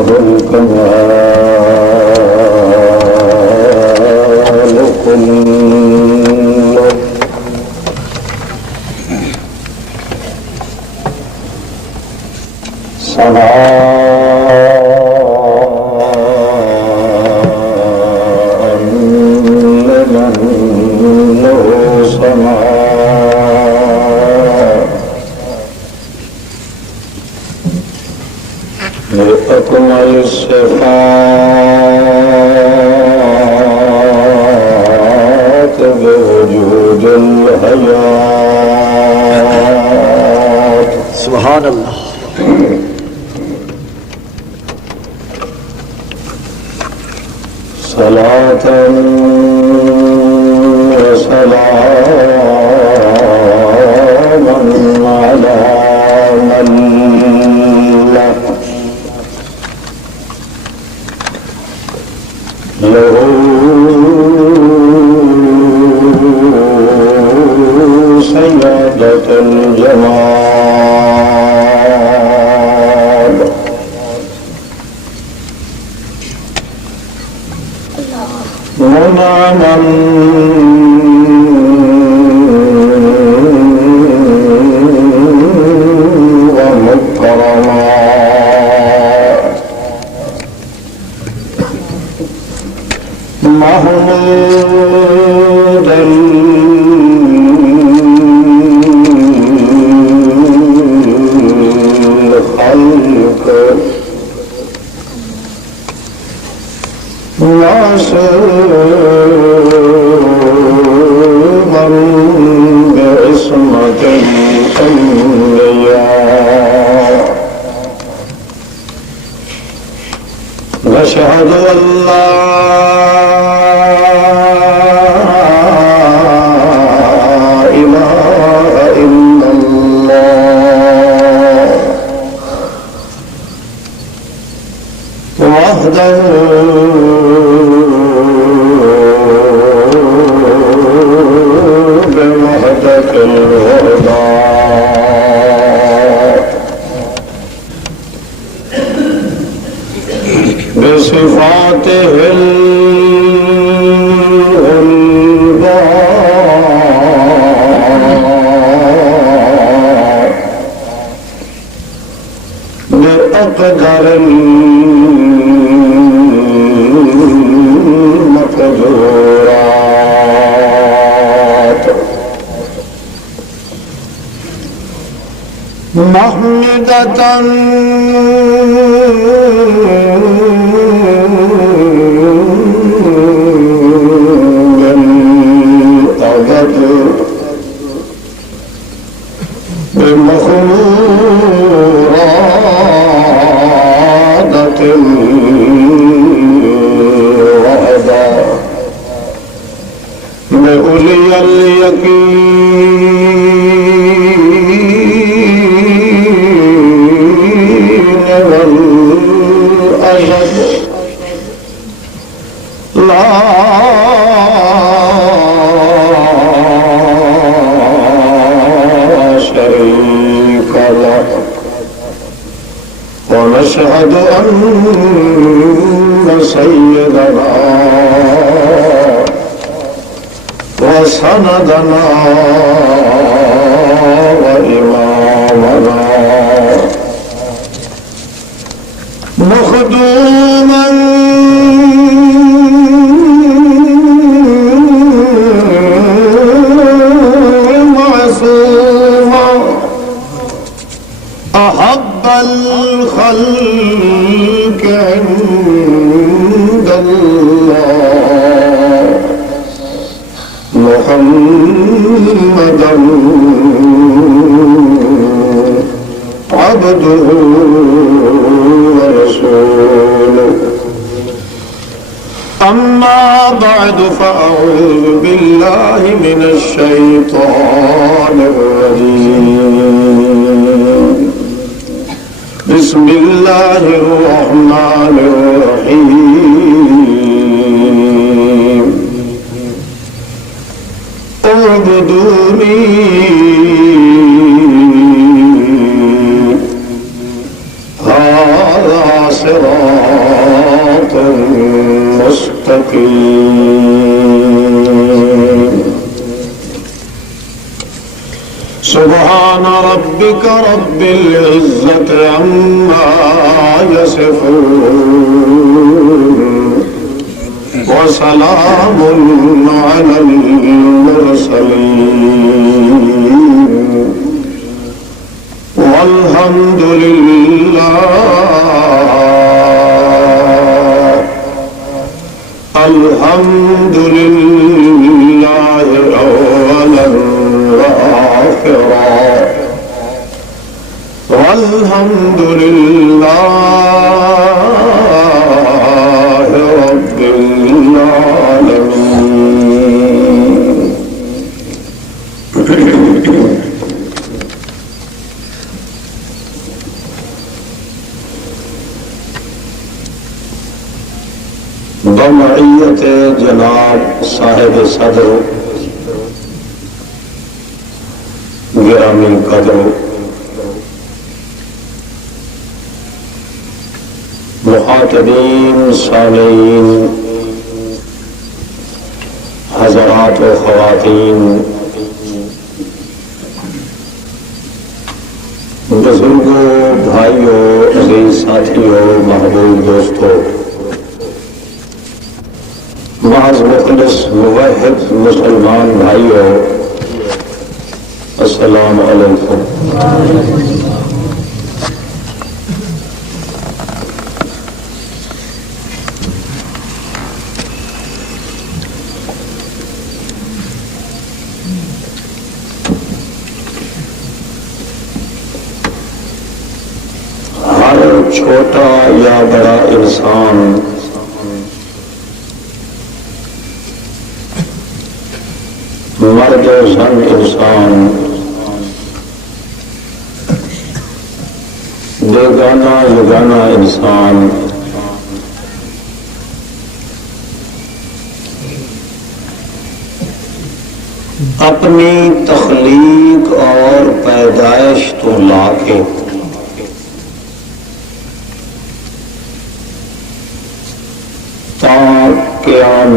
له الكمال كله صلاة لمن له صلاة لأكمل الصفات بوجود الحياة. سبحان اللہ. صلاة وسلاما على من له سيادة الجمال. منعما ومكرما محمودا الخلق معصوما بعصمة الأنبياء. نشهد أن لا إله إلا الله وحده بوحدة الوحدات بصفاته الغلباء بأقدر المقدورات محمدة بالأبد بمخلورات الوحدة بأولي اليقين والأجد لا شريك له. ونشهد أن سيدنا وسندنا وإمامنا مخدوما معصوما أحب الخلق عند الله محمدا عبده ورسوله. أما بعد فأعوذ بالله من الشيطان الرجيم. بسم الله الرحمن الرحيم. اعبدوني هذا صراط مستقيم سبحان ربك رب العزة عما يصفون وسلام على المرسلين والحمد لله أولا وآخرا والحمد لله رب العالمين. بمعیت جناب صاحب صدر گرامی قدر مخاطبین سامعین حضرات و خواتین بزرگوں بھائیوں عزیز ساتھیوں محبوب دوستوں بعض مخلص موحد مسلمان بھائیوں السلام علیکم. ہر چھوٹا یا بڑا انسان مرد و زن انسان بیگانہ یگانہ انسان اپنی تخلیق اور پیدائش تو لا کے تا قیام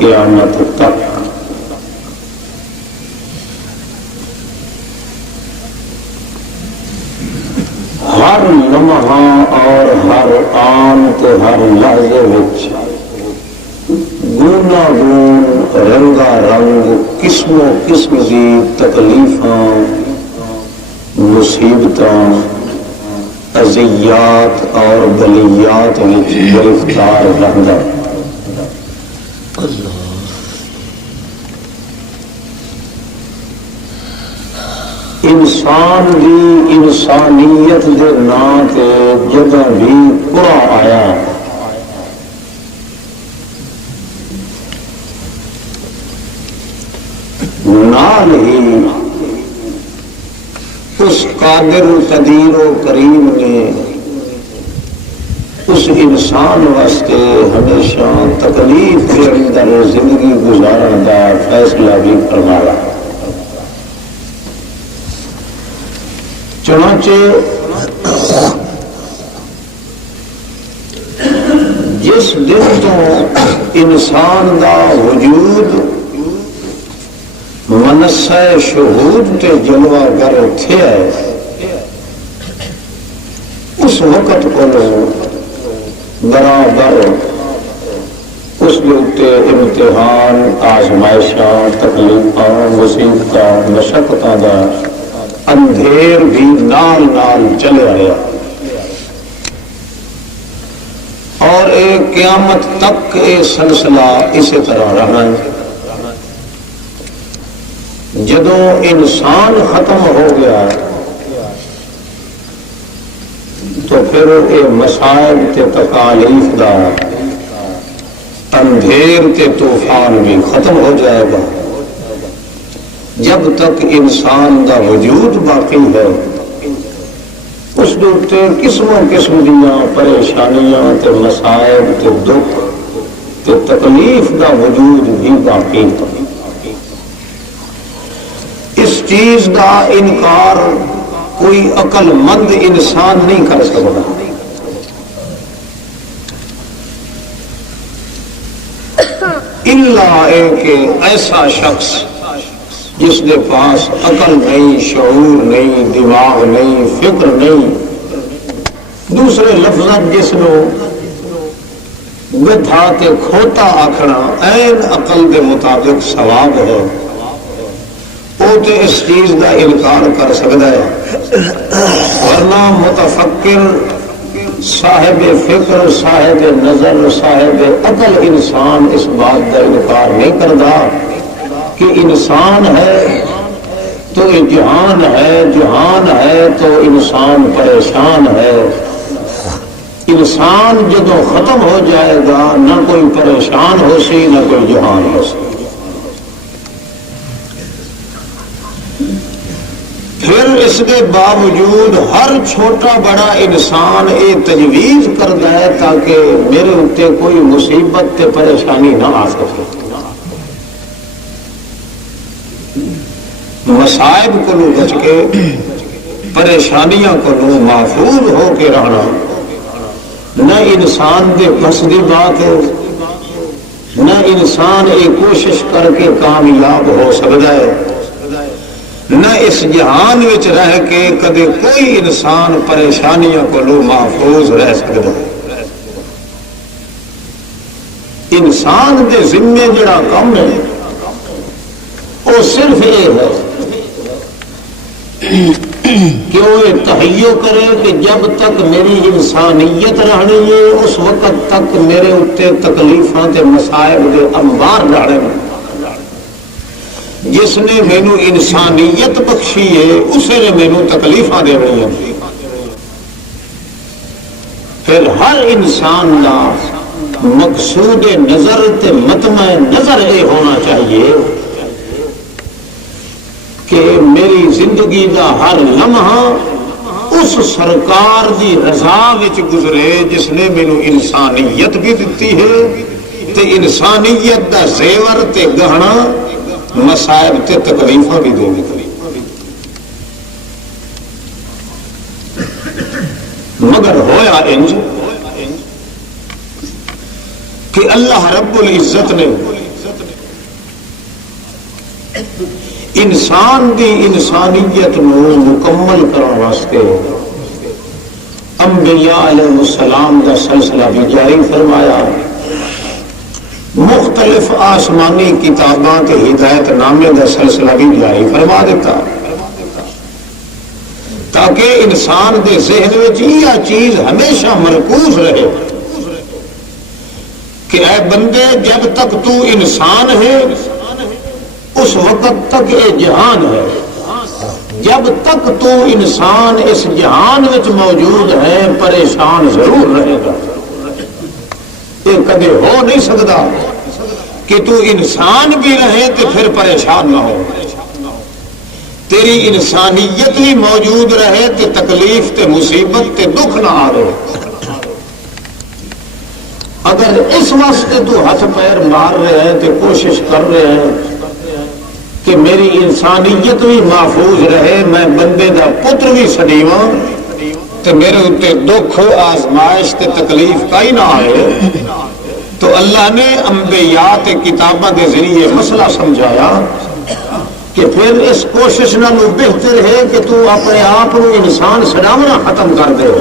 قیامت تک ہر لمحہ اور ہر آن تو ہر لحظے وچ گونا گون رنگا رنگ قسم و قسم کی تکلیفاں مصیبتاں اذیات اور بلیات وچ گرفتار رہندا. انسان دی انسانیت دے نام تے جدوں بھی برا آیا نال ہی اس قادر قدیر و کریم نے اس انسان واسطے ہمیشہ تکلیف کے اندر زندگی گزارن کا فیصلہ بھی فرمایا. چنانچہ جس دن تو انسان دا وجود منصہ شہود تے جلوہ گر تھیا ہے اس وقت کو برابر اس کے امتحان آزمائشاں تکلیفاں مصیبتاں مشقتاں دا اندھیر بھی نال نال چلے آیا اور ایک قیامت تک یہ سلسلہ اسی طرح رہنا ہے. جدوں انسان ختم ہو گیا تو پھر یہ مسائل تے تکالیف دا اندھیر تے طوفان بھی ختم ہو جائے گا. جب تک انسان دا وجود باقی ہے اس دوتے قسم و قسم دیا پریشانیاں تے مسائل تے دکھ تے تکلیف دا وجود بھی باقی ہے. اس چیز دا انکار کوئی عقل مند انسان نہیں کر سکتا. الا ایک ایسا شخص جس کے پاس عقل نہیں، شعور نہیں، دماغ نہیں، فکر نہیں، دوسرے لفظ جس نو گدھا تے کھوتا آکھنا این عقل دے مطابق ثواب ہے، وہ تے اس چیز دا انکار کر سکتا ہے، ورنہ متفکر، صاحب فکر، صاحب نظر، صاحب عقل انسان اس بات کا انکار نہیں کرتا کہ انسان ہے تو جہان ہے، جہان ہے تو انسان پریشان ہے، انسان جدو ختم ہو جائے گا نہ کوئی پریشان ہو سی نہ کوئی جہان ہو سی۔ پھر اس کے باوجود ہر چھوٹا بڑا انسان یہ تجویز کرتا ہے تاکہ میرے اتنے کوئی مصیبت تے پریشانی نہ آ سکے، مصائب کو بچ کے، پریشانیاں کو محفوظ ہو کے رہنا نہ انسان دے بس دی بات ہے، نہ انسان یہ کوشش کر کے کامیاب ہو سکتا ہے، نہ اس جہان وچ رہ کے کدے کوئی انسان پریشانیاں کو محفوظ رہ سکتا ہے۔ انسان دے ذمے جڑا کم ہے وہ صرف یہ ہے کہ وہ تہیو کرے کہ جب تک میری انسانیت رہنی ہے اس وقت تک میرے اتنے تکلیفاں تے مصائب دے انبار رہنے، جس نے مینو انسانیت بخشی ہے اسے نے مینو تکلیفاں دینی ہیں۔ پھر ہر انسان کا مقصود نظر تے مطمع نظر یہ ہونا چاہیے کہ میری زندگی کا ہر لمحہ اس سرکار دی رضا وچ گزرے جس نے مینو انسانیت بھی دیتی ہے تے انسانیت دا زیور تے گہنا مصائب تے تکلیفاں بھی دے دی۔ مگر ہویا انج کہ اللہ رب العزت نے انسان دی انسانیت نو مکمل کرنے واسطے انبیاء علیہ السلام کا سلسلہ بھی جاری فرمایا، مختلف آسمانی کتاباں کے ہدایت نامے کا سلسلہ بھی جاری فرما دیتا تاکہ انسان کے ذہن میں یہ چیز ہمیشہ مرکوز رہے کہ اے بندے جب تک تو انسان ہے اس وقت تک یہ جہان ہے، جب تک تو انسان اس جہان میں موجود ہے پریشان ضرور رہے گا۔ یہ کبھی ہو نہیں سکتا کہ تو انسان بھی رہے تو پھر پریشان نہ ہو، تیری انسانیت بھی موجود رہے تو تکلیف تے مصیبت تے دکھ نہ آئے۔ اگر اس واسطے تو ہاتھ پیر مار رہے ہیں تو کوشش کر رہے ہیں کہ میری انسانیت بھی محفوظ رہے، میں بندے دا پتر بھی سدیواں تو میرے اتنے دکھ آزمائش تے تکلیف کا ہی نہ آئے، تو اللہ نے انبیاء تے کتاباں کے ذریعے مسئلہ سمجھایا کہ پھر اس کوشش نالوں بہتر ہے کہ تو اپنے آپ کو انسان سڑاونا ختم کر دے،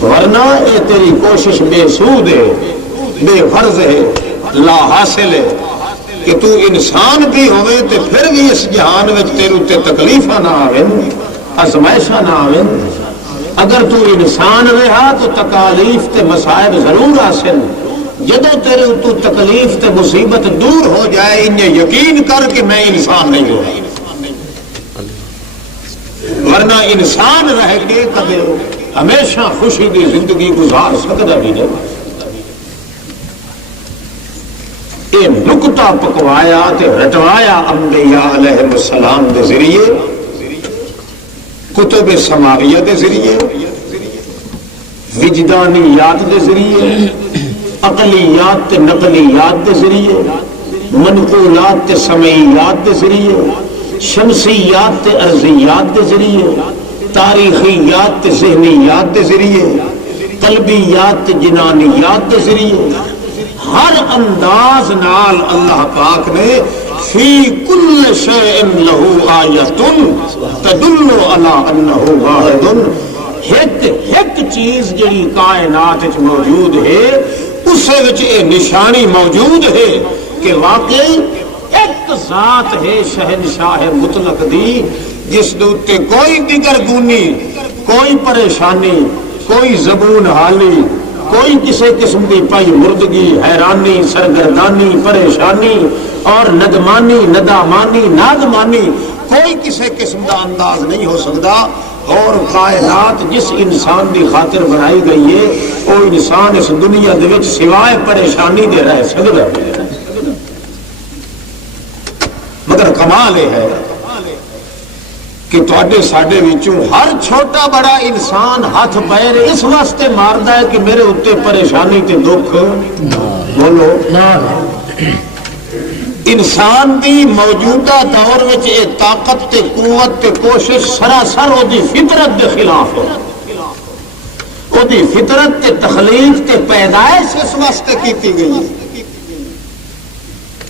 ورنہ یہ تیری کوشش بے سود ہے، بے غرض ہے، لا حاصل ہے کہ تو انسان بھی ہوئے تو پھر بھی اس جہان میں تیرے تے تکلیفاں نہ آویں، آزمائشاں نہ آویں۔ اگر تو انسان رہا تو تکالیف تے مصائب ضرور حاصل، جدو تیرے تو تکلیف تے مصیبت دور ہو جائے انہیں یقین کر کہ میں انسان نہیں ہوں، ورنہ انسان رہ کے کبھی ہمیشہ خوشی کی زندگی گزار سکتا بھی نہیں۔ یہ نکتہ پکوایا تے رٹوایا انبیاء علیہ السلام دے ذریعے، کتب سماویہ دے ذریعے، وجدانیات دے ذریعے، عقلیات تے نقلیات دے ذریعے، منقولات تے سمعیات دے ذریعے، شمسیات تے ارضیات دے ذریعے، تاریخیات تے ذہنیات دے ذریعے، قلبیات تے جنانیات دے ذریعے، ہر انداز نال اللہ پاک نے فی کل شیء لہ آیۃ تدل علی انہ واحد، ایک چیز جڑی کائنات وچ موجود ہے اس وچ یہ نشانی موجود ہے کہ واقعی ایک ذات ہے شہنشاہ مطلق دی، جس دے اتے کوئی دیگر گونی، کوئی پریشانی، کوئی زبون حالی، کوئی کسی قسم کی پائی مردگی، حیرانی، سرگردانی، پریشانی اور ندمانی، ندامانی، نادمانی کوئی کسی قسم کا انداز نہیں ہو سکتا۔ اور کائنات جس انسان کی خاطر بنائی گئی ہے وہ انسان اس دنیا دے وچ سوائے پریشانی دے رہ سکتا ہے، مگر کمال یہ ہے کہ تواڈے ساڈے وچوں ہر چھوٹا بڑا انسان ہاتھ پیر اس واسطے ماردا ہے کہ میرے اوتے پریشانی تے دکھ بولو انسان دی موجودہ دور وچ یہ طاقت تے قوت تے کوشش سراسر او دی فطرت دے خلاف ہے۔ او دی فطرت تے تخلیق تے پیدائش اس واسطے کیتی گئی ہے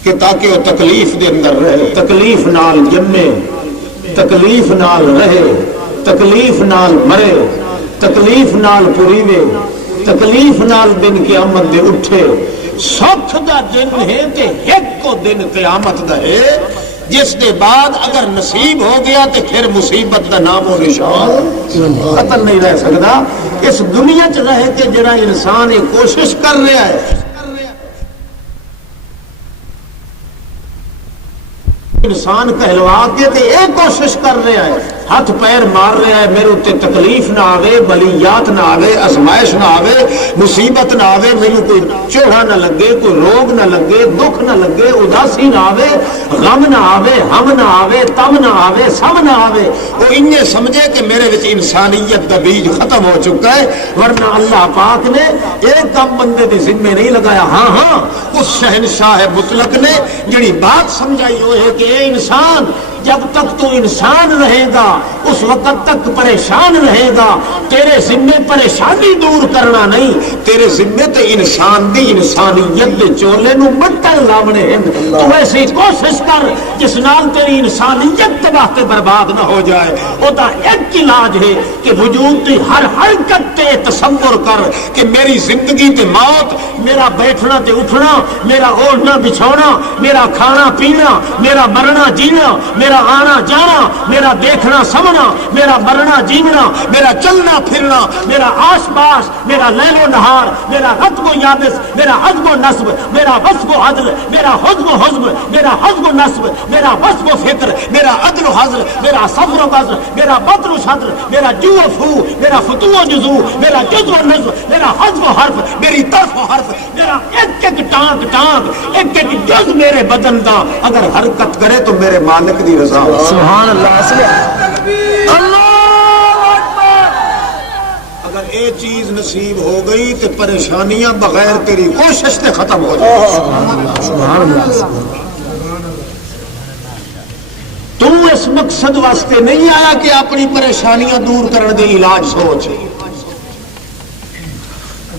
کہ تاکہ وہ تکلیف دے اندر رہے، تکلیف نال جمے، تکلیف نال رہے، تکلیف نال مرے، تکلیف نال پوریوے، تکلیف نال دن قیامت دے اٹھے۔ سکھ دا دن ہے تے ایک کو دن قیامت دا ہے، جس دے بعد اگر نصیب ہو گیا تے پھر مصیبت دا نام و نشان ختم نہیں رہ سکتا۔ اس دنیا چ رہ کے جڑا انسان یہ کوشش کر رہا ہے، انسان کہلوا کے تے اے کوشش کر رہا ہے، ہاتھ پیر مار رہا ہے میرے تے تکلیف نہ آوے، بلیات نہ آوے، ازمائش نہ آوے، مصیبت نہ آوے، میرے کوئی چوڑا نہ لگے، کوئی روگ نہ لگے، دکھ نہ لگے، اداسی نہ آوے، غم نہ آوے، ہم نہ آوے، تم نہ آوے، سب نہ آوے۔ وہ انہیں سمجھے کہ میرے وچ انسانیت دا بیج ختم ہو چکا ہے، ورنہ اللہ پاک نے ایک کم بندے دے ذمے نہیں لگایا۔ ہاں ہاں اس شہنشاہ مطلق نے جڑی بات سمجھائی وہ ہے کہ اے انسان جب تک تو انسان رہے گا اس وقت تک پریشان رہے گا، تیرے ذمے پریشانی دور کرنا نہیں، تیرے ذمے تے انسان دی انسانیت دے چولے نو مٹن لاونے ہیں۔ تو ایسی کوشش کر جس نال تیری انسانیت تباہ تے برباد نہ ہو جائے۔ او دا ایک علاج ہے کہ وجود دی ہر حرکت تے تصور کر کہ میری زندگی تے موت، میرا بیٹھنا تے اٹھنا، میرا اوڑھنا بچھونا، میرا کھانا پینا، میرا مرنا جینا، میرا آنا جانا، میرا دیکھنا سمنا، میرا مرنا جینا، میرا چلنا پھرنا، میرا آس پاس، میرا لیل و نہار، میرا رتب و یابس، میرا عزم و نصب، میرا وصف و عدل، میرا حزم و حزم، میرا حزم و نصب، میرا وصف و فکر، میرا عدل و حضر، میرا صبر و بذر، میرا بطر و شطر، میرا جو و فو، میرا فتو و جزو، میرا جز و نظر، میرا حذف و حرف، میری طرف و حرف، میرا ایک ایک ٹانک ٹانک، ایک ایک جز میرے بدن دا اگر حرکت کرے تو میرے مالک دی رضا۔ سبحان اللہ، اللہ اکبر۔ اگر یہ چیز نصیب ہو گئی تو پریشانیاں بغیر تیری کوشش سے ختم ہو جائیں۔ سبحان اللہ۔ تو اس مقصد واسطے نہیں آیا کہ اپنی پریشانیاں دور کرنے دے علاج سوچ،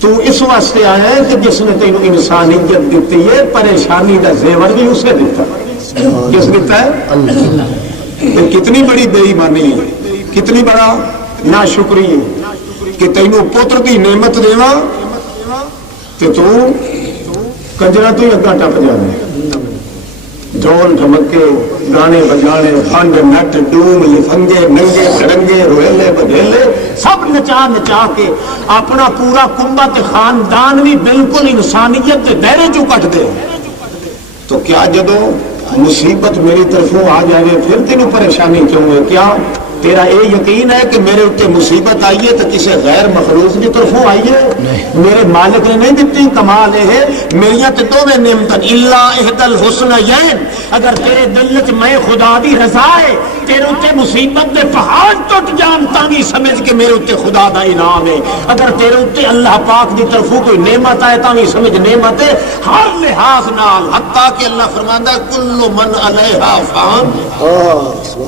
تو اس واسطے آیا ہے کہ جس نے تینوں انسانیت دیتی ہے پریشانی کا زیور بھی اسے دیتا ہے۔ کس دیتا ہے؟ کتنی بڑی بے ایمانی ہے، کتنی بڑا ناشکری ہے کہ تینوں پتر کی نعمت دیواں کہ تو کنجرا تو ہی اگاں ٹپ جانے، ڈھول ڈھمکے، گانے بجانے، فنڈ نٹ ڈوم لفنگے ننگے سرنگے رویلے بدھیلے سب نچا نچا کے اپنا پورا کنبہ تے خاندان بھی بالکل انسانیت دے دائرے چوں کٹ دے۔ تو کیا جدو مصیبت میری طرفوں آ جائے پھر تینوں پریشانی کیوں ہے؟ کیا تیرا یہ یقین ہے کہ میرے اوپر مصیبت آئی ہے تو کسی غیر مخلوق کی طرفوں آئی ہے؟ میرے مالک نے نہیں دیتی۔ کمال یہ ہے میریاں تے دو نعمت الا احد الحسنیین، اگر تیرے دل وچ میں خدا دی رضا ہے تیرے اتنے مصیبت دے پہاڑ ٹوٹ جان تاوی سمجھ کہ میرے اتنے خدا دا انعام ہے. اگر تیرے اتنے اللہ پاک دی طرفوں کوئی نعمت آئے تاوی سمجھ نعمت ہے ہر لحاظ نال. حتیٰ کہ اللہ فرماندا ہے کل من علیہا فان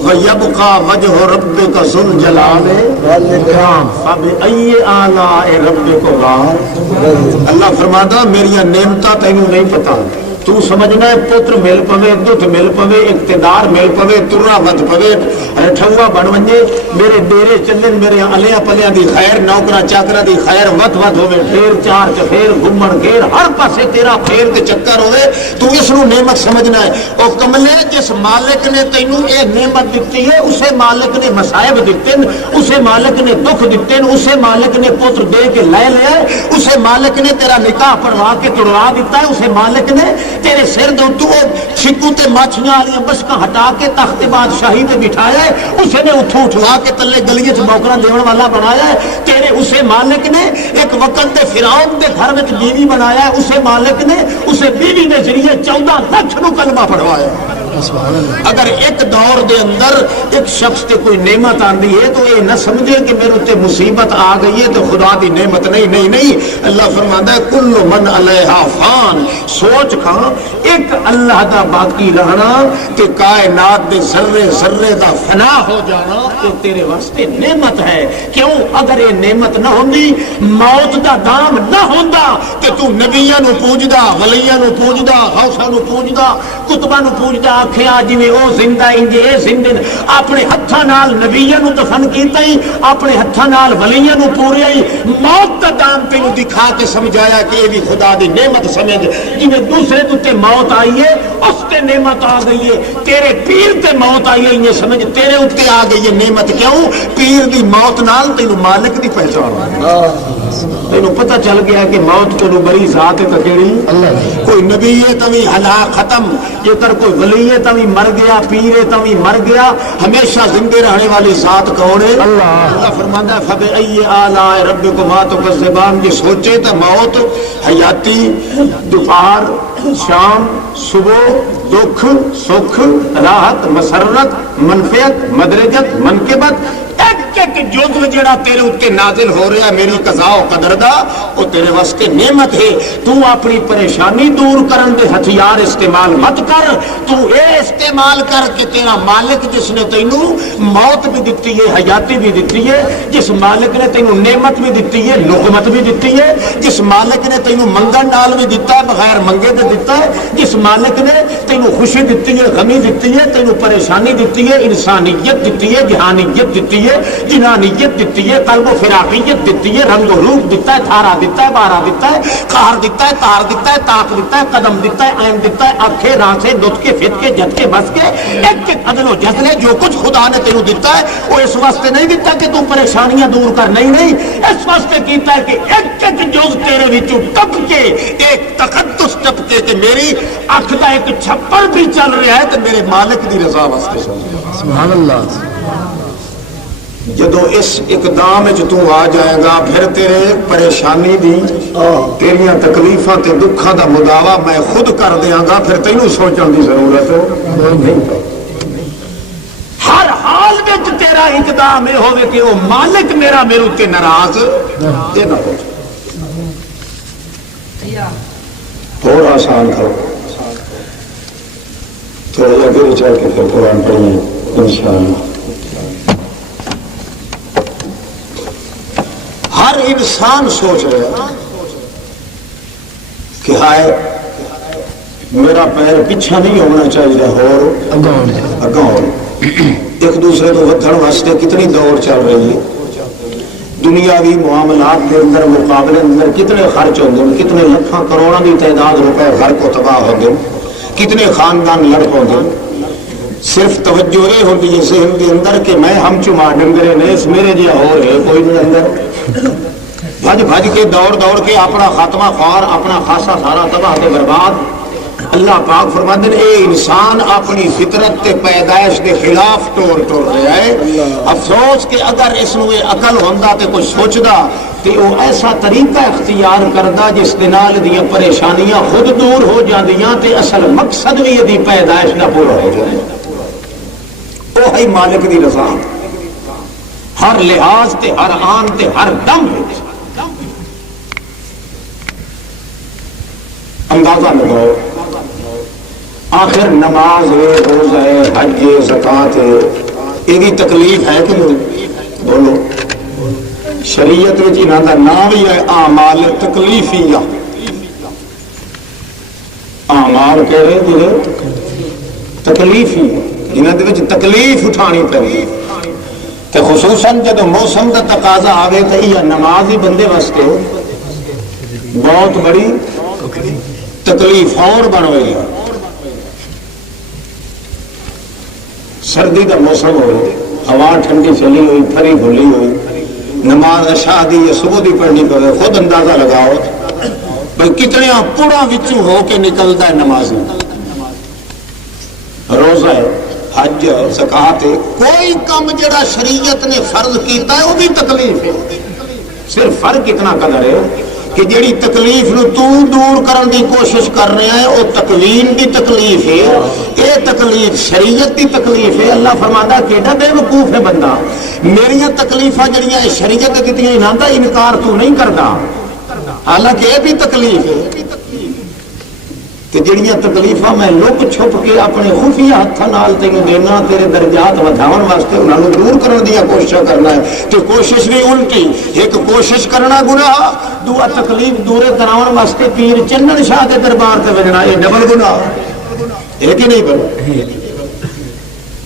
ویبقى وجہ ربک ذو الجلال والاکرام فبأی آلاء ربکما. اللہ فرماندا میری نعمتاں تینوں نہیں پتہ. تو سمجھنا ہے پتر مل پوے دکھ مل پوے اقتدار مل پوے ترا ود پوے رٹھوا بن ونجے میرے ڈیرے چلن میرے الیاں پلیاں دی خیر نوکراں چاکراں دی خیر ود ود ہوے پھیر چار چفیر گھومن گھیر ہر پاسے تیرا پھیر تے چکر ہوے تو اس نو نعمت سمجھنا ہے. او کملے جس مالک نے تینوں اے نعمت دتی ہے اسے مالک نے مصائب دتے ہیں اسے مالک نے دکھ دتے ہیں اسے مالک نے پتر دے کے لے لیا ہے اسے مالک نے تیرا نکاح پڑھوا کے توڑوا دیتا ہے اسے مالک نے تیرے سر دے تو چھکو تے ماچھیاں والی بشکاں ہٹا کے تخت بادشاہی تے بٹھایا ہے اسے نے اتھوں اٹھوا کے تلے گلیے چ موکراں دیون والا بنایا ہے. تیرے اسے مالک نے ایک وقت تے فرعون دے گھر وچ بیوی بنایا ہے اسے مالک نے اسے بیوی دے ذریعے 14 لاکھ نو کلمہ پڑھوایا ہے. اگر ایک دور دے اندر ایک شخص تے کوئی نعمت آندی ہے تو یہ نہ سمجھے کہ میرے تے مصیبت آ گئی ہے تو خدا دی نعمت نہیں. نہیں نہیں اللہ فرماندا ہے کل من علیہا فان. سوچ کھا ایک اللہ دا باقی رہنا کہ کائنات دے ذرے ذرے دا فنا ہو جانا تو تیرے واسطے نعمت ہے. کیوں اگر یہ نعمت نہ ہوندی موت دا دام نہ ہوندا کہ تو نبیاں نو پوجدا ولیاں نو پوجدا غوثاں نو پوجدا کتباں نو پوجدا آکھیا جویں او زندہ انج اے زندہ اپنے ہتھاں نال نبیاں نو دفن کیتا ہی اپنے ہتھاں نال ولیاں نو پوریا ہی موت دا دام تینوں دکھا کے سمجھایا کہ یہ بھی خدا دی نعمت سمجھ. جویں دوسرے تے موت آئی ہے اس تے نعمت آ گئی ہے تیرے پیر تے موت آئی ہے یہ سمجھ تیرے اتنے آ گئی ہے نعمت. کیوں پیر دی موت نال تینوں مالک دی پہچان تینوں پتہ چل گیا کہ موت کو بڑی ذات ہے تکیڑی کوئی نبی ہے تمی ہلاک ختم یہ تر کوئی ولی ہے تمی مر گیا پیر ہے تمی مر گیا ہمیشہ زندے رہنے والی ذات کون ہے اللہ فرماندا ہے فبأی آلاء ربکما تکذبان. جو سوچے تو موت حیاتی دوپہر شام صبح دکھ سکھ راحت مسرت منفعت مدرجت منقبت ایک ایک جزو جڑا تیرے اتنے نازل ہو رہا ہے میری قضاء و قدر دا وہ تیرے واسطے نعمت ہے. تو اپنی پریشانی دور کرن دے ہتھیار استعمال مت کر. تو اے استعمال کر کہ تیرا مالک جس نے تینوں موت بھی دتی ہے حیاتی بھی دتی ہے جس مالک نے تینوں نعمت بھی دتی ہے لقمت بھی دتی ہے جس مالک نے تینوں منگن نال بھی دتا ہے بغیر منگے دے دتا ہے جس مالک نے تینوں خوشی دتی ہے غمی دتی ہے تینوں پریشانی دتی ہے انسانیت دتی ہے جہانیت دتی ہے جنانیت دیتی ہے قلب و فراقیت دیتی ہے رنگ و روپ دیتا ہے تھارا دیتا ہے بارہ دیتا ہے قہر دیتا ہے تار دیتا ہے طاق دیتا ہے قدم دیتا ہے عین دیتا ہے آنکھیں رانسیں نطقے فتقے جھٹکے بس کے ایک ایک عدل و جزل ہے جو کچھ خدا نے تینوں دیتا ہے وہ اس واسطے نہیں دیتا کہ تم پریشانیاں دور کر نہیں اس واسطے کیتا ہے کہ ایک ایک جز تیرے وچوں ٹپ کے ایک تقدس ٹپ کے کہ میری اکھ دا ایک چھپڑ بھی چل رہا ہے تو میرے مالک دی رضا واسطے سبحان اللہ. جدو اس اقدام تو آ جائے گا پھر تیرے پریشانی دی تیریاں تکلیفاں تے دکھاں دا مداوا میں خود کر دیاں گا پھر تینوں سوچن دی ضرورت نہیں. ہر حال میں تیرا اقدام یہ ہوئے کہ وہ مالک میرا میرے تے ناراض یہ نہ ہو. تھوڑا آسان کرو تھوڑا اگر چل کے پھر قرآن پڑھیں انشاءاللہ. ہر انسان سوچ رہا کہ ہائے میرا پیر پیچھا نہیں ہونا چاہیے اور اگاں ایک دوسرے کو ودھن واسطے کتنی دوڑ چل رہی ہے. دنیاوی معاملات کے اندر مقابلے اندر کتنے خرچ ہوتے ہیں کتنے لکھاں کروڑوں کی تعداد روپے گھر کو تباہ ہوتے ہیں کتنے خاندان لڑ پاتے ہیں. صرف توجہ یہ ہوتی ہے ذہن کے اندر کہ میں ہم چما ڈنگرے نے اس میرے جہاں ہو رہے کوئی نہیں اندر بھج بھج کے دوڑ کے اپنا خاتمہ خوار اپنا خاصا سارا تباہ تے برباد. اللہ پاک فرماتے ہیں اے انسان اپنی فطرت تے پیدائش کے خلاف ٹور رہا ہے. افسوس کہ اگر اس نو عقل ہوندا تے کوئی سوچدا تے وہ ایسا طریقہ اختیار کردا جس دے نال دیاں پریشانیاں خود دور ہو جاندیاں تے اصل مقصد بھی دی پیدائش دا پورا ہو جائے. وہ ہے مالک دی رضا ہر لحاظ تے ہر آن تے ہر دم اندازہ لگاؤ آخر نماز ہے روزہ ہے حج ہے زکات ہے یہ تکلیف ہے کہ نہیں بولو شریعت میں انہاں دا نام ہی ہے اعمال تکلیفیہ اعمال کہڑے جڑے تکلیفی جنہاں دے وچ تکلیف اٹھانی پڑی تے خصوصاً جب موسم دا تقاضا آوے تے یہ نماز ہی بندے واسطے بہت بڑی تکلیف اور بن گئی سردی کا موسم ہو ہوا ٹھنڈی چلی ہوئی پھری کھلی ہوئی نماز عشاء دی یا صبح دی پڑھنی پڑے خود اندازہ لگاؤ بھائی کتنے پورا وچوں ہو کے نکلتا ہے نماز روزہ ہے حج ہے زکات ہے کوئی کم جڑا شریعت نے فرض کیتا ہے وہ بھی تکلیف ہے صرف فرق اتنا قدر ہے کہ جڑی تکلیف نو تو دور کرن دی کوشش کر رہے ہیں وہ تکوین دی تکلیف ہے اے تکلیف شریعت دی تکلیف ہے اللہ فرماتا ہے کیڑا بے وقوف ہے بندہ میریاں تکلیفاں جڑیاں شریعت نے دتیاں انہاں دا انکار تو نہیں کردا حالانکہ یہ بھی تکلیف ہے کہ جڑیاں تکلیفاں میں لپ چھپ کے اپنے خفیہ ہاتھاں نال تینوں دینا تیرے درجات ودھاون واسطے انہاں نوں دور کرن دی کوشش کرنا ہے تو کوشش بھی الٹی ایک کوشش کرنا گناہ دوسرا تکلیف دور کراون واسطے پیر چنن شاہ دے دربار تے وجنا یہ ڈبل گناہ ہے کہ نہیں بولو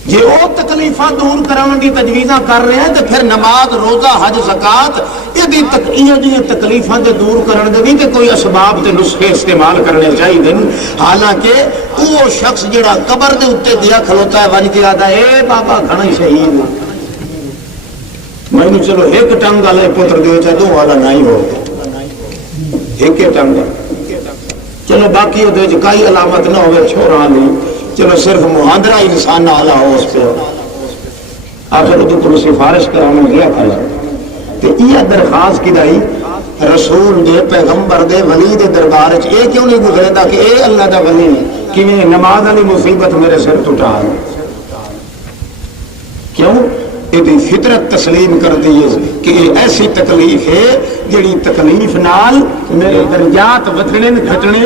جی وہ تکلیفاں دور کراون دی تجویزاں کر رہے ہیں تو پھر نماز روزہ حج زکات یہ تکلیفاں دے دور کرن دے بھی تے کوئی اسباب تے نسخے استعمال کرنے چاہیے حالانکہ وہ شخص جڑا قبر دے اوتے دیا کھلوتا ہے ونج کے آدا اے بابا گھنا ہی شہید میں چلو ایک ٹنگ والے پتر دیو چاہے دو والا نہیں ہو ایک ٹنگ چلو باقی وہ کوئی علامت نہ ہوئے چھوڑا نہیں چلو صرف محاندرہ انسان نہ آلہ ہو اس پہ آخر تو کوئی سفارش کرانا گیا کھالا تو یہ درخواست کی دائی رسول دے پیغمبر دے ولی دے دربار اے کیوں نہیں گزرے دا کہ اے اللہ دا ولی کہ میں نماز علی مصیبت میرے سر ٹوٹا کیوں یہ فطرت تسلیم کر دیئے کہ یہ ایسی تکلیف ہے جڑی تکلیف نال میرے درجات ودھنے گھٹنے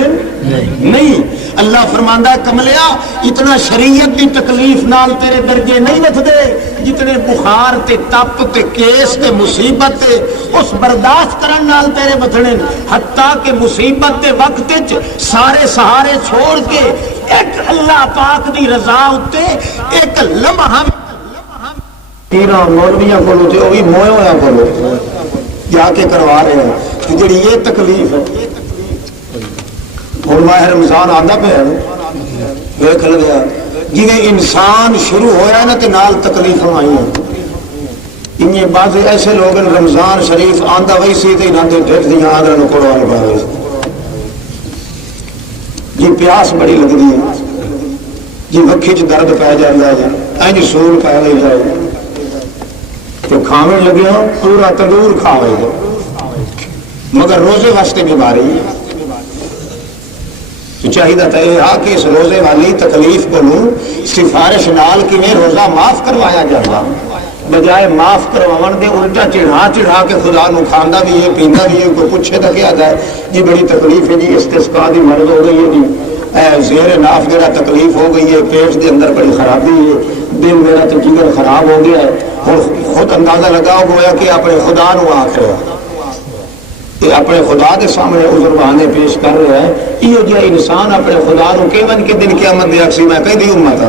نہیں اللہ فرماندا ہے کملیا اتنا شریعت کی تکلیف نال تیرے درجے نہیں ودھدے جتنے بخار تے تپ تے کیس تے مصیبت تے اس برداشت کرن نال تیرے ودھنے حتیٰ کہ مصیبت دے وقت وچ سارے سہارے چھوڑ کے ایک اللہ پاک دی رضا اتے ایک لمحہ پیرا مولویاں کو لوٹے وہ بھی موئے ہویا کو جا کے کروا رہے ہیں کہ جڑی یہ تکلیف ہے اور ماہ رمضان آندا پہ ہے ویکھ لگیا جنہیں انسان شروع ہویا نا تے نال تکلیف آئی ہیں انہیں بعض ایسے لوگ رمضان شریف آندا وہی سی تے انہاں دے ڈھٹ دیاں آدھا نو کوڑوال پائے جی پیاس بڑی لگدی ہے جی وکھی چ درد پہ جاندا ہے اینج سول پہ لے جائے تو کھانے لگے ہو پورا تندور کھاوے گا مگر روزے واسطے بیماری تو چاہیے تھا کہ اس روزے والی تکلیف کو لوں سفارش نال کی میں روزہ معاف کروایا جاتا بجائے معاف کرواون دے الٹا چڑھا کے خدا نو کھاندا بھی ہے پیندا بھی ہے کوئی پوچھے تو کیا ہے جی بڑی تکلیف ہے جی استسقاء دی مرض ہو گئی ہے جی زیر ناف میرا تکلیف ہو گئی ہے پیٹ دے اندر بڑی خرابی ہے دل میرا تو جگر خراب ہو گیا ہے اور خود اندازہ لگاؤ گویا کہ اپنے خدا نو آخر یہ اپنے خدا کے سامنے عذر بہانے پیش کر رہا ہے یہ جو انسان اپنے خدا نو کہ من کے دن قیامت دے اکسی میں کہیں دی امت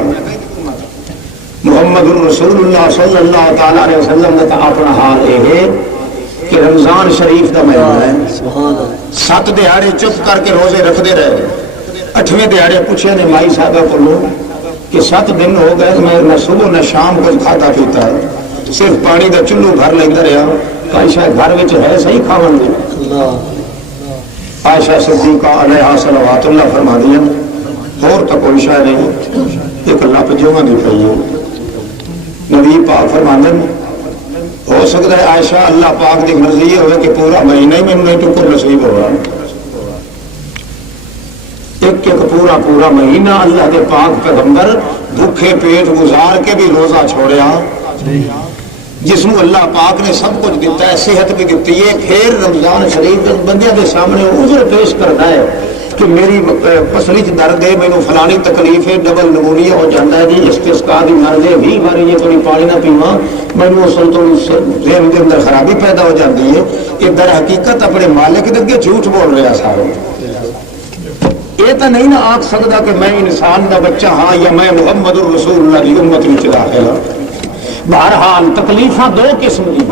محمد رسول اللہ صلی اللہ تعالی علیہ وسلم نے اپنا حال یہ ہے کہ رمضان شریف کا مہینہ ہے 7 دہاڑے چپ کر کے روزے رکھتے رہے 8ویں دہاڑے پوچھے نے مائی صاحبہ کو لو کہ 7 دن ہو گئے میں نہ صبح نہ شام کچھ کھاتا پیتا ہے صرف پانی کا چلو گھر لیندہ رہا عائشہ گھر وچ ہے صحیح کھاون دی عائشہ صدیقہ علیہا صلوات اللہ فرما دیا اور تو کوئی شاہ نہیں ایک لپ جوہاں دی پئی ہے نبی پاک فرماندے ہو سکتا ہے عائشہ اللہ پاک دی مرضی ہوئے کہ پورا مہینہ ہی میں نہیں ٹکر نصیب ہو رہا ایک پورا مہینہ اللہ کے پاک پیغمبر بھوکے پیٹ گزار کے بھی روزہ چھوڑیا، جس کو اللہ پاک نے سب کچھ دیتا ہے، صحت بھی دیتی ہے، پھر رمضان شریف بندیاں کے سامنے عذر پیش کرتا ہے کہ میری پسلی چ درد ہے، مینوں فلانی تکلیف ہے، ڈبل نمونیا ہو جاتا ہے جی، استسقاء دی مرض ہے، 20 بار یہ تھوڑی پانی نہ پیواں مینوں اصل تو ذہن کے اندر خرابی پیدا ہو جاتی ہے، کہ در حقیقت اپنے مالک دے اگے جھوٹ بول رہا سارے۔ یہ تو نہیں نہ آکھ سکتا کہ میں انسان دا بچہ ہاں یا میں محمد الرسول اللہ کی امت وچ داخل ہاں۔ بہرحال تکلیفاں دو قسم دی،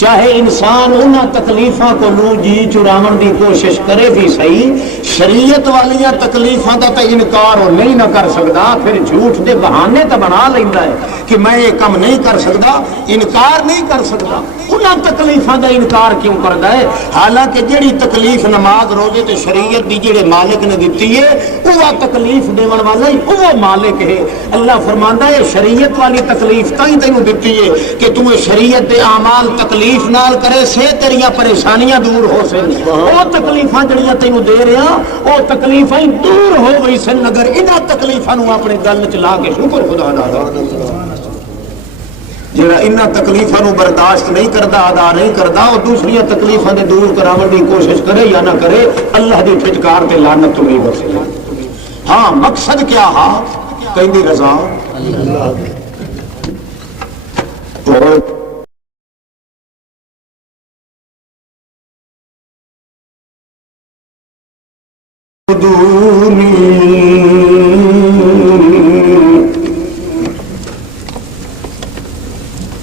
چاہے انسان انہاں تکلیفاں کو لو جی چراون دی کوشش کرے بھی صحیح، شریعت والیاں تکلیفاں دا تے انکار ہو نہیں نہ کر سکتا، پھر جھوٹ دے بہانے تے بنا لیندا ہے کہ میں یہ کم نہیں کر سکتا، انکار نہیں کر سکتا۔ انہاں تکلیفاں دا انکار کیوں کردا ہے؟ حالانکہ جڑی تکلیف نماز روزے تے شریعت دی جڑے مالک نے دتی ہے، وہ تکلیف دیون والا ہی وہ مالک ہے۔ اللہ فرماندا ہے شریعت والی تکلیف تائیں تینوں دتی ہے کہ تو شریعت دے اعمال تکلیف نال کرے سے تیریاں پریشانیاں دور ہو سن۔ وہ تکلیفاں جڑیاں تینوں دے رہا وہ تکلیفاں دور ہو گئی سن اگر انہاں تکلیفاں نو اپنے گل چ لا کے شکر خدا دا جڑا انہاں تکلیفاں نو برداشت نہیں کردا، ادا نہیں کردا، وہ دوسری تکلیفاں دے دور کراون دی کوشش کرے یا نہ کرے، اللہ دی پھٹکار تے لعنت تو نہیں بچے۔ ہاں مقصد کیا ہا کہندی رضا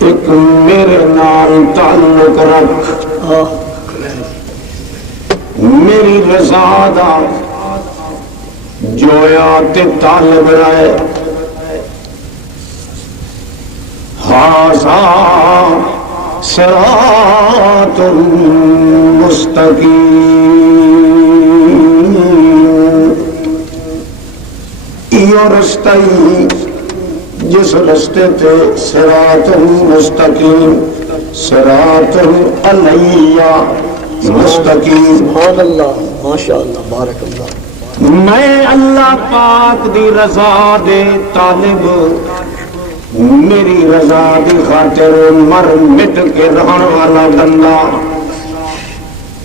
ایک میرے نال تعلق رکھ، میری رضا دا جویا تے طالب رہے، ھذا صراط مستقیم، یہ رستہ جس رستے تے صراط مستقیم، صراط علیہ مستقیم۔ سبحان اللہ، ماشاءاللہ، بارک اللہ۔ میں اللہ پاک دی رضا دے طالب، میری رضا دی خاطر مر مٹ کے رہن والا بندہ،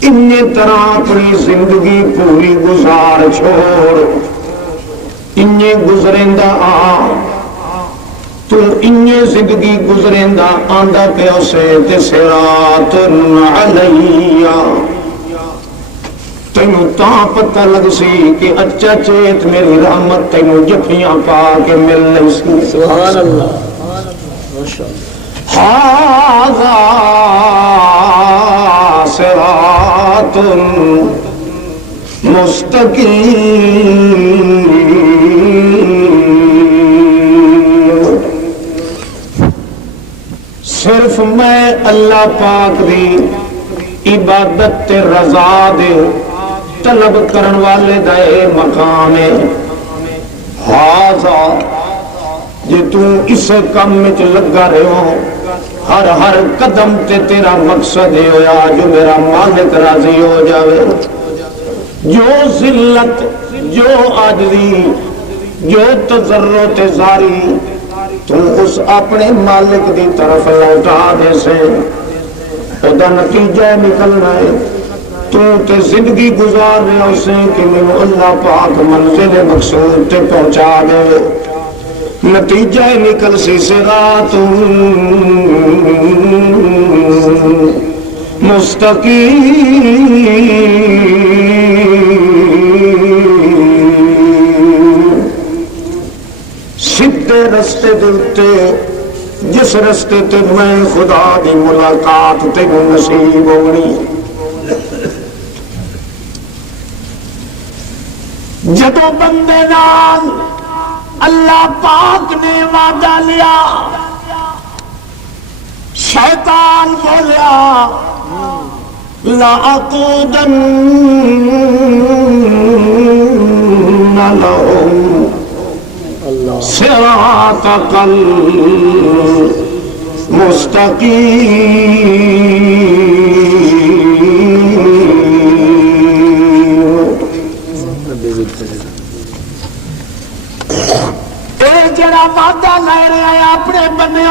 انہی طرح اپنی زندگی پوری گزار چھوڑ، انہی گزریندا آ تو انہی زندگی گزریندا آندا پیو سے تے صراط علیہ، تینوں تاں پتہ لگ سی کہ اچھا چیت میری رحمت تینوں جفیاں پا کے مل لئی سی۔ سبحان اللہ، ماشاءاللہ۔ ھذا صراط مستقیم، صرف میں اللہ پاک دی عبادت تے رضا دے طلب کرن والے دے مقام ہے۔ ھذا جے تو اس کام وچ لگا رہو، ہر ہر قدم تے تیرا مقصد یہ ہویا جو میرا مالک راضی ہو جاوے، جو ذلت، جو عاجزی، جو تضرع تے زاری تو اس اپنے مالک دی طرف لوٹا دے سے، ادا نتیجہ نکلنا ہے تو تے زندگی گزار رہے اسے کہ میں اللہ پاک منزل مقصود تے پہنچا دے، نتیجہ نکل سی صراط مستقیم، سیدھے رستے دے جس رستے تے میں خدا دی ملاقات تے نصیب ہونی۔ جدو بندے نال اللہ پاک نے وعدہ لیا، شیطان بولیا لَأَقْعُدَنَّ لَهُمْ صراطك المستقيم۔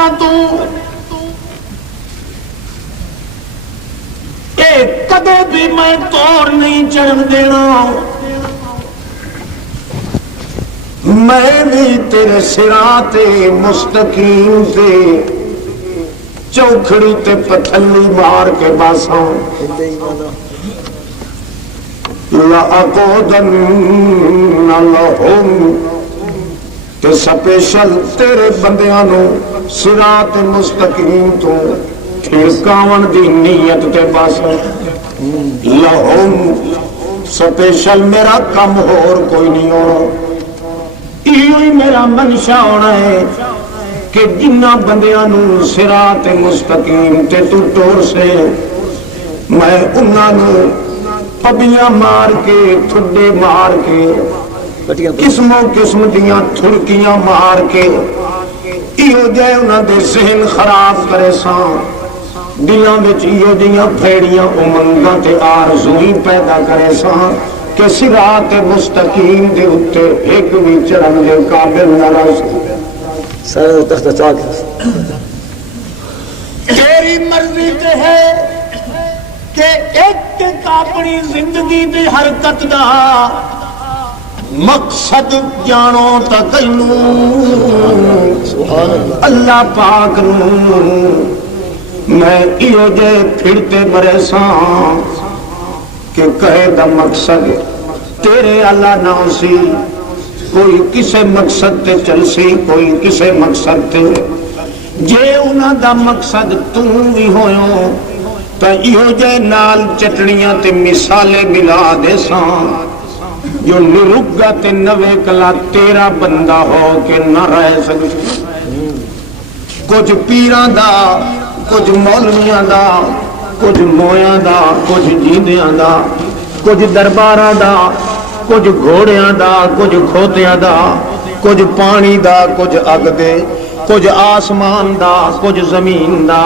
کنیاں تو اے کدے بھی میں توڑ نہیں چڑھ دینا میں بھی تیرے صراط مستقیم تے چوکھڑی تے پتھلی مار کے باساں لَأَقُعُدَنَّ لَهُمْ تے سپیشل تیرے بندیاں نو صراط مستقیم تو پھرکاون دی نیت تے باساں لَهُمْ سپیشل میرا کم ہور کوئی نہیں ہونا یہ میرا منشا ہونا ہے کہ جنہ بندیاں نو صراط مستقیم تے تو ٹور سے میں انہاں نو پبیاں مار کے تھڈے مار کے قسموں قسم دیاں تھڑکیاں مار کے ایو جے انہاں دے ذہن خراب کرے ساں دلاں وچ ایو جیاں پھیڑیاں امنگاں تے آرزویں پیدا کرے ساں کہ صراط مستقیم دے اتے ایک بھی چڑھن دے قابل نہ رہ سارے تخت چاک تیری مرضی تے ہے کہ ایک اپنی زندگی دی حرکت دا مقصد جانو تا کینو اللہ پاک نو میں ایو جے پھرتے مرے ساں کہ کہے دا مقصد تیرے اللہ نہ سی کوئی کسے مقصد تے چل سی کوئی کسے مقصد تے جے انہاں دا مقصد تو بھی ہویوں تا ایو جے نال چٹڑیاں تے مثالے ملا دے ساں جو نرگا تے نوے کلا تیرا بندہ ہو کے نہ رہ سکے کچھ پیراں دا کچھ مولویاں دا کچھ مویاں دا کچھ جیندیاں دا کچھ درباراں دا کچھ گھوڑیاں دا کچھ کھوتیاں دا کچھ پانی دا کچھ اگ دے کچھ آسمان دا کچھ زمین دا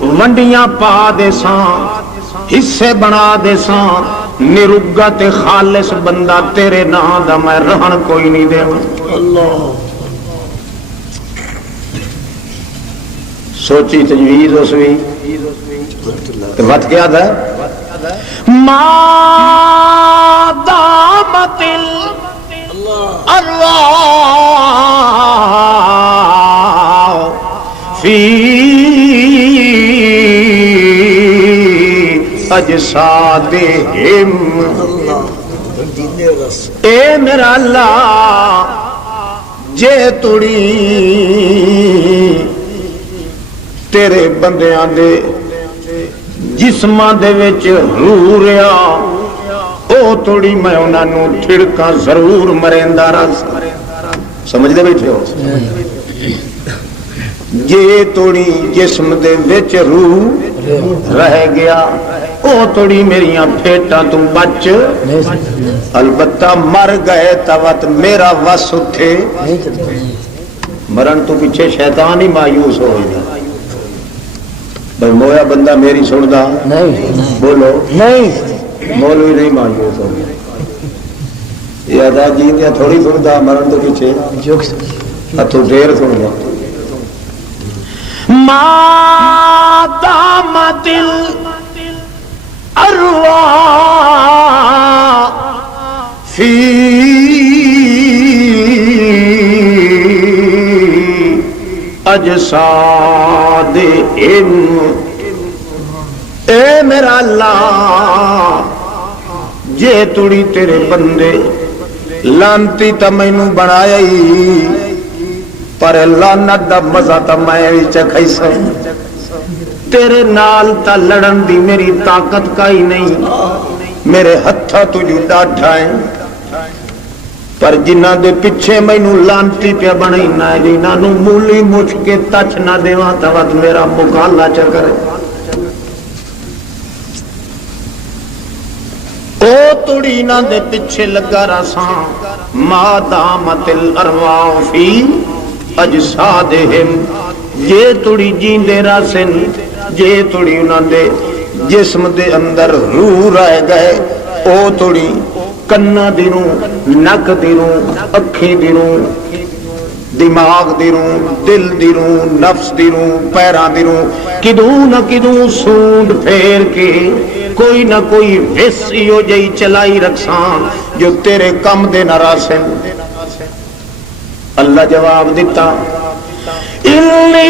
ونڈیاں پا دے ساں حصے بنا دے ساں نرگا تے خالص بندہ تیرے نام دا میں رہن کوئی نہیں دے اللہ سوچی تجویز اس بھی وقت کیا تھا ما دامت الارواح فی اجسادہم اے میرا اللہ جے توڑی تیرے بندیاں دے جسماں دے وچ روح رہا او توڑی میں انہاں نو ٹھڑکا ضرور مریندا رس سمجھ دے بیٹھے ہو جے توڑی جسم دے وچ روح رہ گیا او توڑی میریاں پھیٹاں تو بچ البتہ مر گئے تاوت میرا وس اٹھے مرن تو پیچھے شیطان ہی مایوس ہو گیا بھائی مویا بندہ میری سندا نہیں بولو نہیں مولوی نہیں مایوس ہو گیا یہ ادا جی دیا تھوڑی سندا مرن تو پیچھے ہتھوں ڈیر سن گیا ما دامت الارواح فی اجسادہم اے میرا اللہ جے توڑی تیرے بندے لانتی تا مینو بنایا ہی پر لعنت دا مزہ تا میں چکھائی سا تیرے نال تا لڑن دی میری طاقت کا ہی نہیں میرے ہتھا تجھو ڈاٹھائیں پر جنہ دے پچھے مینو لانتی پہ بنائی نہ جنہ نو مولی مچ کے تچ نہ دیواں تاوت میرا مقالہ چکرے او توڑی نہ دے پچھے لگا رساں ما دامت الارواح فی اجسادہم جے توڑی جیندے راسن جے توڑی انہاں دے جسم دے اندر روح رہ گئے او توڑی کنا دیروں نک دیروں اکھی دیروں دماغ دی روح، دل دی روح، نفس دی روح، پیراں دی روح کدوں نہ کدوں سونڈ پھیر کے کوئی نہ کوئی وس ایو جئی چلائی رکھساں جو تیرے کم دے نہ راسن۔ اللہ جواب دیتا انی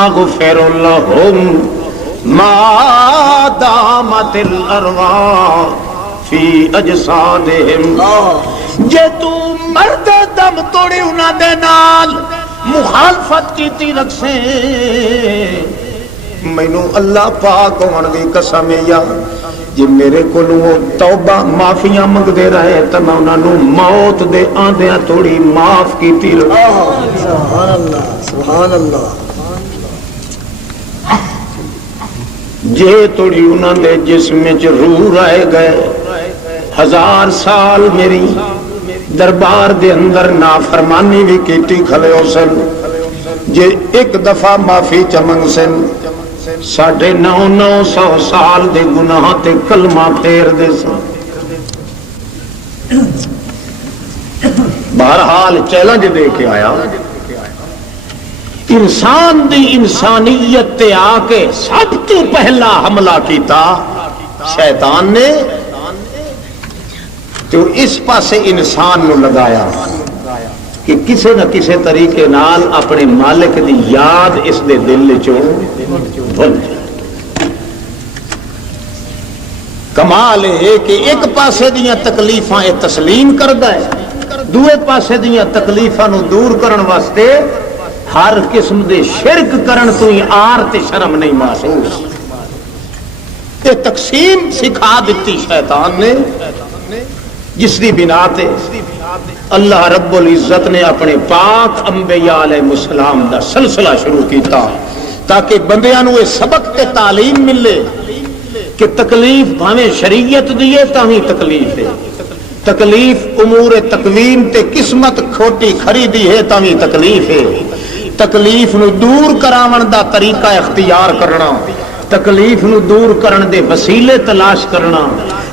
اغفر لهم ما دامت الارواح فی اجسادہم۔ جے تو مرد دم توڑی انہاں دے نال مخالفت کیتی رکھسیں مینوں اللہ پاک ہون دی قسم یا جے میرے کولوں توبہ معافیاں منگدے رہے تے میں انہاں نوں موت دے آندیاں توڑی معاف کیتی رکھاں۔ سبحان اللہ سبحان اللہ۔ جے توڑی انہاں دے جسم وچ روح رہ گئے 1000 سال میری دربار دے اندر نافرمانی بھی کیتی کھلے ہو سن، جے ایک دفعہ معافی چمنگ سن 950 سال دے گناہ تے کلمہ پھیر دے سن۔ بہرحال چیلنج دے کے آیا انسان دی انسانیت تے آ کے سب تو پہلا حملہ کیتا شیطان نے، تو اس پاسے انسان نو لگایا کہ کسے نہ کسے طریقے نال اپنے مالک دی یاد اس دے دل چوں بھول جائے۔ کمال ہے کہ ایک پاسے دیاں تکلیفاں اے تسلیم کردا ہے، دوے پاسے دیاں تکلیفاں نو دور کرن واسطے ہر قسم دے شرک کرن تو ہی آر تے شرم نہیں محسوس۔ یہ تقسیم سکھا دیتی شیطان نے، جس دی بنا تے اللہ رب العزت نے اپنے پاک انبیاء علیہ السلام دا سلسلہ شروع کیتا تاکہ بندیاں نو یہ سبق تے تعلیم ملے کہ تکلیف بھاویں شریعت دیے تاہیں تکلیف ہے، تکلیف امور تقویم تے قسمت کھوٹی خریدی ہے تاہیں تکلیف ہے، تکلیف نو دور کراون دا طریقہ اختیار کرنا، تکلیف نو دور کرن دے وسیلے تلاش کرنا،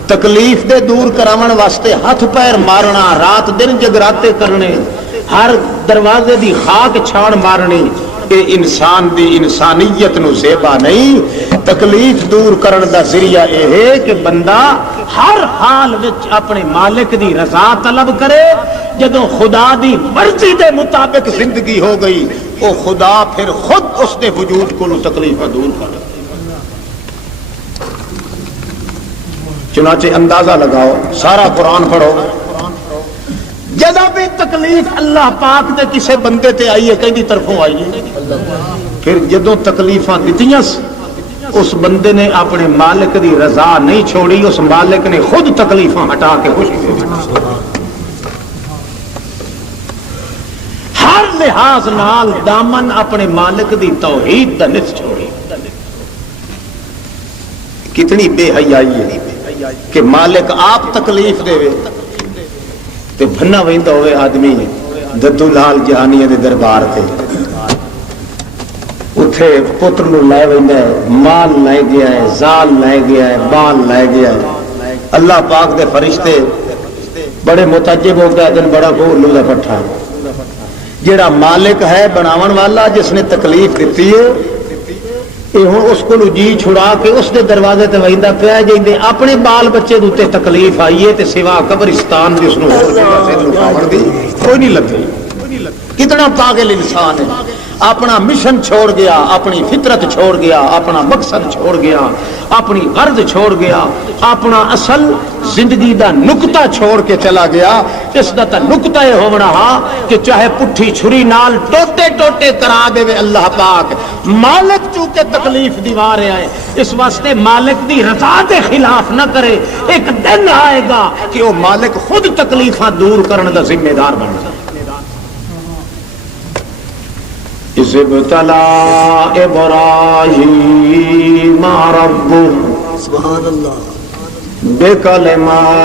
تکلیف دے دور کراون واسطے ہاتھ پیر مارنا، رات دن جگراتے کرنے، ہر دروازے دی خاک چھان مارنی، کہ انسان دی انسانیت نو زیبا نہیں۔ تکلیف دور کرن دا ذریعہ اے ہے کہ بندہ ہر حال وچ اپنے مالک دی رضا طلب کرے۔ جدوں خدا دی مرضی دے مطابق زندگی ہو گئی وہ خدا پھر خود اس دے وجود کو تکلیف دور کر۔ چنانچہ اندازہ لگاؤ، سارا قرآن پڑھو، جدہ بھی تکلیف اللہ پاک دے کسے بندے تے آئیے کہیں طرفوں آئیے، پھر جدوں تکلیفاں دتیاں اس بندے نے اپنے مالک دی رضا نہیں چھوڑی، اس مالک نے خود تکلیفاں ہٹا کے خوشی دے دی۔ ہر لحاظ نال دامن اپنے مالک دی توحید دا نت چھوڑی۔ کتنی بے حیائی ہے کہ مالک آپ تکلیف دے وے تے بھنا ویندا ہوئے آدمی ددو لال جہانیہ دے دربار تے اتھے پتر نو لے ویندا ہے، مال لے گیا ہے، زال لے گیا ہے، بال لے گیا ہے۔ اللہ پاک دے فرشتے بڑے متعجب ہو گئے، دن بڑا بولو دا پٹھا جیڑا مالک ہے بناون والا جس نے تکلیف دیتی ہے، اس کو جی چھڑا کے اس دے دروازے تے ویندا پیا جیندے اپنے بال بچے دوتے تکلیف آئیے تے سوا قبرستان دی اس نو کوئی نہیں لگی۔ کتنا پاگل انسان ہے، اپنا مشن چھوڑ گیا، اپنی فطرت چھوڑ گیا، اپنا مقصد چھوڑ گیا، اپنی غرض چھوڑ گیا، اپنا اصل زندگی دا نقطہ چھوڑ کے چلا گیا۔ اس دا تا نقطہ یہ ہونا کہ چاہے پٹھی چھری نال ٹوٹے ٹوٹے کرا دے وے اللہ پاک، مالک چونکہ تکلیف دیوا رہا ہے اس واسطے مالک دی رضا دے خلاف نہ کرے۔ ایک دن آئے گا کہ وہ مالک خود تکلیفاں دور کرنے دا ذمہ دار بن جائے۔ اذ ابتلا ابراہیم ربہ سبحان اللہ بکلمات،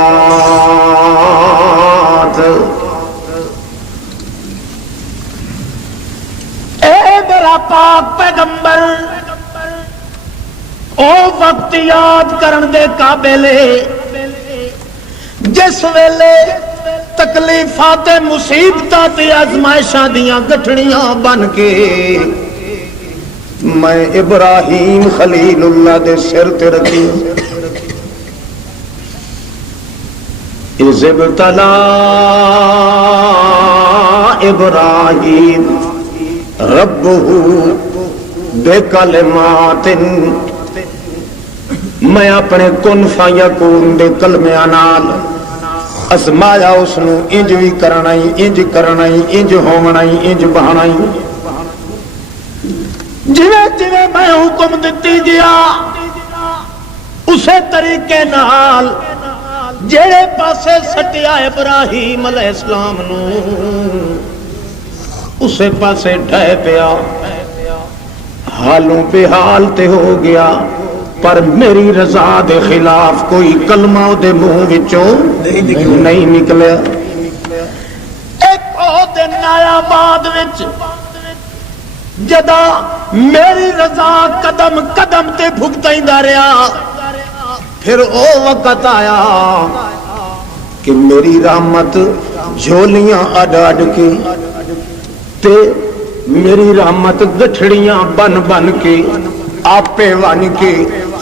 اے میرا پاک پیغمبر او وقت یاد کرن دے قابل جس ویلے تکلیفات مصیبتاں تے آزمائشاں دیاں گٹھڑیاں بن کے میں ابراہیم خلیل اللہ دے سر تے رکھی اذ ابتلا ابراہیم ربہ بکلمات میں اپنے کن فیکون دے کلمے نال ازمایا اس نو انج بھی کرنا انج کرنا انج ہونا انج بہانا جویں جویں میں حکم دتی گیا اسی طریقے نال جڑے پاسے سٹیا ابراہیم علیہ السلام نو اسے پاسے ڈھے پیا حالوں بے حال تے ہو گیا پر میری رضا دے خلاف کوئی کلمہ دے منہ وچوں نہیں نکلیا ایک اور دن آیا بعد وچ جدا میری رضا قدم قدم تے بھگتائندا رہیا پھر او وقت آیا کہ میری رحمت جھولیاں اڈ اڈ کے تے میری رحمت گٹھڑیاں بن بن کے آپے ون کے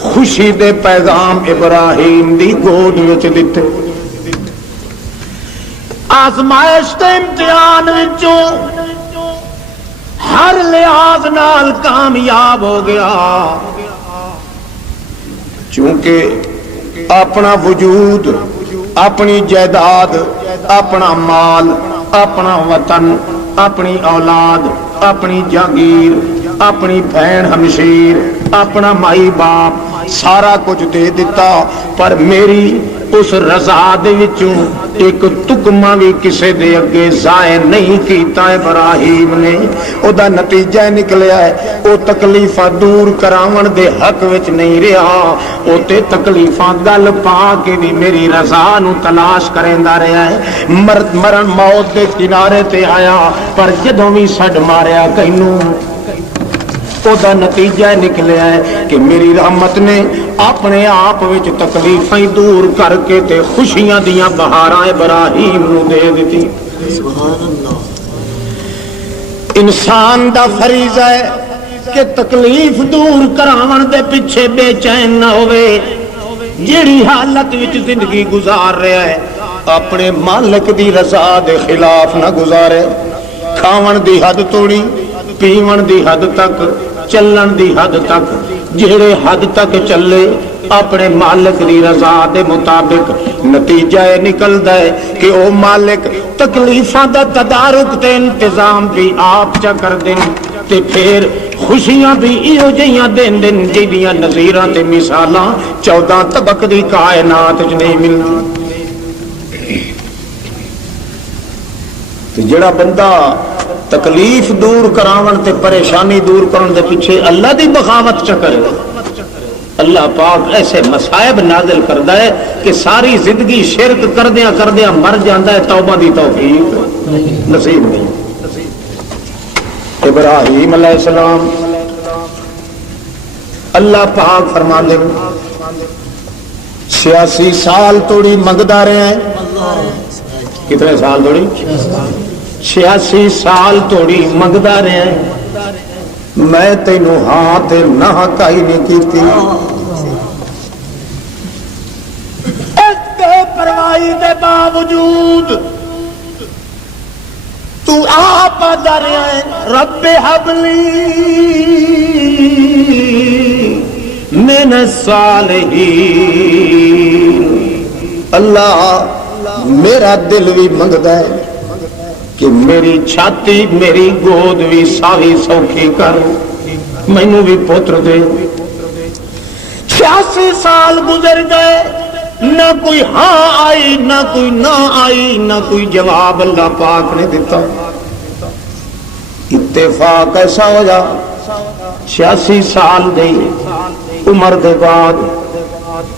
خوشی دے پیغام ابراہیم دی گود وچ دتے آزمائش تے امتحان وچوں ہر لحاظ نال کامیاب ہو گیا چونکہ اپنا وجود اپنی جائیداد اپنا مال اپنا وطن اپنی اولاد اپنی جاگیر اپنی بہن ہمشیر اپنا مائی باپ سارا کچھ دے دیتا پر میری اس رضا دے وچوں ایک تکمہ بھی کسے دے اگے ضائع نہیں کیتا ابراہیم نے او دا نتیجہ نکلیا ہے او تکلیفاں دور کراون دے حق وچ نہیں رہا او تے تکلیفاں گل پا کے بھی میری رضا نو تلاش کریندا رہیا ہے مرن موت دے کنارے تے آیا پر جدوں بھی سڈ ماریا کینوں او دا نتیجہ نکلیا ہے کہ میری رحمت نے اپنے آپ وچ تکلیفاں دور کر کے تے خوشیاں دیاں بہاراں ابراہیم نو دے دتی سبحان اللہ انسان دا فریضہ ہے کہ تکلیف دور کراون دے پیچھے بے چین نہ ہوئے جیڑی حالت وچ زندگی گزار رہا ہے اپنے مالک دی رضا دے خلاف نہ گزارے کھاون دی حد توڑی پیون دی حد تک چلن دی حد تک جہڑے حد تک چلے اپنے مالک دی رضا دے مطابق نتیجہ نکلدا ہے کہ او مالک تکلیفاں دا تدارک تے انتظام بھی آپ چا کر دیں تے پھر خوشیاں بھی ایو جیاں دین دن جیدیاں نظیراں تے مثالاں 14 طبق دی کائنات وچ نہیں ملدی تے جڑا بندہ تکلیف دور کراون تے پریشانی دور کرن دے پیچھے اللہ دی بغاوت چکر اللہ پاک ایسے مصائب نازل کردا ہے کہ ساری زندگی شرک کردیاں مر جاندا ہے توبہ دی توفیق نصیب نہیں ابراہیم علیہ السلام اللہ پاک فرماندے 86 سال توڑی منگدا رہے ہیں کتنے سال توڑی 86 سال توڑی منگدا رہے ہیں میں تینوں ہاتھ نہ کائی نہیں کیتی بے پرواہی دے باوجود تو آپ در رب حبلی من الصالحین اللہ میرا دل بھی منگدا ہے کہ میری چھاتی میری گود بھی ساری سوکھی کر مینوں بھی پتر دے 86 سال گزر گئے نہ کوئی ہاں آئی نہ کوئی نہ آئی نہ کوئی جواب اللہ پاک نے دیتا اتفاق ایسا ہو جا 86 سال دی عمر دے بعد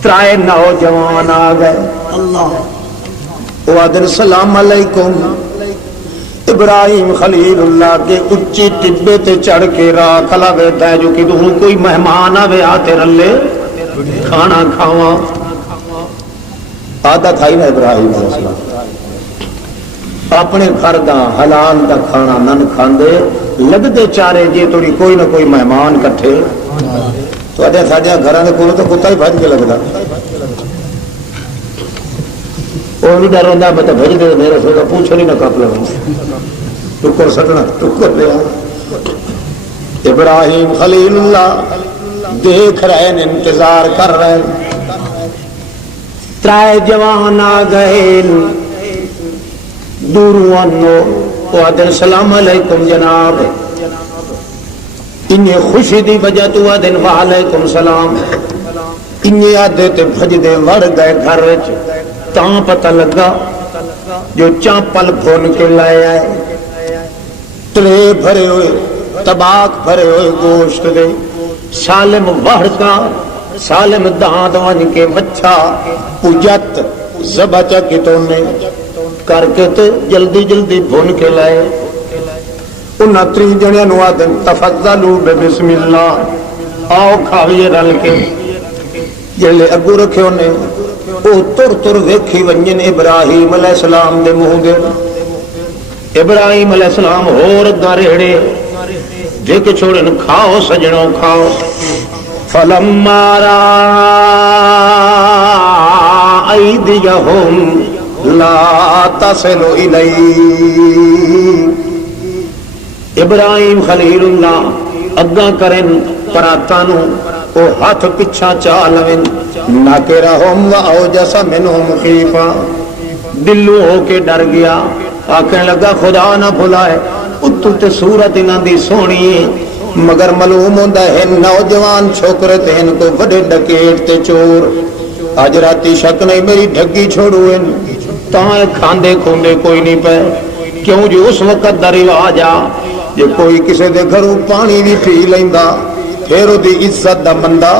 3 نوجوان آ گئے اللہ وعلیکم السلام علیکم ابراہیم خلیل اللہ کے اچھی ٹبے تے چڑھ کے راہ کھلا بیٹھا ہے جو کہ تو کوئی مہمان آوے آتے رلے کھانا کھاواں عادت آئی نا ابراہیم علیہ السلام اپنے گھر دا حلال دا کھانا نن کھاندے لگدے چارے جی تھوڑی کوئی نہ کوئی مہمان کٹھے تو سارے گھراں دے کول تو کتا ہی بھج کے لگدا وہ بھی ڈر ہوتا میں تو بھج دے میرے سو پوچھ نہیں نہ کپ لگا ٹکر سٹنا ٹکر لیا ابراہیم خلیل اللہ دیکھ رہے ہیں انتظار کر رہے ہیں ترائے جوان آ گئے دوروں انو وعدن سلام علیکم جناب انہیں خوشی دی وجہ تو وعدن وعلیکم سلام انہیں آدھے تے بھج دے وڑ گئے گھر وچ تاں پتہ لگا جو چاپل بھون کے لائے آئے ترے بھرے ہوئے تباک بھرے ہوئے گوشت دے سالم وحر کا سالم داند ون کے مچھا پجت زبچہ کی تو نے کر کے تے جلدی جلدی بھون کے لائے انہاں تری جنیاں نو آدن تفضلوا بسم اللہ آؤ کھاویے رل کے جلے اگو رکھے انہیں او تر تر ویکھی ونجن ابراہیم علیہ السلام دے منہ دے ابراہیم علیہ السلام ہور داریڑے دیکھ چھوڑن کھاؤ سجنوں کھاؤ فلما رأى أيديهم لا تصل إليه ابراہیم خلیل اللہ اگاں کرن پراتانو او ہاتھ پچھا چالوین ناکرہم و اوجس منہم خیفا دلو ہو کے ڈر گیا آکھیں لگا خدا نہ بھلائے اتو تے صورت انہاں دی سونی مگر معلوم ہوندا ہے نوجوان چھوکرے تے ان کو بڑے ڈکیٹ تے چور آج راتی شک نہیں میری ڈھگی چھوڑوین تاں کھاندے کھوندے کوئی نہیں پہ کیوں جو اس وقت دا رواج آ جو کوئی کسی دے گھروں پانی نہیں پی لیندا پھر او دی عزت دا مندا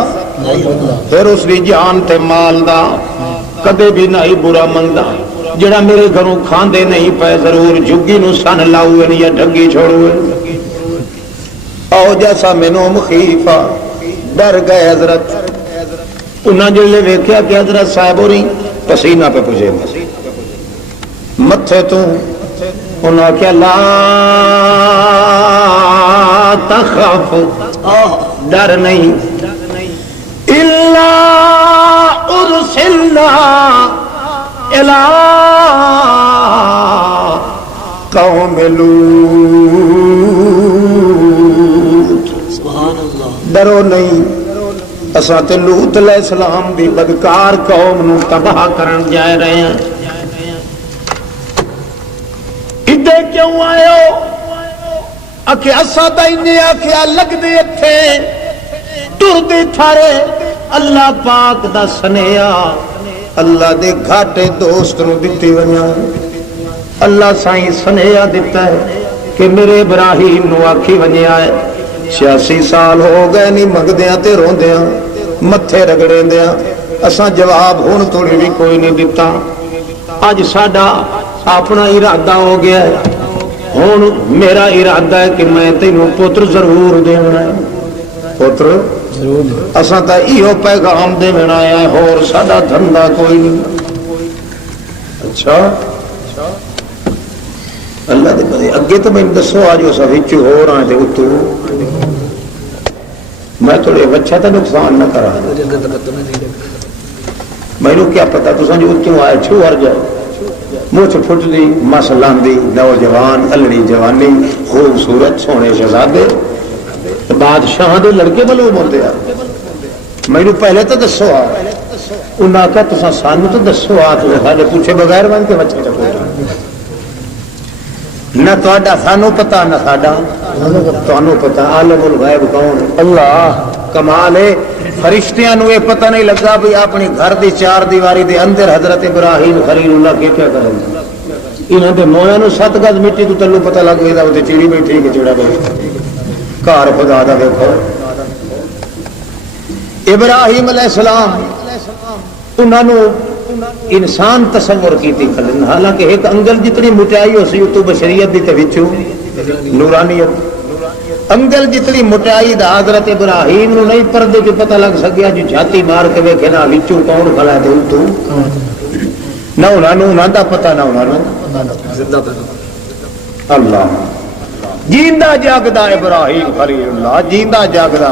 پھر اس دی جان تے مال دا کدے بھی نہیں برا منگدا جڑا میرے گھروں کھاندے نہیں پے ضرور جھگی نو سن لاؤن یا ڈھگی چھوڑویں او جیسا مینوں مخیفہ ڈر گئے حضرت انہاں جلے ویکھیا کہ حضرت صاحب ہوری پسینہ پہ پجے متھے تو انہاں کیا لا تخاف ڈر نہیں الا ارسلنا الى قوم لوط سبحان اللہ ڈرو نہیں اساں تے لوط علیہ السلام دی بدکار قوم نو تباہ کرن جا رہے ہیں ادھے کیوں آئے ہو اکھے اساں تا انہیں آکھیا لگ دے اتھے ٹر دے تھارے اللہ پاک دا سنیا اللہ دے گھاٹے دوست نو دتی ونیا اللہ سائیں سنیا دیتا ہے کہ میرے ابراہیم نو آکھی ونیا ہے 86 سال ہو گئے نہیں منگدیاں تے روندیاں متھے رگڑیندیاں اساں جواب ہن تھوڑی بھی کوئی نہیں دیتا اج ساڈا اپنا ارادہ ہو گیا ہے ہن میرا ارادہ ہے کہ میں تینوں پتر ضرور دینا ہے پتر اساں تا ایہو پیغام دینا ہے اور ساڈا دھندا کوئی نہیں اچھا اللہ دے بندے اگے تو میں دسو آج اس وچ ہو رہا ہے اتو میں تھوڑے بچہ تے نقصان نہ کرا مینوں کیا پتہ تساں جو اتو آئے چھو ہر جائے مچھ پھٹ دی مس لاندی نوجوان الڑی جوانی خوبصورت سونے شہزادے بادشاہ دے لڑکے معلوم ہوندے آ مینوں پہلے تو دسو آ انہاں کہ تساں سانوں تو دسو آ تو ساڈے پوچھے بغیر بن کے بچے چکو نہ تہاڈا سانوں پتہ نہ ساڈا تانوں پتہ عالم الغیب کون اللہ کمال ہے فرشتیاں نو یہ پتہ نہیں لگا بھی اپنی گھر دی چار دیواری دے اندر حضرت ابراہیم خلیل اللہ کے کیا کریں انہاں دے مویاں نو 7 گز مٹی تو تلو پتہ لگ گیا تے چڑی بیٹھی کہ چڑا بیٹھی گھر خدا دا ویکھو ابراہیم علیہ السلام انہاں نو انسان تصور کیتی کھلن، حالانکہ ایک انگل جتنی مٹائی ہو سی تو بشریت دی تے وچوں نورانیت، انگل جتنی مٹائی دا حضرت ابراہیم نو نہیں پردے جو پتہ لگ سکیا جو جھاتی مار کے ویکھے نا وچوں کون کھڑا ہے تو نہ انہاں نو نہ دا پتہ نہ انہاں نو اللہ جیندہ جاگدا ابراہیم خلیل اللہ جیندہ جاگدا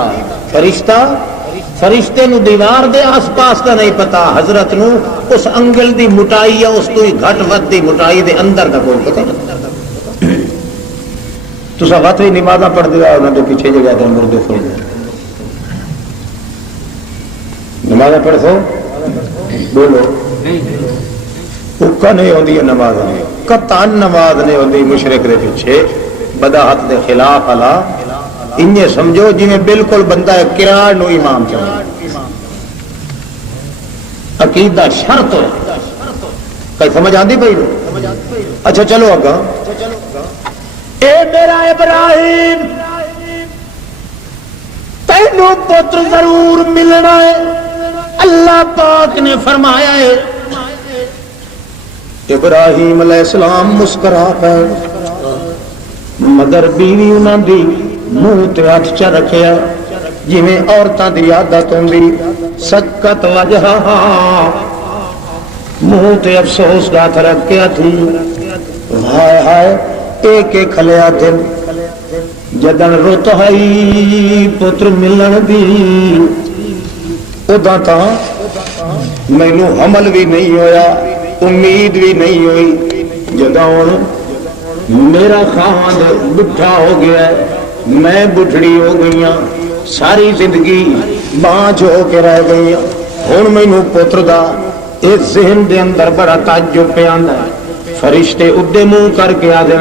فرشتہ فرشتے نو دیوار دے آس پاس کا نہیں پتا، حضرت نو اس انگل دی مٹائی یا اس تو گھٹ ود دی مٹائی دے اندر کا کوئی پتہ نہیں۔ تو سب وقت ہی نمازاں پڑھ دیا انہوں نے پیچھے جگہ دے مردے فرد نمازاں پڑھ سو بولو اکا نہیں ہوندی ہے نماز قطعاً نماز نہیں ہوندی مشرک دے پیچھے بداحت دے خلاف علا انہیں سمجھو جی میں بالکل بندہ ہے کرار نو امام چاہیے عقیدہ شرط ہے کئی سمجھ آندی بھائی اچھا چلو آگا اے میرا ابراہیم تینو پتر ضرور ملنا ہے، اللہ پاک نے فرمایا ہے۔ ابراہیم علیہ السلام مسکرا پہ مگر بیوی انہوں دی منہ تے ہاتھ چا رکھیا جی میں عورتاں دی عادت ہوندی سکت وجہ منہ تے افسوس ہاتھ رکھیا تھی ہائے ہائے ایک ایک کھلیا دل جدن رت ہائی پتر ملن دی ادا تا مینوں حمل بھی نہیں ہویا امید بھی نہیں ہوئی، جدوں میرا خاند بڈھا ہو گیا ہے میں بڈھڑی ہو گئی ہوں ساری زندگی بانجھ ہو کے رہ گئی ہوں، ہن مینوں پتر دا اس ذہن دے اندر بڑا تعجب پہ آندا ہے۔ فرشتے اڈے منہ کر کے آدھے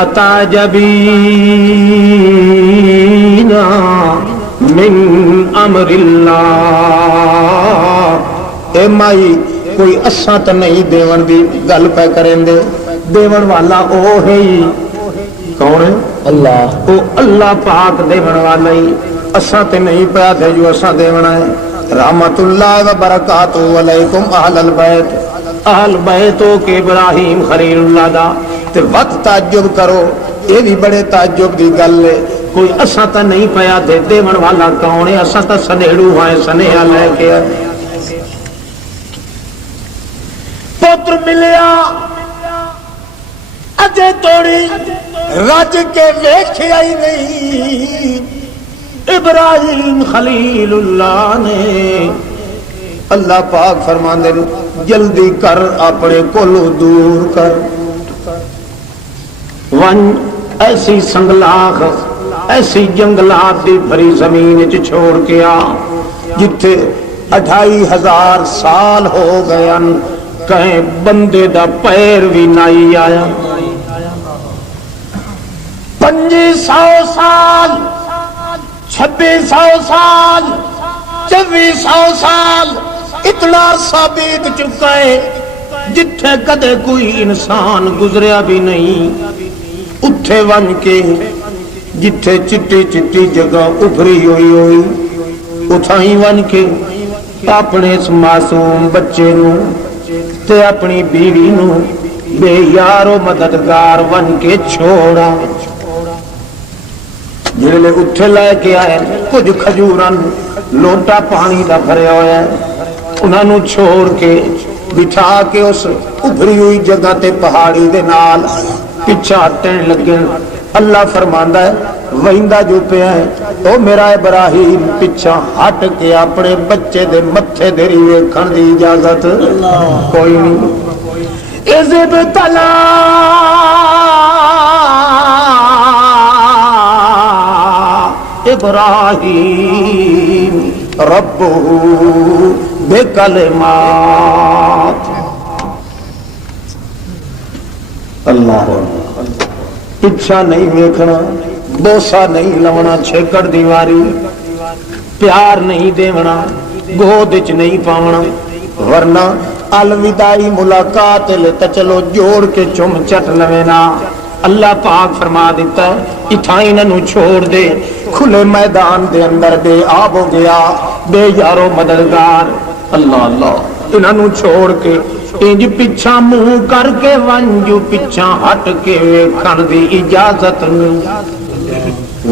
اتعجبینا من امر اللہ، اے مائی کوئی اساں تو نہیں دیون دی گل پہ کریں دے، دیون والا او ہے ہی کون ہے اللہ، او اللہ پاک دیون والا ہی، اساں تے نہیں پیا تھے جو اساں دیونا ہے۔ رحمت اللہ و برکاتہ علیکم اہل البیت، اہل بیتو کے ابراہیم خلیل اللہ دا تے وقت تعجب کرو یہ بھی بڑے تعجب دی گل ہے، کوئی اساں تے نہیں پیا تے دیون والا کون ہے، اساں تے سنیڑو ہیں سنیہا لے کے پتر ملیا اجے توڑی رج کے ویکھیا ہی نہیں، ابراہیم خلیل اللہ نے اللہ پاک فرماندے جلدی کر اپنے کولو دور کر ون ایسی سنگلاخ ایسی جنگلات دی بھری زمین وچ چھوڑ کے آ جتھے 2500 سال ہو گئے کہیں بندے دا پیر بھی نہیں آیا، 2500 سال 2600 سال 2400 سال اتنا عرصہ بیت چکا ہے جتھے کدے کوئی انسان گزریا بھی نہیں، اتھے ون کے جتھے چٹی چٹی جگہ ابھری ہوئی ہوئی اتھائی ون کے اپنے اس معصوم بچے نو تے اپنی بیوی نو بے یار و مددگار ون کے چھوڑا، جلے اتھے لے کے آئے کچھ کھجورن لوٹا پانی دا بھریا ہوا ہے انہاں نو چھوڑ کے بٹھا کے اس ابھری ہوئی جگہ تے پہاڑی دے نال پیچھا ہٹن لگے، اللہ فرماندا ہے وہندا جو پیا ہے او میرا ابراہیم پیچھا ہٹ کے اپنے بچے دے متھے دھری ویکھن دی اجازت کوئی نہیں۔ اذب تلا ابراہیم ربہ بکلمات، اللہ پیچھا نہیں ویکھنا، بوسا نہیں لونا، چھکڑ دیواری پیار نہیں دیونا، گود وچ نہیں پاونا، ورنہ الوداعی ملاقات لے تے چلو جوڑ کے چم چٹ لوینا۔ اللہ پاک فرما دیتا ہے اتھائی ننو چھوڑ دے کھلے میدان دے اندر بے آب ہو گیا بے یارو مددگار، اللہ اللہ انہوں چھوڑ کے انج پچھا منہ کر کے ونجو پچھا ہٹ کے ویکھن دی اجازت نہیں،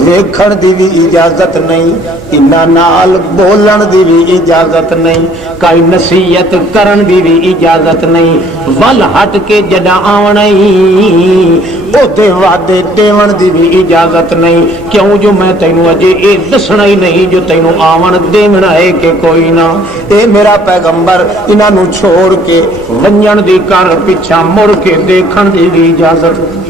ویکھن دی بھی اجازت نہیں، انہاں نال بولن دی بھی اجازت نہیں، کئی نصیحت کرن دی بھی اجازت نہیں، ول ہٹ کے جڑا آونا ہی او دے وعدے دیون دی بھی اجازت نہیں، کیوں جو میں تینوں اجے اے دسنا ہی نہیں جو تینوں آون دیونا ہے کہ کوئی نہ، اے میرا پیغمبر انہاں نو چھوڑ کے ونجن دی کر پیچھا مڑ کے دیکھن دی بھی اجازت نہیں۔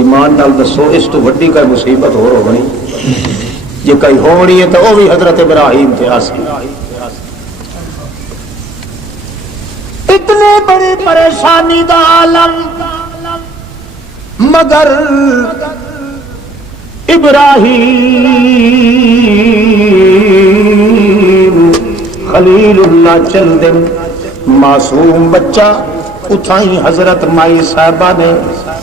ایمان نال دسو اس تو وڈی کوئی مصیبت ہو ہونی جے کئی ہونی ہے تو وہ بھی حضرت ابراہیم تھے آسی، اتنے بڑی پریشانی دا عالم مگر ابراہیم خلیل اللہ چل دن معصوم بچہ اتھائی حضرت مائی صاحبہ نے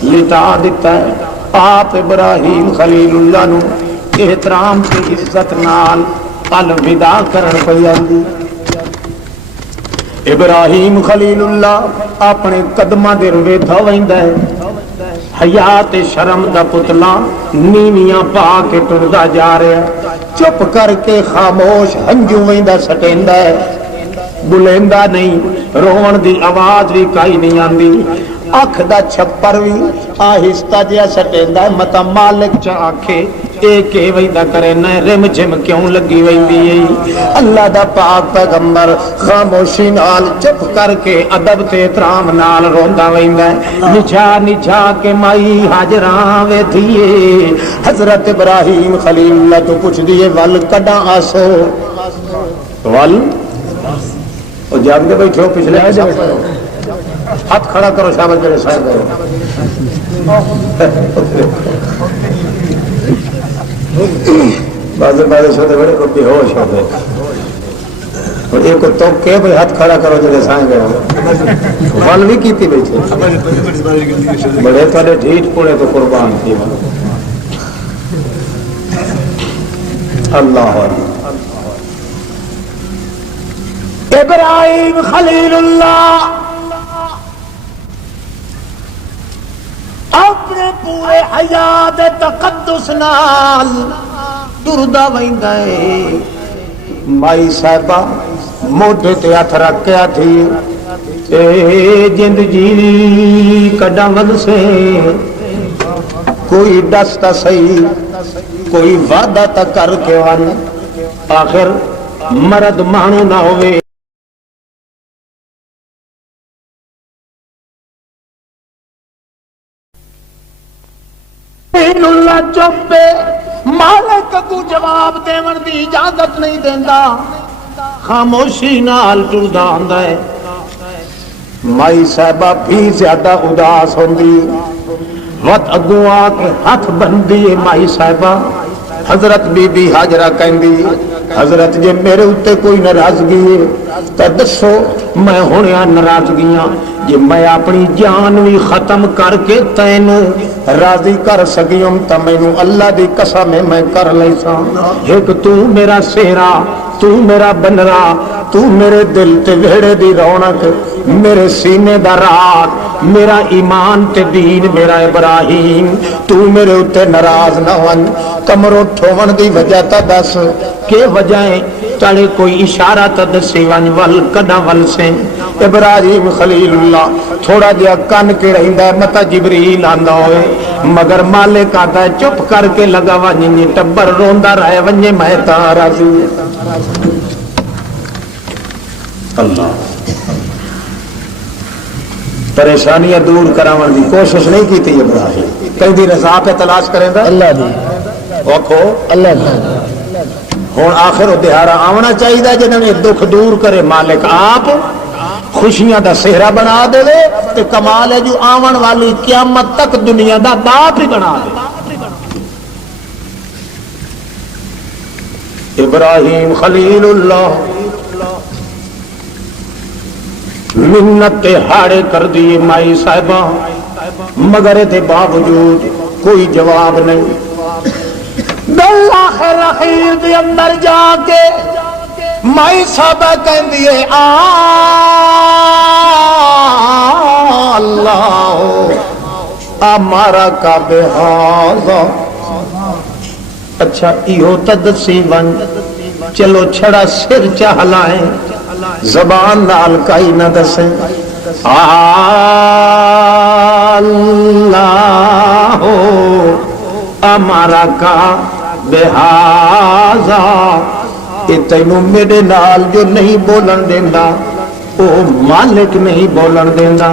لٹا دیتا ہے، آپ ابراہیم خلیل اللہ نو احترام کی عزت نال الوداع کرن پئی آندی۔ ابراہیم خلیل اللہ اپنے قدماں دے روے دھویندا ہے، حیات شرم دا پتلا نیویاں پا کے ٹردا جا رہا ہے، چپ کر کے خاموش ہنجو ویندا سٹیندا ہے، بلیندا نہیں، روون دی آواز بھی کائی نہیں آندی، اکھ دا چھپر بھی آہستہ جہا سٹیندا ہے، متا مالک چا آکھے اے کے ویندا کرے نہ رم جھم کیوں لگی ویندی ہے۔ اللہ دا پاک پیغمبر خاموشی نال چپ کر کے ادب تے احترام نال روندا ویندا ہے، نجا نجا کے مائی ہاجراں وے دھیے، حضرت ابراہیم خلیل اللہ تو پوچھ دیے ول کڈاں آسو، ول اور جاگ دے بیٹھے ہو پچھلے ہاتھ کھڑا کرو شاباش میرے صاحب بعض ہوتے بڑے کو بے ہوش ہوتے اور ایک کو تو کہ بھائی ہاتھ کھڑا کرو جڑے سائیں گئے ول بھی کیتی بیٹھے بڑے تھوڑے ڈھیٹ پڑے تو قربان تھی اللہ ابراہیم خلیل اللہ اپنے پورے حیات تقدس نال ٹردا ویندا ہے، مائی صاحبہ موڈے تے ہاتھ رکھ کے آتھی اے جند جی کڈاں ود سے کوئی دس تا صحیح، کوئی وعدہ تا کر کے ون، آخر مرد مانو نہ ہوئے اللہ چوپے مالک کو جواب دیون دی اجازت نہیں دیندا، خاموشی نال ٹردا ہوندا ہے، مائی صاحبہ بھی زیادہ اداس ہوندی، وقت اگوں آ کے ہاتھ بندی ہے مائی صاحبہ، حضرت بی بی ہاجرہ کہندی حضرت جے میرے اتے کوئی ناراضگی ہے تو دسو میں ہونیا ناراضگیاں، جے میں اپنی جان بھی ختم کر کے تینوں راضی کر سکیوں تو مینوں اللہ دی قسم میں کر لیسا، ایک تو میرا سہرا، تو میرا بنرا، تو میرے دل تے ویڑے دی رونق، میرے سینے دا راگ، میرا ایمان تے دین، میرا ابراہیم، تو میرے اتے ناراض نہ ون، کمروں ٹھوون دی وجہ تا دس کہ وجہیں چڑے کوئی اشارہ تا دسی ون ول کڈا ول سے۔ ابراہیم خلیل اللہ تھوڑا جہا کن کے رہندا ہے متا جبریل آندا ہوئے، مگر مالک آتا ہے چپ کر کے لگا ونجے ٹبر روندا رہے ونجے میں تا راضی۔ اللہ پریشانیاں دور کراون دی کوشش نہیں کی تھی ابراہیم، کہیں دی رضا پہ تلاش کریں گا اللہ دی وکھو اللہ دی۔ ہوں آخر دہاڑا آنا چاہیے جنہیں دکھ دور کرے مالک آپ خوشیاں دا سہرا بنا دے تے کمال ہے جو آون والی قیامت تک دنیا دا باپ ہی بنا دے۔ ابراہیم خلیل اللہ منت ہاڑے کر دیے مائی صاحبہ، مگر دے باوجود کوئی جواب نہیں۔ دل آخر اخیر دے اندر جا کے مائی صاحبہ کہندی ہے اللہ ہمارا کا بہاذا اچھا ایہو تدسی ون چلو چھڑا سر چہلائیں زبان نال کائی نہ دسیں اللہ ہمارا کا بہاذا یہ تینوں میرے نال جو نہیں بولن دیندہ وہ مالک نہیں بولن دیندہ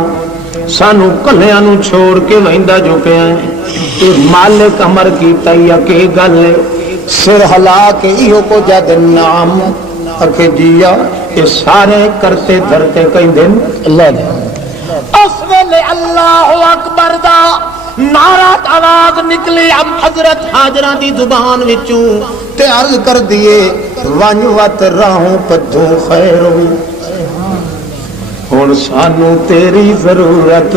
سانو کلیاں نو چھوڑ کے ویندا جو پہ ہیں یہ مالک امر کی تیا کے گل سر ہلا کے ایہو کو جد نام اکھے جیا یہ سارے کرتے دھرتے کہیں دن اللہ نے اس ویلے اللہ اکبر دا نعرات آواز نکلی اب حضرت حاجرہ دی زبان وچوں تے عرض کر دیے ونج وت راہوں پدھوں خیر ہوئی ہن سانو تیری ضرورت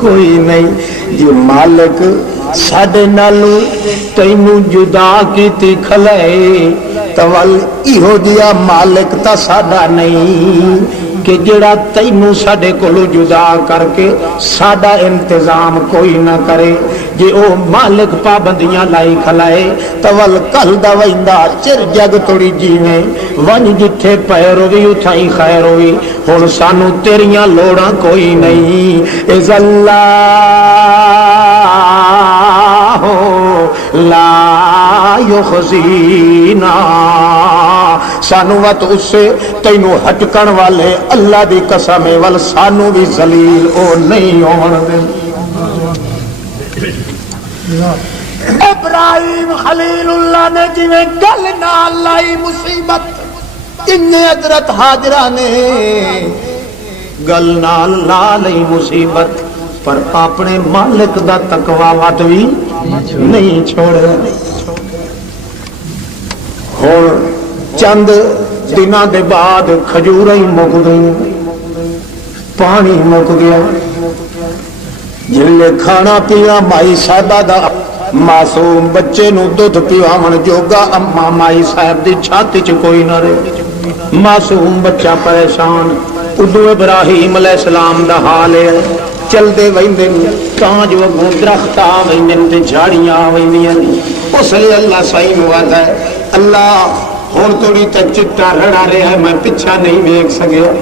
کوئی نہیں جی مالک ساڈے نالوں تینوں جدا کیتی کھلائے تول ایہو جیا مالک تا ساڈا نہیں کہ جڑا تینوں ساڈے کولوں جدا کر کے ساڈا انتظام کوئی نہ کرے جے او مالک پابندیاں لائی کھلائے تول کل دا ویندا چر جگ توڑی جیویں ونج جتھے پیر ہوئی اتھائی خیر ہوئی ہن سانو تیریاں لوڑاں کوئی نہیں اذ اللہ لا یخزینا سانو وت اس سے تینوں ہٹکن والے اللہ دی قسم ول سانو بھی ذلیل او نہیں ہون دے ابراہیم خلیل اللہ نے جویں گل نال لائی مصیبت ان حضرت حاجرہ نے گل نال لا لئی مصیبت پر اپنے مالک دا تقوی وٹ بھی نہیں چھوڑیا ہن چند دنوں دے بعد کھجوراں ہی مک گئی پانی مک گیا جلے کھانا پینا مائی صاحبہ دا معصوم بچے نو دودھ پیواون جوگا اما مائی صاحب دی چھاتی چ کوئی نہ رہے معصوم بچہ پریشان ادو ابراہیم علیہ السلام دا حال ہے چل دے ویندے کانج وگوں درخت آ ویندے تے جھاڑیاں آ ویندیاں اس لیے اللہ صحیح ہوا ہے اللہ ہن تھوڑی تک چٹا رڑا رہا ہے میں پیچھا نہیں دیکھ سکیا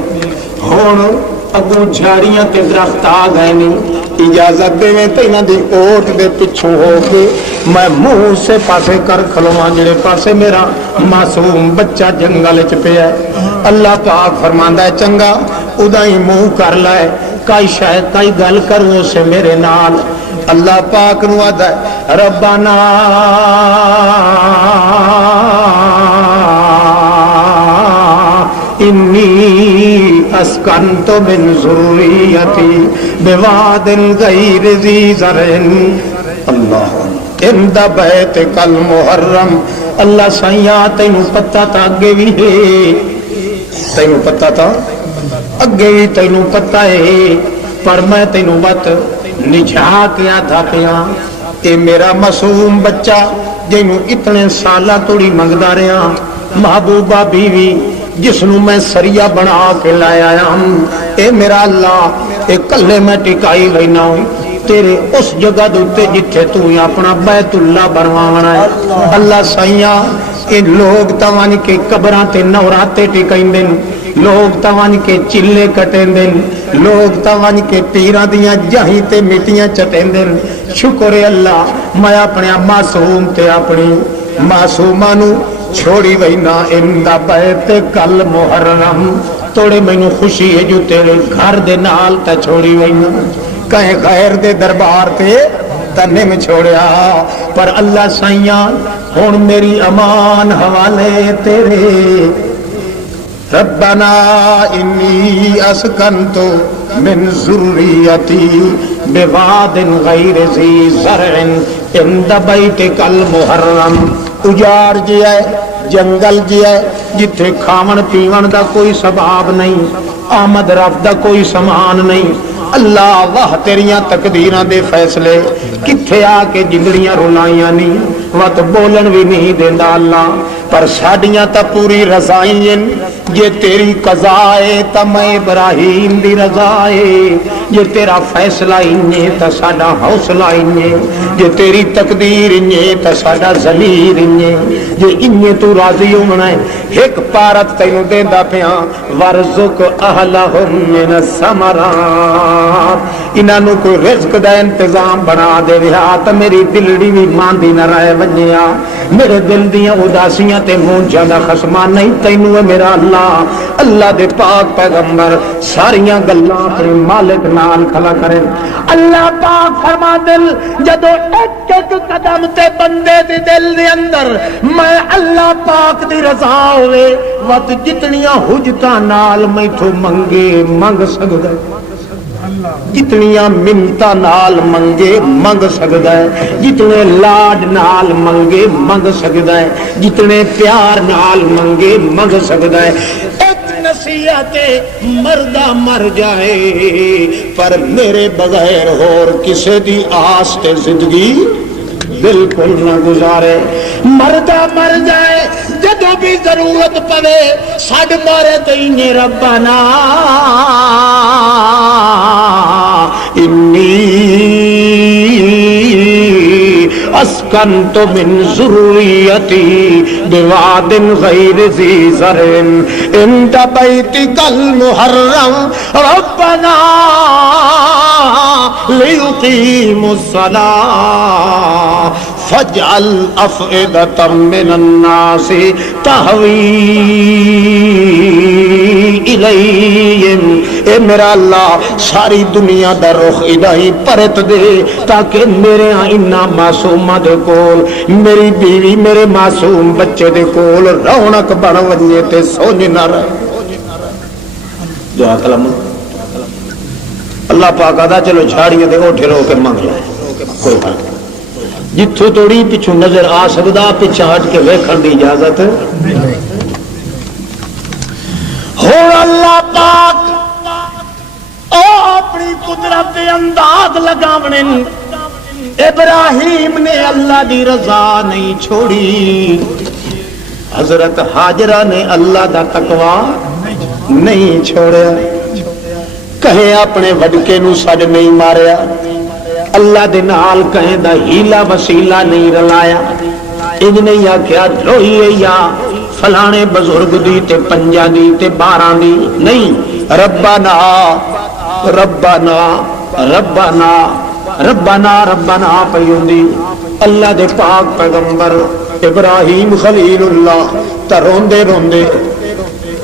ہن اگوں جھاڑیاں تے درخت آ گئے نہیں اجازت دے میں تیناں دی اوٹ دے پچھوں ہو کے میں منہ سے پاسے کر کھلواں جڑے پاسے میرا معصوم بچہ جنگل وچ پیا ہے اللہ پاک فرماندا ہے چنگا ادا ہی منہ کر لائے کئی شاید کئی گل کروں سے میرے نال اللہ پاک نو آدا ہے ربنا انی اسکنت من ذریتی بواد غیر ذی زرع اللہ عند بیتک المحرم اللہ سائیاں تینوں پتہ تا اگے بھی ہے تینوں پتہ تا اگے بھی تینوں پتہ ہے پر میں تینوں بات نجھا کے آدھا پیا اے میرا معصوم بچہ جنوں اتنے سالہ توڑی منگدا رہا محبوبہ بیوی جس نو میں سریا بنا کے لایا ہوں اے میرا اللہ اے کلے میں ٹکائی لینا ہوں تیرے اس جگہ دوتے جتھے تو اپنا بیت اللہ بنوانا ہے اللہ سائیاں ان لوگ توان کے قبراں تے نوراتے ٹکائیں دن لوگ توان کے چلے کٹیں دن لوگ توان کے پیراں دیاں جاہیں تے مٹیاں چٹیں دن شکر اللہ میں اپنے معصوم تے اپنی معصوماں نو چھوڑی وینا اندہ بیت کل محرم توڑے میں نو خوشی ہے جو تیرے گھر دے نال تا چھوڑی وینا کہیں غیر دے دربار تے تنے میں چھوڑیا پر اللہ سائیاں ہون میری امان حوالے تیرے ربنا انی اسکنتو من ذریتی بواد غیر ذی زرع عند بیتک المحرم اجار جی ہے جنگل جی ہے جتھے کھاون پیون دا کوئی سباب نہیں آمد رفت دا کوئی سامان نہیں اللہ واہ تیریاں تقدیراں دے فیصلے کتھے آ کے جنگڑیاں رولائیاں نہیں وقت بولن بھی نہیں دیندا اللہ پر ساڈیاں تا پوری رضائیں یہ تیری قضا ہے تا میں ابراہیم دی رضا ہے یہ تیرا فیصلہ انہیں تا ساڈا حوصلہ انہیں یہ تیری تقدیر انہیں تا ساڈا ضمیر انہیں یہ انہیں تو راضی ہونا ہے ایک پارت تینوں دیندا پیاں ورزق اہلہم من الثمرات انہاں نوں کوئی رزق دا انتظام بنا دے ویا تا میری دلڑی بھی ماندی نہ رہے ونجیا میرے دل دیاں اداسیاں تے مونجاں دا خصمہ نہیں تینوں ہے میرا اللہ دے پاک پیغمبر ساریاں گلاں اپنے مالک نال کھلا کرے اللہ پاک فرما دل جدو ایک ایک قدم تے بندے دے دل دے اندر میں اللہ پاک دی رضا ہوئے وقت جتنیاں حجتاں نال میں تو منگے منگ سکدا ہے جتنیاں منتاں نال منگے منگ سکدا ہے جتنے لاڈ نال منگے منگ سکدا ہے جتنے پیار نال منگے منگ سکدا ہے ایک نصیحت مردہ مر جائے پر میرے بغیر اور کسے دی آس تے زندگی بالکل نہ گزارے مردہ مر جائے جدو بھی ضرورت پڑے ساڈ مارے تینے ربنا انی اسکنت من ذریتی بواد غیر ذی زرع عند بیتک المحرم ربنا لیقیموا الصلاة فاجعل افئدة من الناس تہوی الیہم اے میرا اللہ ساری دنیا دا رخ ادائی پرت دے تاکہ میرے انہاں معصومہ دے کول میری بیوی میرے معصوم بچے دے کول رونق بن ونجے تے سونج نہ رہے دعا کلام اللہ پاک آدھا چلو جھاڑیاں دے اوٹھے رو کے منگ لائے کوئی بات جتھوں توڑی پچھو نظر آ سکدا پچھا ہٹ کے ویکھن دی اجازت ہو اللہ پاک او اپنی قدرت دے انداز لگاونے ابراہیم نے اللہ دی رضا نہیں چھوڑی حضرت حاجرہ نے اللہ دا تقوی نہیں چھوڑیا کہیں اپنے وڈکے نو سڈ نہیں ماریا اللہ دے نال کہیں دا ہیلا وسیلہ نہیں رلایا انج نہیں آکھیا دروہی یا فلانے بزرگ دی تے پنجا دی تے باراں دی نہیں ربنا ربنا ربنا ربنا ربنا پیوندی اللہ دے پاک پیغمبر ابراہیم خلیل اللہ تا روندے روندے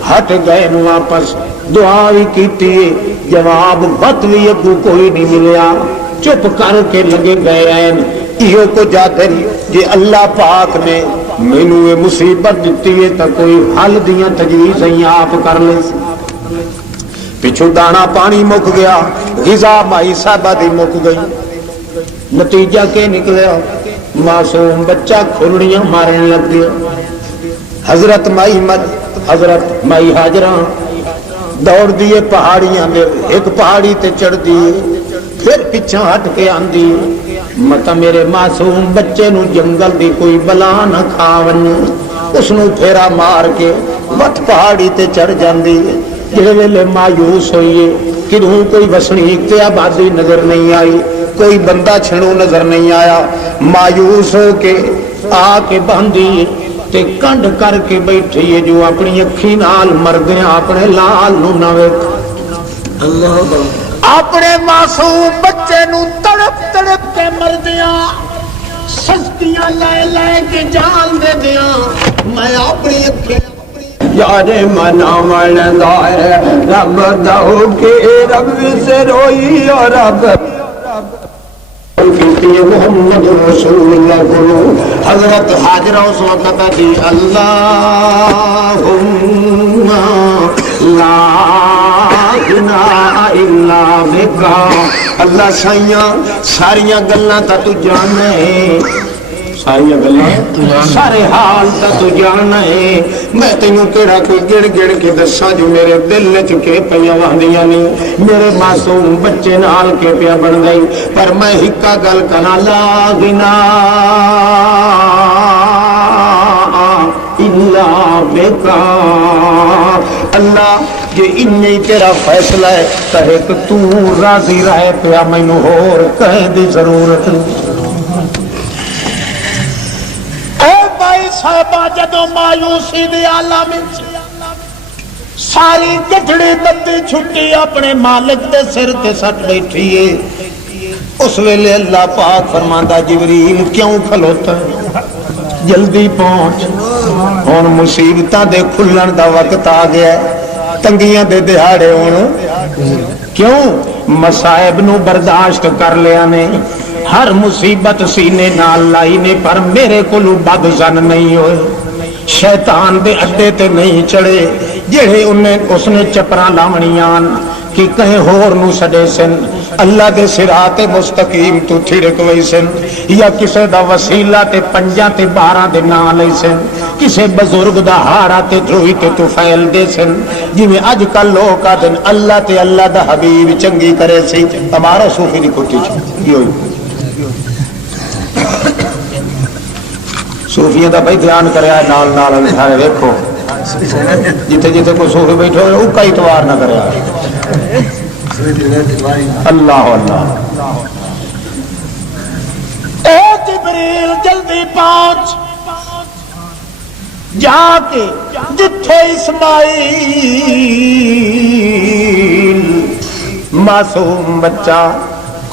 ہٹ گئے نو واپس دعا بھی کیتی جواب بت بھی اگو کوئی نہیں ملیا چپ کر کے لگے گئے این ایو کو جاتے جی اللہ پاک نے مینوں یہ مصیبت دیتی ہے تا کوئی حل دیاں تجویزیں آپ کر لے پچھو دانا پانی مک گیا غذا مائی صاحبہ دی مک گئی نتیجہ کے نکلیا معصوم بچہ کھلڑیاں مارنے لگ گیا حضرت مائی حاجرہ دوڑ دیے پہاڑیاں میں ایک پہاڑی تے چڑھ دیے پھر پیچھے ہٹ کے آندی متا میرے معصوم بچے نو جنگل دی کوئی بلا نہ کھاون اس نو پھیرا مار کے وٹ پہاڑی تے چڑھ جاندی جڑے ویلے مایوس ہوئیے کدھوں کوئی وسنیک تے آبادی نظر نہیں آئی کوئی بندہ چھڑو نظر نہیں آیا مایوس ہو کے آ کے باندھی تے کنڈ کر کے بیٹھی ہے جو اپنی اکھی نال مر گیا اپنے لال نو نہ ویکھ اللہ اپنے معصوم بچے نو تڑپ تڑپ کے مر دیا سستیاں لے لے کے جان دے دیا میں اپنی اکھی یار منا ملدا ہے رب دہو کے رب سے روئی اور رب محمد رسول اللہ کو حضرت حاجرہ اس وقت دی اللہم لا الہ الا بکا اللہ سائیاں ساریاں گلاں تا تو جاننا ہے ساریاں گلاں سارے حال تا تو جاننا ہے میں تینوں کیڑا کوئی گڑ گڑ کے دساں جو میرے دل چکے پیاں واندیاں نہیں میرے معصوم بچے نال کے پیا بن گئی پر میں ہکا گل کنا لا غنا جے انہی تیرا فیصلہ ہے کہے کہ تو راضی رہے پیا مینوں ہور کہیں دی ضرورت نہیں۔ اے بھائی صاحبہ جدوں مایوسی دی عالم وچ ساری گٹڑی بندی چھٹی اپنے مالک دے سر تے سٹ بیٹھی ہے، اس ویلے اللہ پاک فرماندا جبریل کیوں کھلوتا ہے؟ جلدی پہنچ، ہن مصیبتاں دے کھلن دا وقت آ گیا ہے، تنگیاں دے دہاڑے ہن کیوں مصائب نو برداشت کر لیا نے، ہر مصیبت سینے نال لائی نے، پر میرے کولوں بد زن نہیں ہوئے، شیطان دے اڈے تے نہیں چڑھے جڑے اس نے چپراں لاونیاں کہ کہیں ہور نو سڈے سن، اللہ دے صراط مستقیم تو تھڑک وئی سن، یا کسے دا وسیلہ تے پنجاں تے 12 دے نام لئی سن، کسے بزرگ دا ہارا تے دروئی تے توفیل دے سن، جویں اج کل لوگ آدن اللہ تے اللہ دا حبیب چنگی کرے سی، ہمارا صوفی دی کھٹی چ صوفیاں دا بھائی دھیان کریا نال نال سارے ویکھو جتھے جتھے کوئی صوفی بیٹھے ہوئے او کئی اتوار نہ کریا، اللہ اللہ۔ اے جبریل جلدی پہنچ، جا کے جتھے اسماعیل معصوم بچہ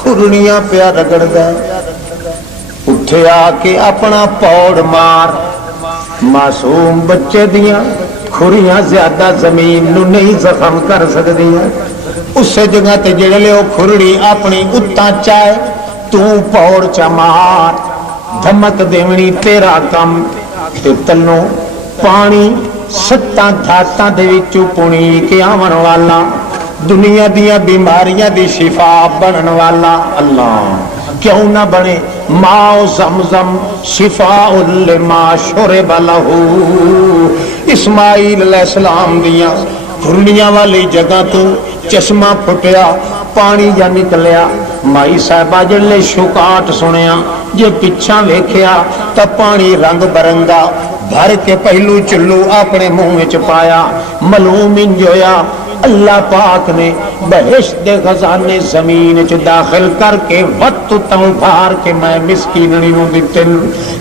کھرنیاں پیا رگڑدا اٹھے آ کے اپنا پوڑ مار، معصوم بچے دیاں کھریاں زیادہ زمین نو نہیں زخم کر سکدیاں، اس جگہ تے جڑے او کھرڑی اپنی اتاں چائے تو پوڑ چا مار، دھمک دیونی تیرا کم، تے تلوں پانی 7 دھاتاں دے وچوں پونی کے آون والا، دنیا دیاں بیماریاں دی شفا بنن والا، اللہ کیوں نہ بنے ماء زمزم شفاء لما شرب لہ۔ اسماعیل علیہ السلام دیاں کھرنیاں والی جگہ تو چشمہ پھٹیا، پانی جا نکلیا، مائی صاحبہ جلے شکاٹ سنیا، جے پچھاں ویکھیا تا پانی رنگ برنگا بھر کے پہلو چلو اپنے منہ وچ پایا، ملوم انجویا، اللہ پاک نے بہشت دے خزانے زمین چ داخل کر کے وقت توں بھار کے میں مسکیننی نو دتن،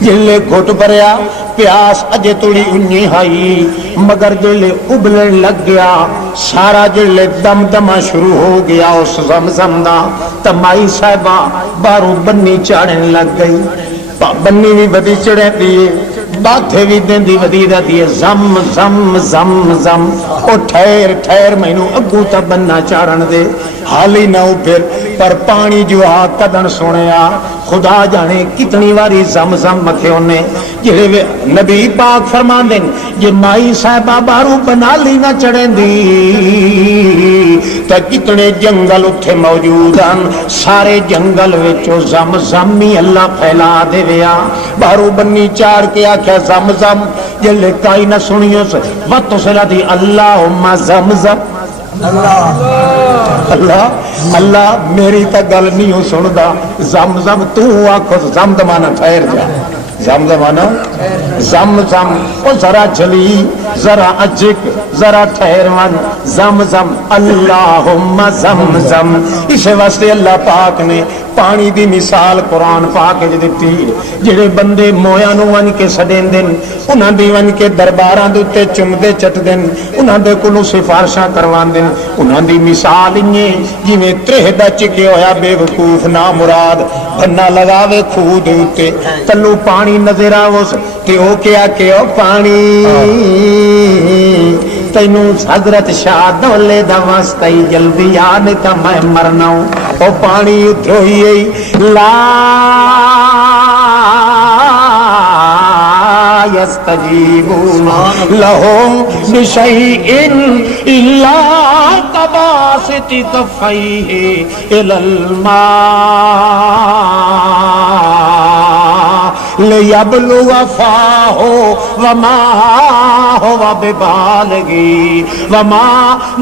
جلے گھٹ بھریا پیاس اجے توڑی انہی ہائی، مگر جلے ابلن لگ گیا سارا جلے دم دمہ شروع ہو گیا اس زمزم دا، تمائی صاحبہ بارو بنی چاڑن لگ گئی، بنی بھی بدی چڑھے دیئے، باتھے بھی دن دی ودیدہ دیئے، زم زم زم زم، او ٹھہر ٹھہر مینوں اگو تا بننا چاڑن دے، حالی نہ پھر پر پانی جو آ کدن سنیا، خدا جانے کتنی واری زم زم مکھے ہونے، جہے نبی پاک فرمان دیں یہ مائی صاحبہ بارو بنا لی نہ چڑھیں دی تا کتنے جنگل اتھے موجود ہیں، سارے جنگل وچو زم زمی اللہ پھیلا دے ویا، بارو بنی چار کے آکھیا زم زم، جلے کائی نہ سنیو سے وقت صلح دی اللہم زم زم، اللہ اللہ اللہ میری تا گل نہیں ہو سندا، زم زم تو آکھو زم دمانا ٹھہر جا، زم زمانا زم زم، او ذرا چلی ذرا اجک ذرا ٹھہرون، زم زم اللہم زم زم، اس واسطے اللہ پاک نے پانی دی مثال قرآن پاک وچ دتی، جڑے بندے مویاں نو ون کے سڈین دن، انہاں دی ون کے درباراں دے تے چمدے چٹ دن، انہاں دے کولوں سفارشاں کروان دن، انہاں دی مثال انجے جویں ترہ دا چکے ہویا بے وقوف نا مراد بھنا لگاوے کھوہ دے اوتے، تلو پانی نظر آوس تے او کیا کہ او پانی تینوں حضرت شاہ دولے دا واسطے جلدی آن تا میں مرنا ہوں، او پانی اتروئی لا یستجیبون لہم بشیئن الا کباسط کفیہ الی الماء لیبلغ فاہ وما ہوا ببالغی وما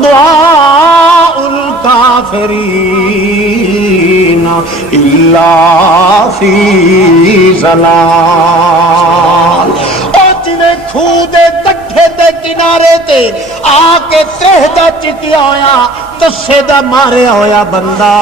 دعاء الکافرین الا فی ضلال۔ کھو دے گٹھے دے کنارے تے آ کے تہ دا چکیا ہویا تسے دا ماریا ہویا بندہ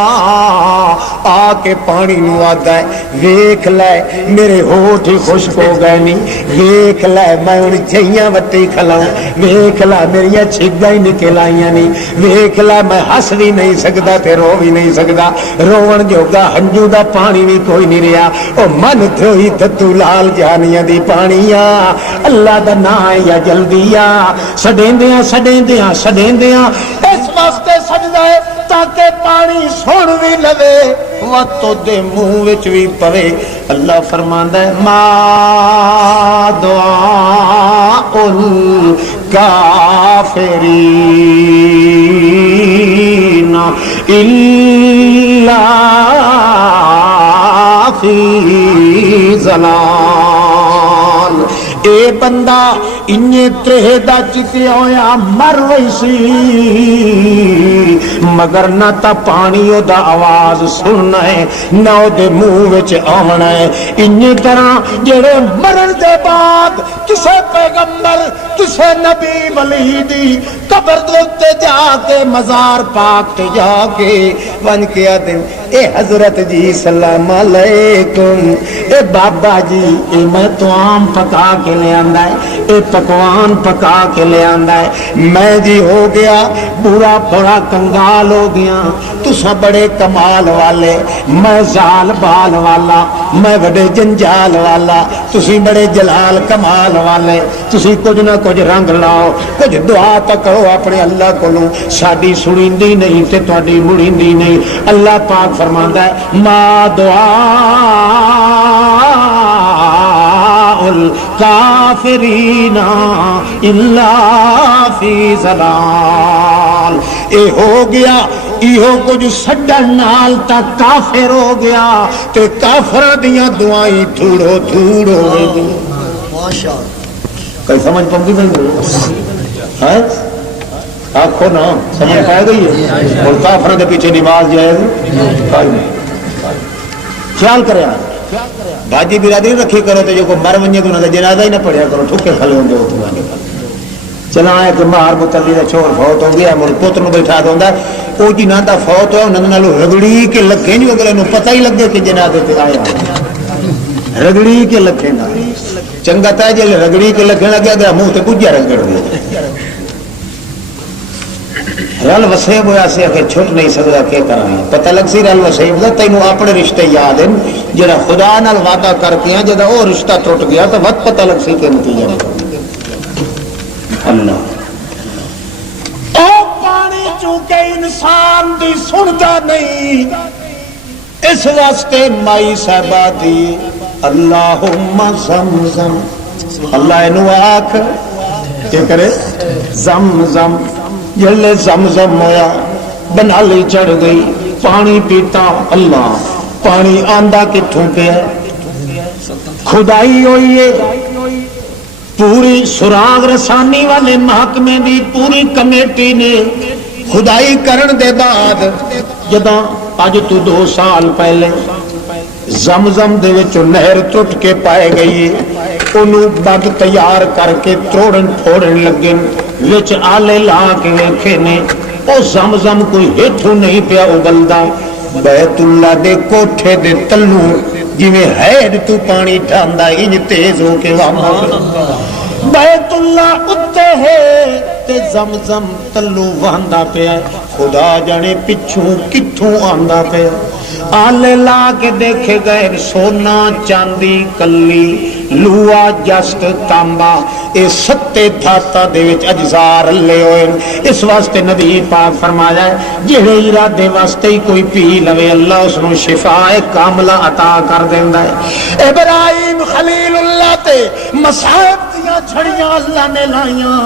آ کے پانی نو آدا ہے ویکھ لے میرے ہونٹ ہی خشک ہو گئے نہیں ویکھ لے میں ہن جھیاں وٹی کھلاؤں ویکھ لے میری چھگاں ہی نکل آئیاں نہیں ویکھ لے میں ہس بھی نہیں سکدا تے رو بھی نہیں سکدا روون جوگا ہنجو دا پانی بھی کوئی نہیں رہا او من تھوئی تتو لال جہانیاں دی پانیاں اللہ دا نام ہے یا جلدیاں سڈیندیاں سڈیندیاں سڈیندیاں اس واسطے سجدہ ہے تاکہ پانی سن بھی لوے وتو دے منہ وچ بھی پوے اللہ فرماندا ہے ما دعاء الکافرین الا فی ضلال اے بندہ انہیں ترہ دا چتے ہویا مر ویسی مگر نہ تا پانی او دا آواز سننا ہے نہ او دے منہ وچ آونا ہے انہیں طرح جڑے مرن دے بعد کسے پیغمبر کسے نبی ولی دی قبر دوتے جا کے مزار پاک تے جا کے ون کے آدھے اے حضرت جی سلام علیکم اے بابا جی اے میں تو عام پکا کے لے آندا ہے اے پکوان پکا کے لے آندا ہے میں جی ہو گیا برا بڑا کنگال ہو گیا تسا بڑے کمال والے میں زال بال والا میں بڑے جنجال والا تسی بڑے جلال کمال والے تسی کچھ نہ کچھ رنگ لاؤ کچھ دعا تک کرو اپنے اللہ کولوں ساڈی سنیندی نہیں تے تہاڈی مڑیندی نہیں اللہ پاک فرماندا ہے ما دعاء الکافرین الا فی ضلال اے ہو گیا ایہو کچھ سڈن نال تا کافر ہو گیا تے کافراں دیاں دعائیں دھوڑو دھوڑ ہو گئی ماشاءاللہ کئی سمجھ پاؤں گی نہیں ہے آنکھوں نا سمجھ پائے گئی ہے اور کافروں کے پیچھے نماز جائز خیال کرے باجی برادری رکھی کرو تو جو کو مر ونجے تو نہ جنازہ ہی نہ پڑھیا کرو ٹھکے کھلے ہوں دے چلا ہے کہ مار متلی دا چھوڑ فوت ہو گیا مر پوتر نو بیٹھا دوندا او جی نہ دا فوت ہوا انہاں نالو رگڑی کے لکھے نہیں اگلے نو پتہ ہی لگے کہ جنازے تے آیا رگڑی کے لکھے نہ چنگا تا جے رگڑی کے لکھے لگیا تے منہ تے کجا رگڑ دے رل وسیب ہویا سی کہ چھٹ نہیں سکدا کہ کراں پتہ لگ سی رل وسیب دا تینوں اپنے رشتے یاد ہیں جڑا خدا نال وعدہ کر کے جدا او رشتہ ٹوٹ گیا تو وقت پتہ لگ سی کہ نتیجہ اللہ او پانی چونکہ انسان دی سندا نہیں اس واسطے مائی صاحبہ دی اللہم زمزم اللہ انو آکھ کیا کرے زمزم جلے زمزم ہویا بنالی چڑھ گئی پانی پیتا اللہ پانی آندہ کتھوں پہ ہے خدائی ہوئی ہے پوری سراغ رسانی والے محکمے دی پوری کمیٹی نے خدائی کرن دے بعد جداں آج تو 2 سال پہلے زمزم دے وچوں نہر ٹوٹ کے پائے گئی انہوں بگ تیار کر کے توڑن پھوڑن لگے وچ آلے لا کے ویکھے نے او زمزم کوئی ہتھوں نہیں پیا ابلدا بیت اللہ دے کوٹھے دے تلوں جویں ہیڈ تو پانی ڈھاندا انج تیز ہو کے واما بیت اللہ اتے ہے تے زمزم تلوں وہندا پیا خدا جانے پچھوں کتھوں آندا پیا آلے لا کے دیکھے گئے سونا چاندی کلی لوہا جست تانبا اے 7 دھاتا دے وچ اجزار لے ہوئے اس واسطے نبی پاک فرمایا ہے جہے ارادے واسطے ہی کوئی پی لوے اللہ اس نو شفاء کاملہ عطا کر دیندا ہے ابراہیم خلیل اللہ تے مصائب دیاں چھڑیاں اللہ نے لائیاں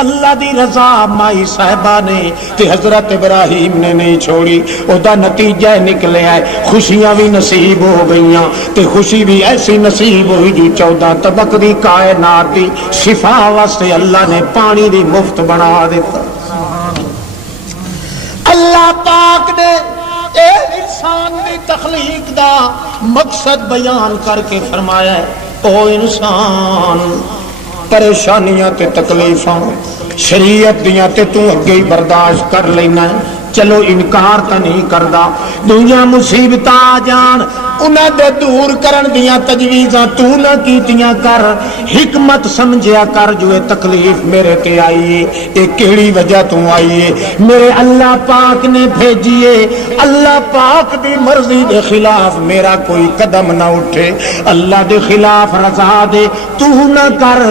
اللہ دی رضا مائی صاحبہ نے تے حضرت ابراہیم نے نہیں چھوڑی او دا نتیجہ نکلے آئے خوشیاں بھی نصیب ہو گئیاں تے خوشی بھی ایسی نصیب ہوئی جو 14 طبق دی کائنات دی شفا واسطے اللہ نے پانی دی مفت بنا دیتا اللہ پاک نے اے انسان دی تخلیق دا مقصد بیان کر کے فرمایا ہے او انسان پریشانیاں تے تکلیفاں شریعت دیاں تے تو اگے ہی برداشت کر لینا ہے، چلو انکار تا نہیں کردا، دنیا مصیبت آ جان انہاں دے دور کرن دیاں تجویزاں تو نہ کیتیاں کر، حکمت سمجھیا کر جو یہ تکلیف میرے تے آئی ہے یہ کیڑی وجہ تو آئی ہے، میرے اللہ پاک نے بھیجیے، اللہ پاک دی مرضی دے خلاف میرا کوئی قدم نہ اٹھے، اللہ دے خلاف رضا دے تو نہ کر،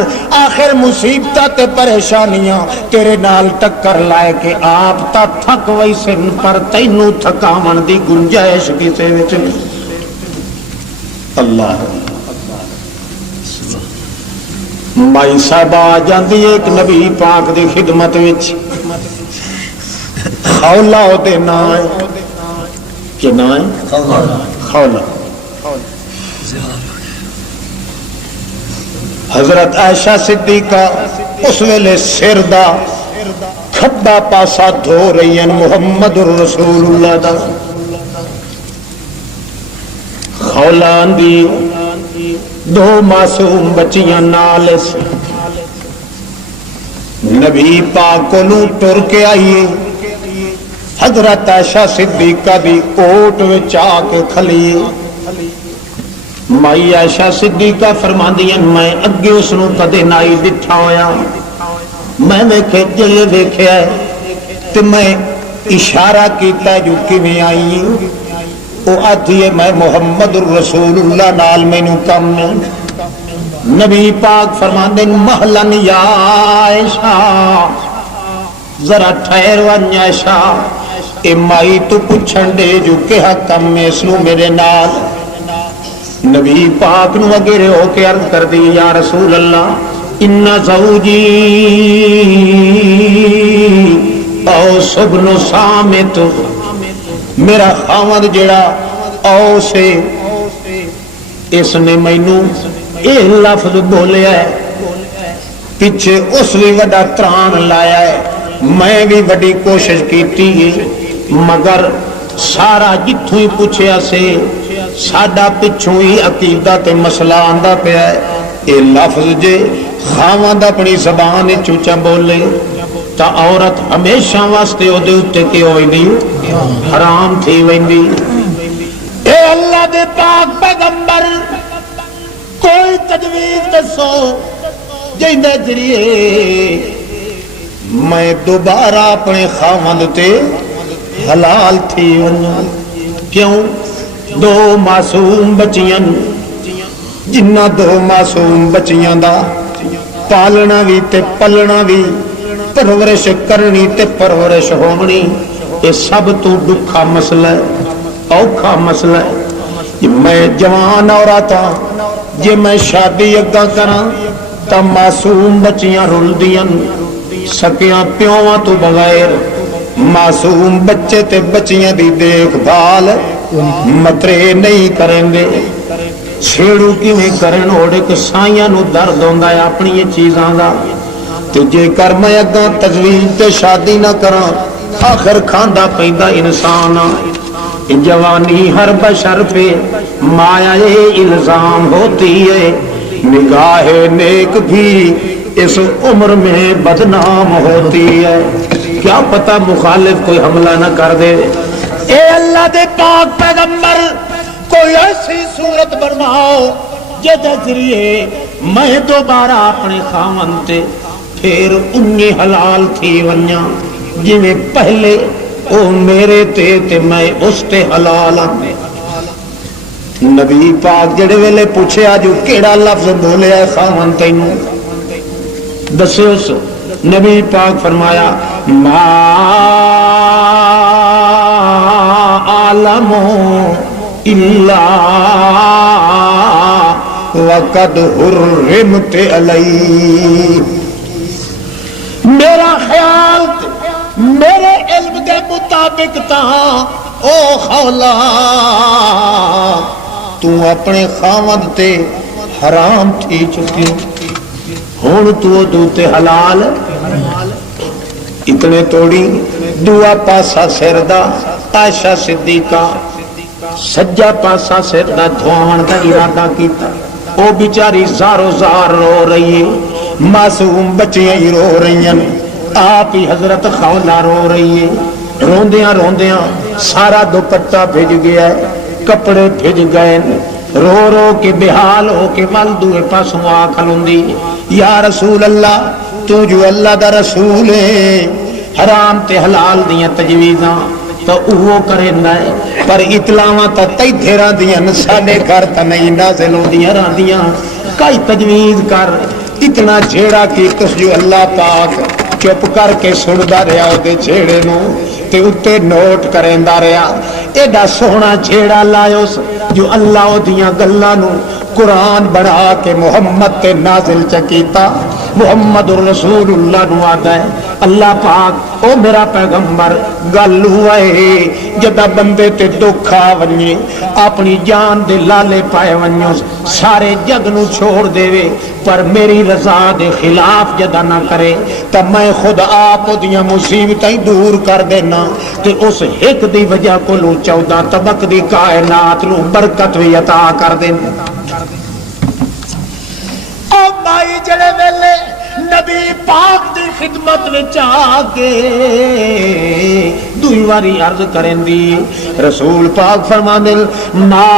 آخر مصیبتاں تے پریشانیاں تیرے نال ٹکر لائے کہ آپ تا تھک ویسے پر تینوں تھکاون دی گنجائش کسے وچ نہیں۔ اللہ مائی صاحب آ جاندی ایک نبی پاک دی خدمت وچ، خولا دے نام ہے، کہ نام ہے خولا۔ حضرت عائشہ صدیقہ اس ویلے سر دا کھبا پاسا دھو رہی ہیں محمد رسول اللہ دا، خولان دی دو معصوم بچیاں نال سے نبی پاک کو نو ٹر کے آئیے، حضرت عائشہ صدیقہ دی اوٹ وچ آ کے کھلیے، مائی عائشہ صدیقہ فرماندی ہیں میں اگے اس نو کدے نائی ڈٹھا ہویا، میں نے جلے دیکھا ہے تو میں اشارہ کیتا ہے جو کیویں آئی، وہ آتی ہے میں محمد رسول اللہ نال مینوں کم ہے۔ نبی پاک فرماندے محلن یا عائشہ ذرا ٹھہر ون عائشہ، اے مائی تو پوچھن دے جو کہا کم ہے اس نو میرے نال۔ نبی پاک نو اگے ہو کے عرض کر دی یا رسول اللہ ان زوجی اوس بن صامت، میرا خاوند جڑا اوس ہے اس نے مینوں یہ لفظ بولیا ہے، پیچھے اس بھی وڈا تران لایا ہے، میں بھی بڑی کوشش کیتی ہے مگر سارا جتھوں ہی پوچھیا سے ساڈا پچھوں ہی عقیدہ تے مسئلہ آندا پیا ہے، یہ لفظ جے خاوند اپنی زبان چوچا بولے تا عورت ہمیشہ واسطے او دے اوتے کی ہوئی حرام تھی ویندی۔ اے اللہ دے پاک پیغمبر کوئی تجویز دسو جہاں ذریعے میں دوبارہ اپنے خاوند تے حلال تھی ونجاں، کیوں دو معصوم بچیاں جنہ دو معصوم بچیاں دا پالنا بھی تے پلنا بھی پرورش کرنی تے پرورش ہونی یہ سب تو دکھا مسئلہ ہے، اوکھا مسئلہ ہے۔ میں جوان عورت ہاں جے میں شادی اگا کراں تا معصوم بچیاں رل دیاں سکیاں پیواں تو بغیر، معصوم بچے تے بچیاں دی دیکھ بھال مترے نہیں کریں گے، چھیڑو کیویں کرن اوڑے کہ سائیاں نو درد ہوندا ہے اپنی یہ چیزاں دا، تے جے کر میں اگاں تجویز تے شادی نہ کراں آخر کھاندا پیندا انسان، جوانی ہر بشر پہ مایا الزام ہوتی ہے، نگاہ نیک بھی اس عمر میں بدنام ہوتی ہے، کیا پتہ مخالف کوئی حملہ نہ کر دے۔ اے اللہ دے پاک پیغمبر کوئی ایسی صورت بناؤ جدے ذریعے میں دوبارہ اپنے خاوند تے پھر انہی حلال تھی ونیاں جویں پہلے او میرے تے میں اس تے حلال ہاں۔ نبی پاک جڑے ویلے پوچھیا جو کیڑا لفظ بولیا ہے خاوند تینوں دسو، نبی پاک فرمایا ما عالم الا وقد حرمت علی، میرا خیال میرے علم کے مطابق تا او خولا تو اپنے خاوند تے حرام تھی چکی، ہون تو دوتے حلال، اتنے توڑی دعا پاسا سردہ عائشہ صدیقہ سجا پاسا سردہ دھوان کا ارادہ کیتا، او بیچاری زارو زار رو رہی ہے، معصوم بچیاں ہی رو رہی ہیں، آپ ہی حضرت خولا رو رہی ہے، روندیاں روندیاں سارا دوپٹہ بھج گیا ہے، کپڑے بھج گئے، رو رو کے بحال ہو کے ول دوے پاسوں آ کھلوندی، یا رسول اللہ تو جو اللہ دا رسول ہے، حرام تے حلال دیاں تجویزاں تو وہ کرے نہ پر اطلاعاں تا تیتھے راندیاں ساڈے گھر تا نہیں نازل ہوندیاں راندیاں، کئی تجویز کر، اتنا جھیڑا کی تس جو اللہ پاک چپ کر کے سندا رہا اودے جھیڑے نو تے اتے نوٹ کریندا رہا، ایڈا سونا جھیڑا لایوس جو اللہ دیاں گلاں نو قرآن بنا کے محمد تے نازل چکیتا، محمد رسول اللہ نو آدا ہے اللہ پاک او میرا پیغمبر گل ہوئے جدا بندے تے دکھ آ ونجے اپنی جان دے لالے پائے ونجو سارے جگ نو چھوڑ دے وے پر میری رضا دے خلاف جدا نہ کرے تا میں خود آپ دیاں مصیبتیں دور کر دینا تے اس ایک دی وجہ کو لو 14 طبق دی کائنات نو برکت بھی عطا کر دینا۔ او مائی جڑے ویلے نبی پاک دی خدمت وچ آ کے دوئی واری عرض کریں دی رسول پاک فرماندے ما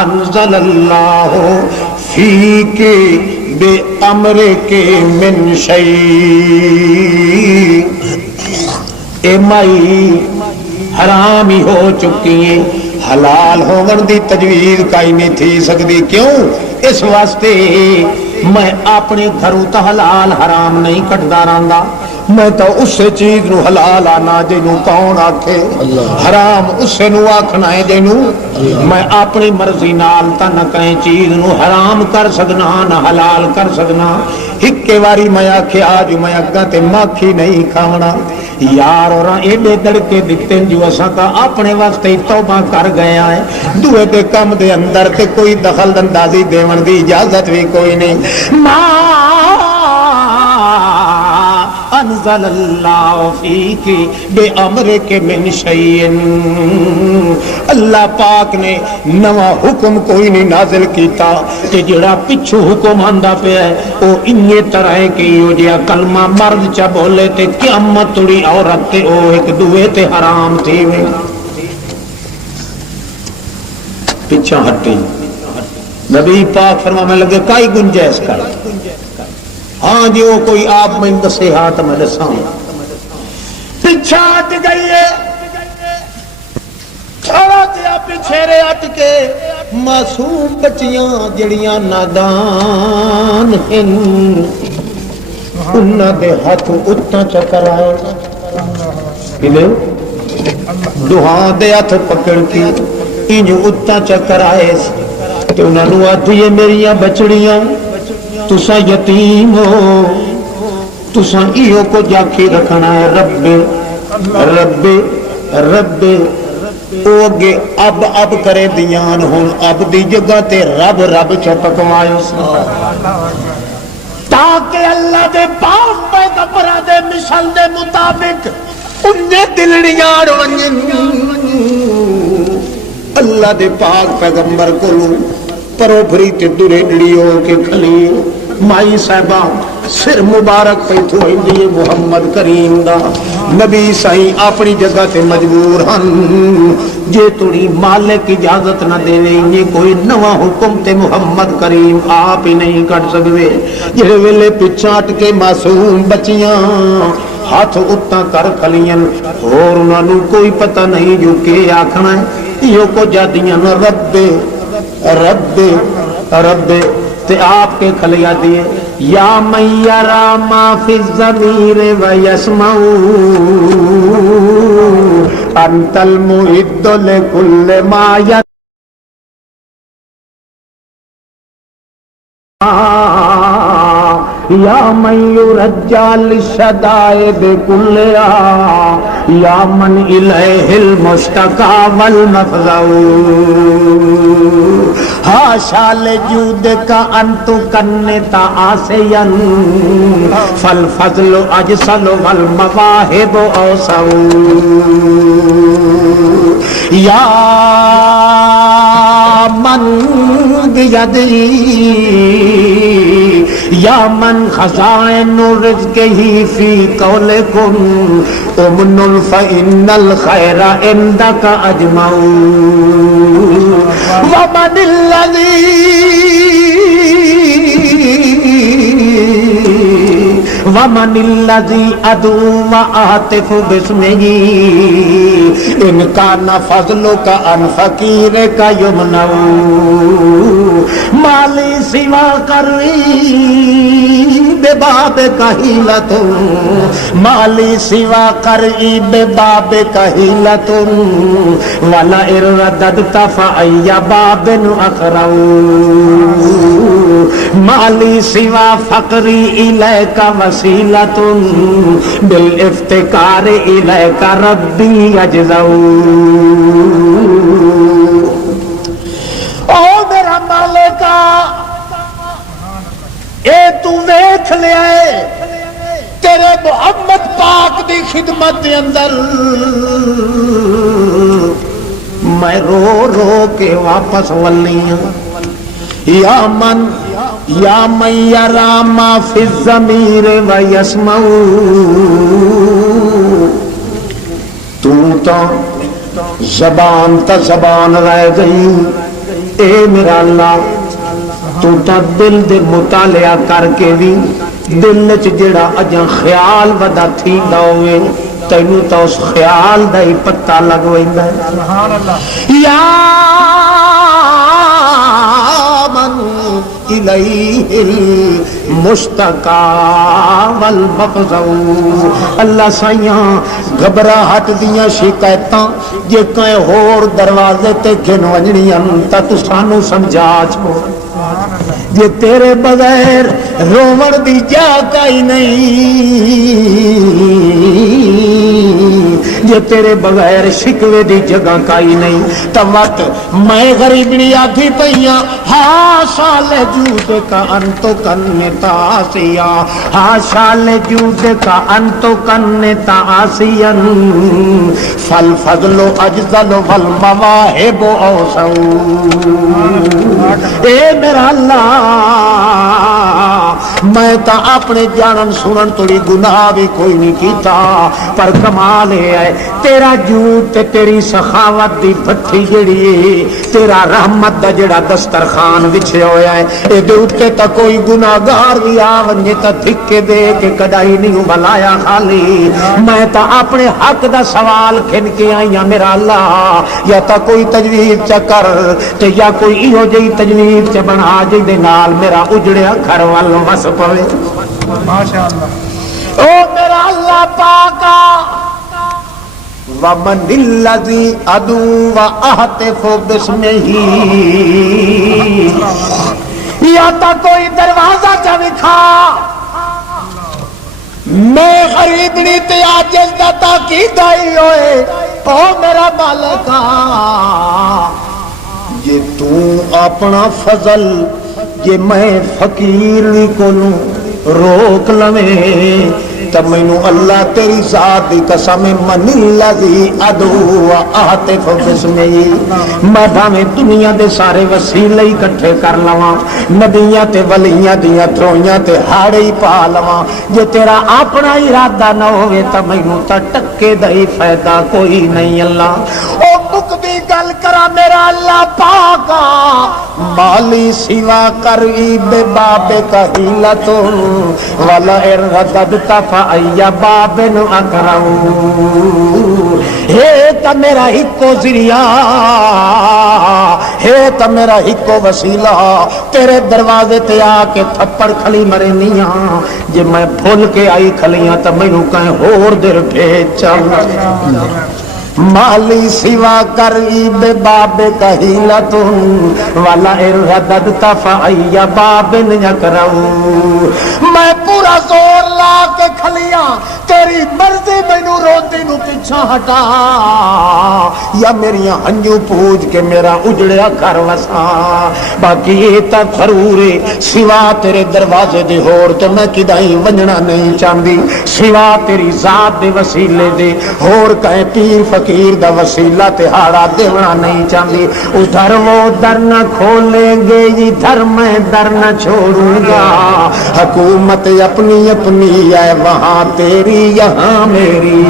انزل اللہ فیک بے امر کے من شیء، اے مائی حرام ہی ہو چکی ہے، حلال ہون دی تجویز کائی نہیں تھی سکتی، کیوں؟ اس واسطے میں اپنے گھروں تا حلال حرام نہیں کٹدا رہندا، میں تو اس چیز نو حلال آنا جنوں کون آکھے، حرام اس نو آکھنا ہے جنوں میں اپنی مرضی نال تا نہ کہیں چیز نو حرام کر سکنا نہ حلال کر سکنا، ہکے واری میں آکھے آج میں اگاں تے مکھی نہیں کھاونا یار، اور ایڈے دڑکے دکھتے جو اساں کا اپنے واسطے توبہ کر گیا ہے، دوے دے کم دے اندر تے کوئی دخل اندازی دیون دی اجازت بھی کوئی نہیں۔ انزل اللہ فیک بے امر کے من شیء، اللہ پاک نے نواں حکم کوئی نہیں نازل کیتا کہ جڑا پچھو حکم آندا پیا ہے او انہی طرح ہے کہ او جیا کلمہ مرد چا بولے تے قیامت توڑی عورت تے او ایک دوے تے حرام تھی وے، پیچھا ہٹی نبی پاک فرمانے لگے کائی گنجائش کر، ہاں جی وہ کوئی آپ میں دسے ہاتھ میں دساں، پیچھا ہٹ گئی ہے، تھوڑا جہا پیچھے ہٹ کے معصوم بچیاں جڑیاں نادان ہیں انہاں دے ہاتھ اتنا چکر آئے، دوہاں دے ہاتھ پکڑ کے انج اتنا چکر آئے تے انہاں نو آدھی میریاں بچڑیاں تسا یتیم ہو، تسا ایو کو جاکی رکھنا ہے رب رب رب، او اگے اب کرے دیان ہون اب دی جگہ تے رب رب چپکوائے تاکہ اللہ دے پاک پیغمبراں دے مثال دے مطابق انہیں دلڑیاں ونجن، اللہ دے پاک پیغمبر کو پرو بھری تے دورے ڈڑیو کے کھلی مائی صاحبہ سر مبارک پہ تو ہندی محمد کریم دا نبی سائی اپنی جگہ تے مجبور ہن جے توڑی مالک اجازت نہ دے یہ کوئی نواں حکم تے محمد کریم آپ ہی نہیں کٹ سکتے، جڑے ویلے پیچھے ہٹ کے معصوم بچیاں ہاتھ اتنا کر کھلین اور انہاں نو کوئی پتہ نہیں جو کہ آکھنا ہے یہ کو جادیاں رب رب رب تے آپ کے کھلیا دیے یا من یرا ما فی الضمیر و یسمع انت المعد لکل ما یا من یرجى للشدائد كلها یا من الیہ المشتقى والمفزع حاشا لجودک ان تکنت عاصیا فالفضل اجسل والمواہب اوسع یا من بیدی یا من خزائن رزقہ فی قول کن امن فإن الخیر عندک اجمع ومن الذی ادعو وآتف باسمہ ان کان فضلک عن فقیرک یمنع مالی سوا قریب بابک حیلۃ مالی سوا قریب بابک حیلۃ ولئن رددت فأی باب اقرع مالی سوا فقری الیک وسیلۃ بالافتقار الیک ربی یجزع او میرا مالکا اے تو ویکھ لیا ہے تیرے محمد پاک دی خدمت دے اندر میں رو رو کے واپس ولی ہوں یا من یرا ما فی الضمیر و یسمع تو زبان تا زبان رہ گئی اے میرا اللہ تو تا دل دے مطالعہ کر کے بھی دل چ جڑا اجاں خیال ودا تھیندا ہوئے تینوں تا اس خیال دا ہی پتہ لگ ویندا ہے سبحان اللہ یا من الیہ المشتقى والمفزع اللہ سائیاں گھبراہٹ دیاں شکایتاں جے کہیں ہور دروازے تے گھن ونجنیاں تا تو سانو سمجھا چھو جے تیرے بغیر رومن دی جا کئی نہیں جے تیرے بغیر شکوے دی جگہ کئی نہیں توت میں غریبنی آدھی پئیاں ہاشا لجود کا انتو کنتا آسیا ہاشا لجود کا انتو کنتا آسیا فالفضل اجزل والمواہب اوسع اے میرا اللہ میں تا اپنے جانن سنن توڑی گناہ بھی کوئی نہیں کیتا پر کمال ہے تیرا جود تے تیری سخاوت دی بھٹی جڑی تیرا رحمت دا جڑا دسترخوان وچھے ہویا ہے اے دے اتے تا کوئی گناہگار بھی آونجے تا دھکے دے کے کڈائی نہیں بلایا خالی میں تا اپنے حق دا سوال کھن کے آئیاں میرا اللہ یا تا کوئی تجویز چکر تے یا کوئی ایہو جئی تجویز چ بنا جے دے نال میرا اجڑیا گھر وال وس پوے ماشاءاللہ او میرا اللہ پاکا ومن الذی ادعو واہتف باسمہ یا تا کوئی دروازہ چا دکھا میں غریبنی تے عاجز دا تاکید آئی ہوئے او میرا مالکا جے تو اپنا فضل جے میں فقیر کو روک لویں تب مینو اللہ تیری ذات دی قسم من الذی ادعو واہتف باسمہ میں بھاویں دنیا دے سارے وسیلے اکٹھے کر لواں نبیاں تے ولیاں دیاں تھرویاں تے ہاڑے ہی پا لواں جے تیرا اپنا ارادہ نہ ہوئے تب مینو تا ٹکے دا ہی فائدہ کوئی نہیں اللہ او مکدی گل کرا میرا اللہ پاکا مالی سوا قریب بابک حیلۃ ولئن رددت فأی باب اقرع ہے تا میرا ہکو ذریعہ ہے تا میرا ہکو وسیلہ تیرے دروازے تے آ کے تھپڑ کھلی مرے نیاں جے میں بھول کے آئی کھلیاں تا مینوں کہیں ہور دیر بھیج چل مالی سوا قریب بابک حیلۃ ولئن رددت فأی باب اقرع میں پورا زور لا کے کھلیاں تیری مرضی مینوں روندی نو پیچھا ہٹا یا میری ہنجو پوج کے میرا اجڑیا کر وسا باقی یہ تا ضرور ہے سوا تیرے دروازے دے ہور تے میں کدائیں ونجنا نہیں چاہندی سوا تیری ذات دے وسیلے دے ہور کہیں پیر فقیر دا وسیلہ تہاڑا دیونا نہیں چاہندی ادھر وہ در نہ کھولیں گے ادھر میں در نہ چھوڑوں گا حکومت اپنی اپنی ہے وہاں تیری یہاں میری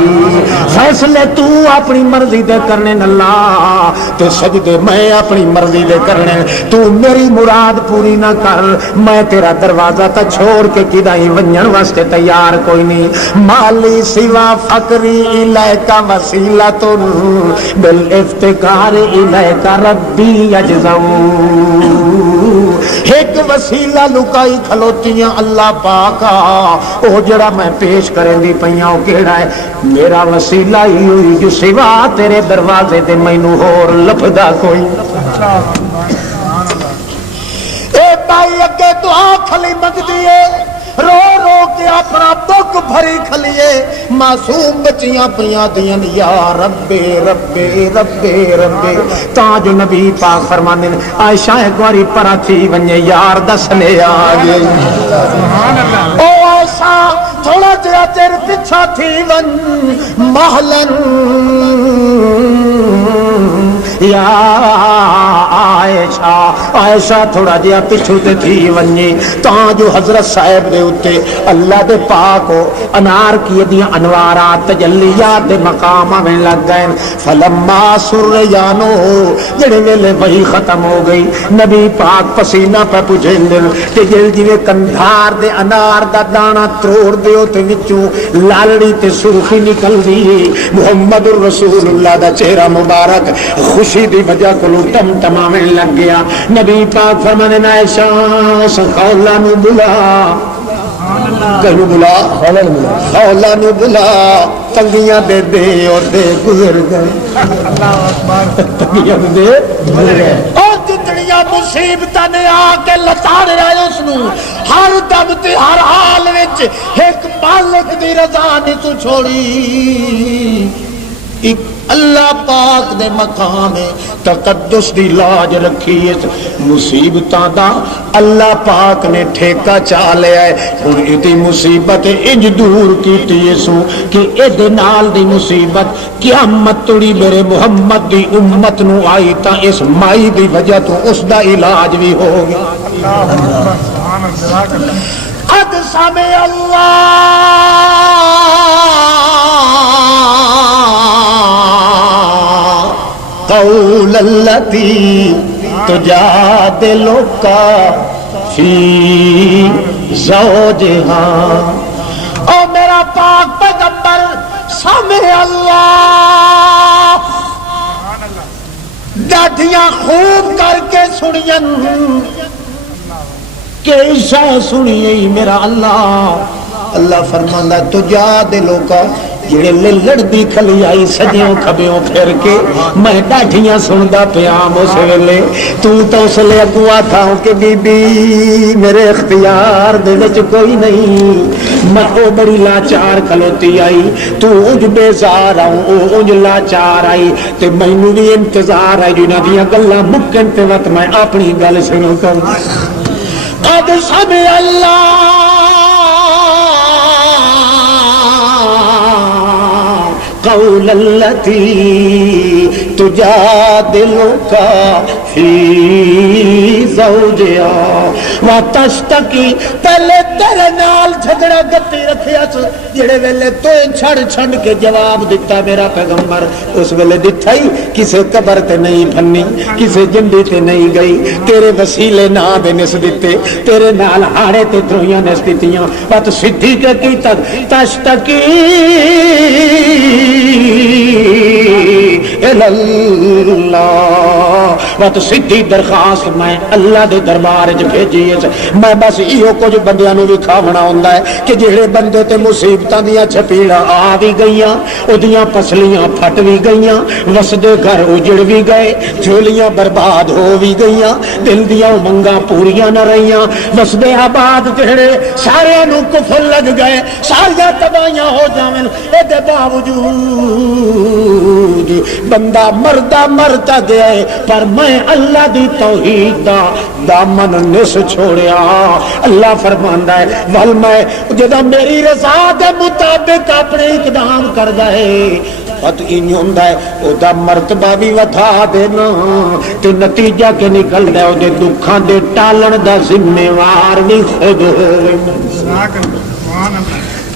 فیصلے تو اپنی مرضی دے کرنے اللہ تے سجدے میں اپنی مرضی دے کرنے تو میری مراد پوری نہ کر میں تیرا دروازہ تا چھوڑ کے کدائیں ونجن واسطے تیار کوئی نہیں مالی سوا فقری الیکا وسیلۃ بالافتقار الیکا ربی اجزاؤ ایک وسیلہ لکائی کھلوتیاں اللہ پاکا او جڑا میں پیش کریں دی پیاں کیڑا ہے میرا وسیلہ ہی ہوئی جو سوا تیرے دروازے دے مینوں ہور لفظا کوئی اے بھائی اگے دعا کھلی منگ دیے رو رو کے اپنا دکھ بھری کھلیے معصوم بچیاں پیاں دین یا ربے ربے ربے ربے تاں جو نبی پاک فرمانے عائشہ ایک واری پرا تھی ونجے یار دسنے آگے او عائشہ تھوڑا جہا چیر پچھا تھی ون محلن یا عائشہ عائشہ تھوڑا جہا پچھو تے تھی ونجے تاں جو حضرت صاحب دے اتے اللہ دے پاک ہو انار کی دیاں انوارات تجلیات دے مقام میں لگ گئے فلما سریانو جڑے ویلے وہی ختم ہو گئی نبی پاک پسینہ پہ پوچھیں دل تے جل جیوے کندھار دے انار دا دانا تروڑ دیو تے وچوں لالڑی تے سرخی نکل دی محمد الرسول اللہ دا چہرہ مبارک خوشی دی وجہ کو ٹم ٹماویں لگ گیا نبی پاک فرمانے عائشہ سخولہ نو بلا کہنو بلا خولہ نو بلا تنگیاں دے دے اور دے گزر گئے تنگیاں دے گزر گئے اور جتنیاں مصیبتاں نے آ کے لتاڑ رہے اس نو ہر دم تے ہر حال وچ ایک مالک دی رضا نہیں تو چھوڑی ایک اللہ پاک دے مقام تقدس دی لاج رکھی اس مصیبتاں دا اللہ پاک نے ٹھیکہ چا لیا ہے اور ایدی مصیبت انج دور کیتی سو کہ ایدے نال دی مصیبت قیامت توڑی میرے محمد دی امت نو آئی تا اس مائی دی وجہ تو اس دا علاج بھی ہوگا قد سمع اللہ قول التی تجادلک فی زوجہا او میرا پاک پیغمبر سمع اللہ ڈاڈیاں خوب کر کے سنین کہ عشاء سنیے میرا اللہ فرماندا تجادلک جڑے لڑ دی کھلی آئی سجیوں کھبیوں پھر کے میں ڈاڈیاں سندا پیام اس ویلے تو اس لے اگوا تھا کہ بی بی میرے اختیار دے وچ کوئی نہیں میں او بڑی لاچار کھلوتی آئی تو اونج بیزار آؤں او اونج لاچار آئی تے مینوں بھی انتظار ہے جنہاں دیاں گلاں مکن تے وقت میں اپنی گل سنوں کروں قد سمع اللہ قول التی تجادلک فی زوجہا وتشتکی پہلے تیرے نال جھگڑا گتی رکھیا جڑے ویلے تو چھڑ چھڑ کے جواب دیتا میرا پیغمبر اس ویلے دتا ہی کسے قبر تے نہیں پھنی کسے جنڈی تے نہیں گئی تیرے وسیلے نہ دے نس دیتے تیرے نال ہاڑے تے درویاں نس دتیاں بات سدھی کے کی تک تشتکی اللہ بات سدھی درخواست میں اللہ دے دربار وچ بھیجی زندگی میں بس یہ کچھ بندیاں نو وکھاونا ہوندا ہے کہ جہے بندے تے مصیبتاں دیاں چھپیڑاں آ بھی گئیاں اودیاں پسلیاں پھٹ بھی گئیاں وسدے گھر اجڑ بھی گئے جھولیاں برباد ہو بھی گئیاں دل دیاں منگاں پوریاں نہ رہیاں وسدے آباد جہڑے سارے نو کفر لگ گئے ساریاں تباہیاں ہو جاویں اے دے باوجود بندہ مردا مرتا گیا ہے پر میں اللہ دی توحید دا دامن نس چھوڑیا اللہ فرماندا ہے ول میں جدا میری رضا دے مطابق اپنے اقدام کر گئے پت این ہوندا ہے او دا مرتبہ بھی ودا دینا تے نتیجہ کے نکلدا ہے او دے دکھاں دے ٹالن دا ذمہ وار بھی خود ہوے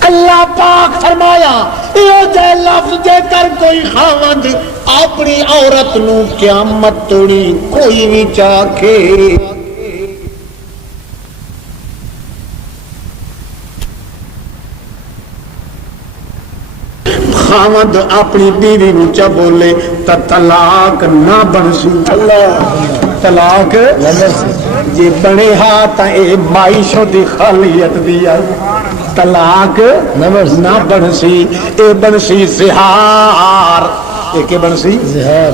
اللہ پاک فرمایا یہ جے لفظ دے کر کوئی خاوند اپنی عورت نو قیامت توڑی کوئی بھی چاکھے خاوند اپنی بیوی نو چا بولے تا طلاق نہ بنسی طلاق جی بنے ہاں تا اے معیشوں دی خالیت دیا طلاق نہ بنسی اے بنسی زہار اے کے بنسی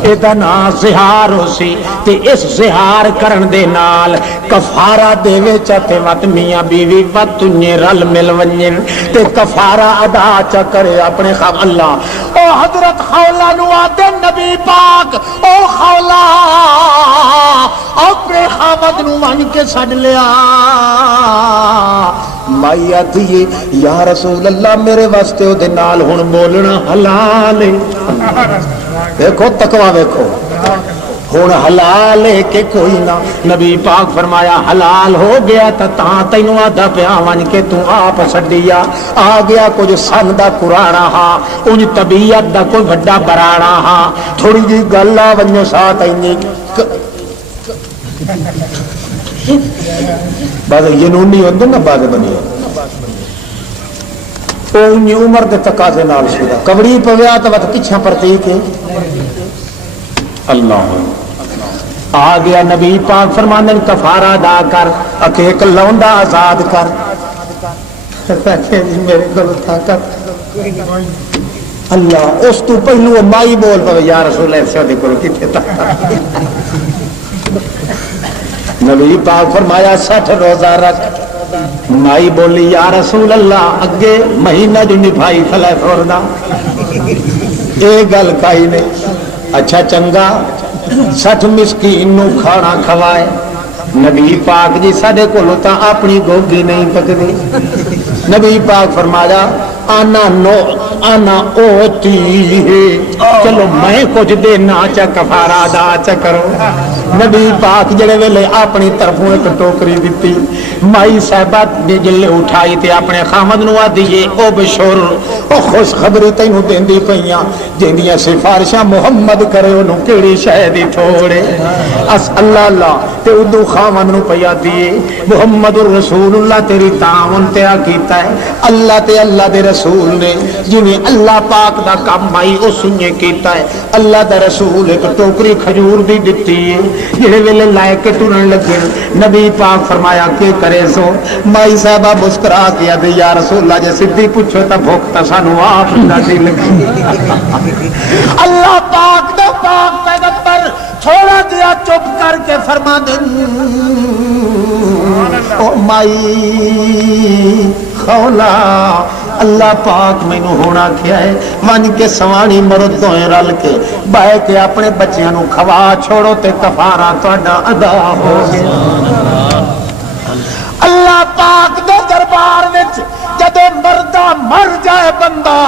اے دا نا زہار ہو سی تے اس زہار کرن دے نال کفارہ دے وچا تے وط میاں بیوی وط تنہیں رل مل ونجن تے کفارہ ادا چا کرے اپنے خواب اللہ او حضرت خولا نو آدے نبی پاک او خولا اپنے خوابت نو ون کے سڑ لیا مائی آتی یا رسول اللہ میرے واسطے او دے نال ہن بولنا حلال ہے دیکھو تقوی دیکھو ہن حلال ہے کہ کوئی نہ نبی پاک فرمایا حلال ہو گیا تا تینوں آدھا پیا ون کے تو آپ سڈیا آ گیا کچھ سن دا قرانا ہاں انج طبیعت دا کوئی بڑا برانا ہاں تھوڑی جی گل آ ونجو ساتھ اینی بعد جنونی ہوندے نا بعد بنی اونی عمر دے تقاضے نال شدا کبڑی پویا تو وقت پیچھے پرتی کے اللہ آ گیا نبی پاک فرماندے کفارہ ادا کر اکے ایک لونڈا آزاد کر میرے کو طاقت اللہ اس تو پہلو مائی بول پے یا رسول اللہ سے کو کتے طاقت نبی پاک فرمایا 60 روزہ رکھ مائی بولی یا رسول اللہ اگے مہینہ جو نبھائی فلے فردا اے گل کائی نے اچھا چنگا 60 مسکین نو کھانا کھوائے نبی پاک جی ساڈے کولوں تا اپنی گوگی نہیں پکدی نبی پاک فرمایا آنا اوتی ہے چلو میں کچھ دینا چا کفارہ ادا چا کرو نبی پاک جڑے ویلے اپنی طرفوں ایک ٹوکری دیتی مائی صاحبہ نے جلے اٹھائی تے اپنے خامد نو آدھیے او بشور او خوش خبری تینوں دیندی پئیاں جیندیاں سفارشاں محمد کرے انہوں کیڑی شہدی تھوڑے اس اللہ اللہ تے ادو خامد نو پیا دیے محمد الرسول اللہ تیری تعاون تیا کیتا ہے اللہ تے اللہ دے رسول نے جنہیں اللہ پاک دا کام مائی اس نے کیتا ہے اللہ دا رسول ایک ٹوکری کھجور دی دیتی ہے جڑے ویلے لائے کے ٹرن لگے نبی پاک فرمایا کہ کرے سو مائی صاحبہ مسکرا کیا دے یا رسول اللہ جے سدھی پوچھو تا بھوکتا سانو آپ دا دل اللہ پاک دا پاک پیغمبر تھوڑا دیا چپ کر کے فرما دیں او مائی خولا اللہ پاک میں نو ہونا کیا ہے من کے سوانی مرد دوئے رل کے بائے کے اپنے بچیاں نو کھوا چھوڑو تے کفارہ توڑا ادا ہو گیا اللہ پاک دے دربار وچ جدے مردہ مر جائے بندہ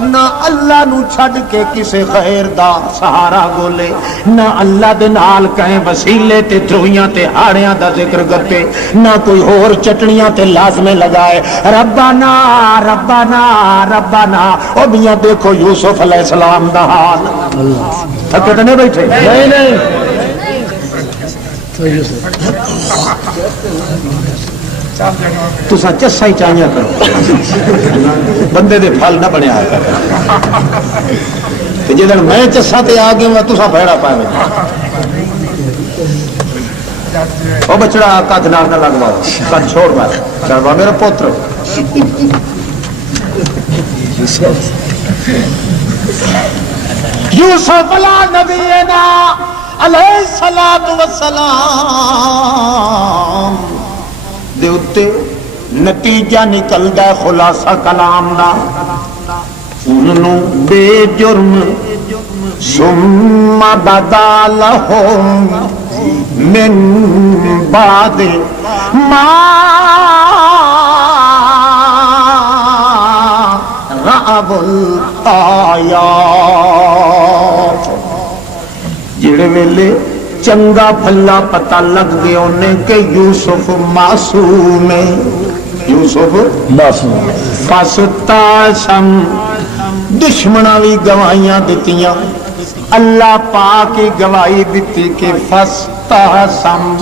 نہ اللہ نو چھڑ کے کسے غیر دا سہارا گولے نہ اللہ دے نال کہیں وسیلے تے درویاں تے ہاڑیاں دا ذکر گپے نہ کوئی اور چٹنیاں تے لازمے لگائے ربنا ربنا ربنا او میاں دیکھو یوسف علیہ السلام دا حال تھکے تو نہیں بیٹھے نہیں تسا چسا ہی چاہیے کرو بندے دے پھل نہ بنے آیا جدن میں چسا تے آ گیا تسا بھڑا پائے وہ بچڑا کد نال نہ لگوا کد چھوڑ بار ڈروا میرا پوتر یوسف علیہ نبینا علیہ الصلوۃ والسلام دے اتے نتیجہ نکلدا ہے خلاصہ کلام دا انہوں بے جرم ثم بدا لہم من بعد ما رأوا الآیات جڑے ویلے چنگا بھلا پتہ لگ گیا انہیں کہ یوسف معصوم ہے یوسف معصوم فاستعصم دشمناں بھی گواہیاں دتیاں اللہ پاک کی گواہی دیتی کہ فاستعصم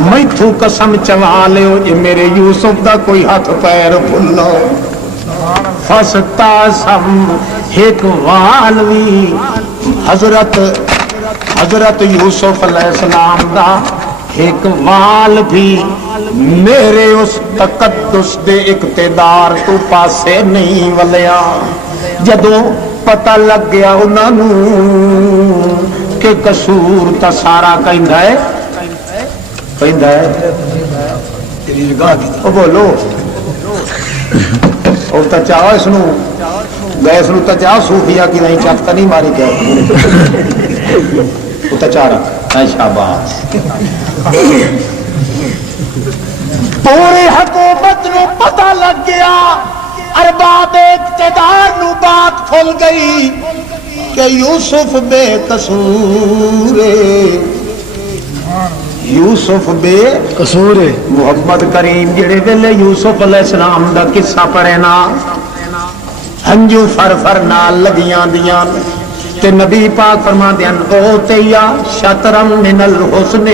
میں تو قسم چوا لیو یہ میرے یوسف دا کوئی ہاتھ پیر بھلو فاستعصم ایک والوی حضرت یوسف علیہ السلام دا ایک وال بھی میرے اس تقدس دے اقتدار تو پاسے نہیں ولیا جدوں پتہ لگ گیا انہوں کہ قصور تا سارا کہندا ہے او بولو او تا چاہو اس نو گیس نو تا چاہو صوفیہ کی نہیں چاہتا نہیں ماری گیا او تا چاہ رہا شاباش پوری حکومت نو پتہ لگ گیا ارباب اقتدار نو بات کھل گئی کہ یوسف بے قصور یوسف بے قصور محمد کریم جڑے ویلے یوسف علیہ السلام دا قصہ پڑھے نا ہنجو فر فر نال لگیاں دیاں تے نبی پاک فرما دیاں او تیا شطرم من الحسن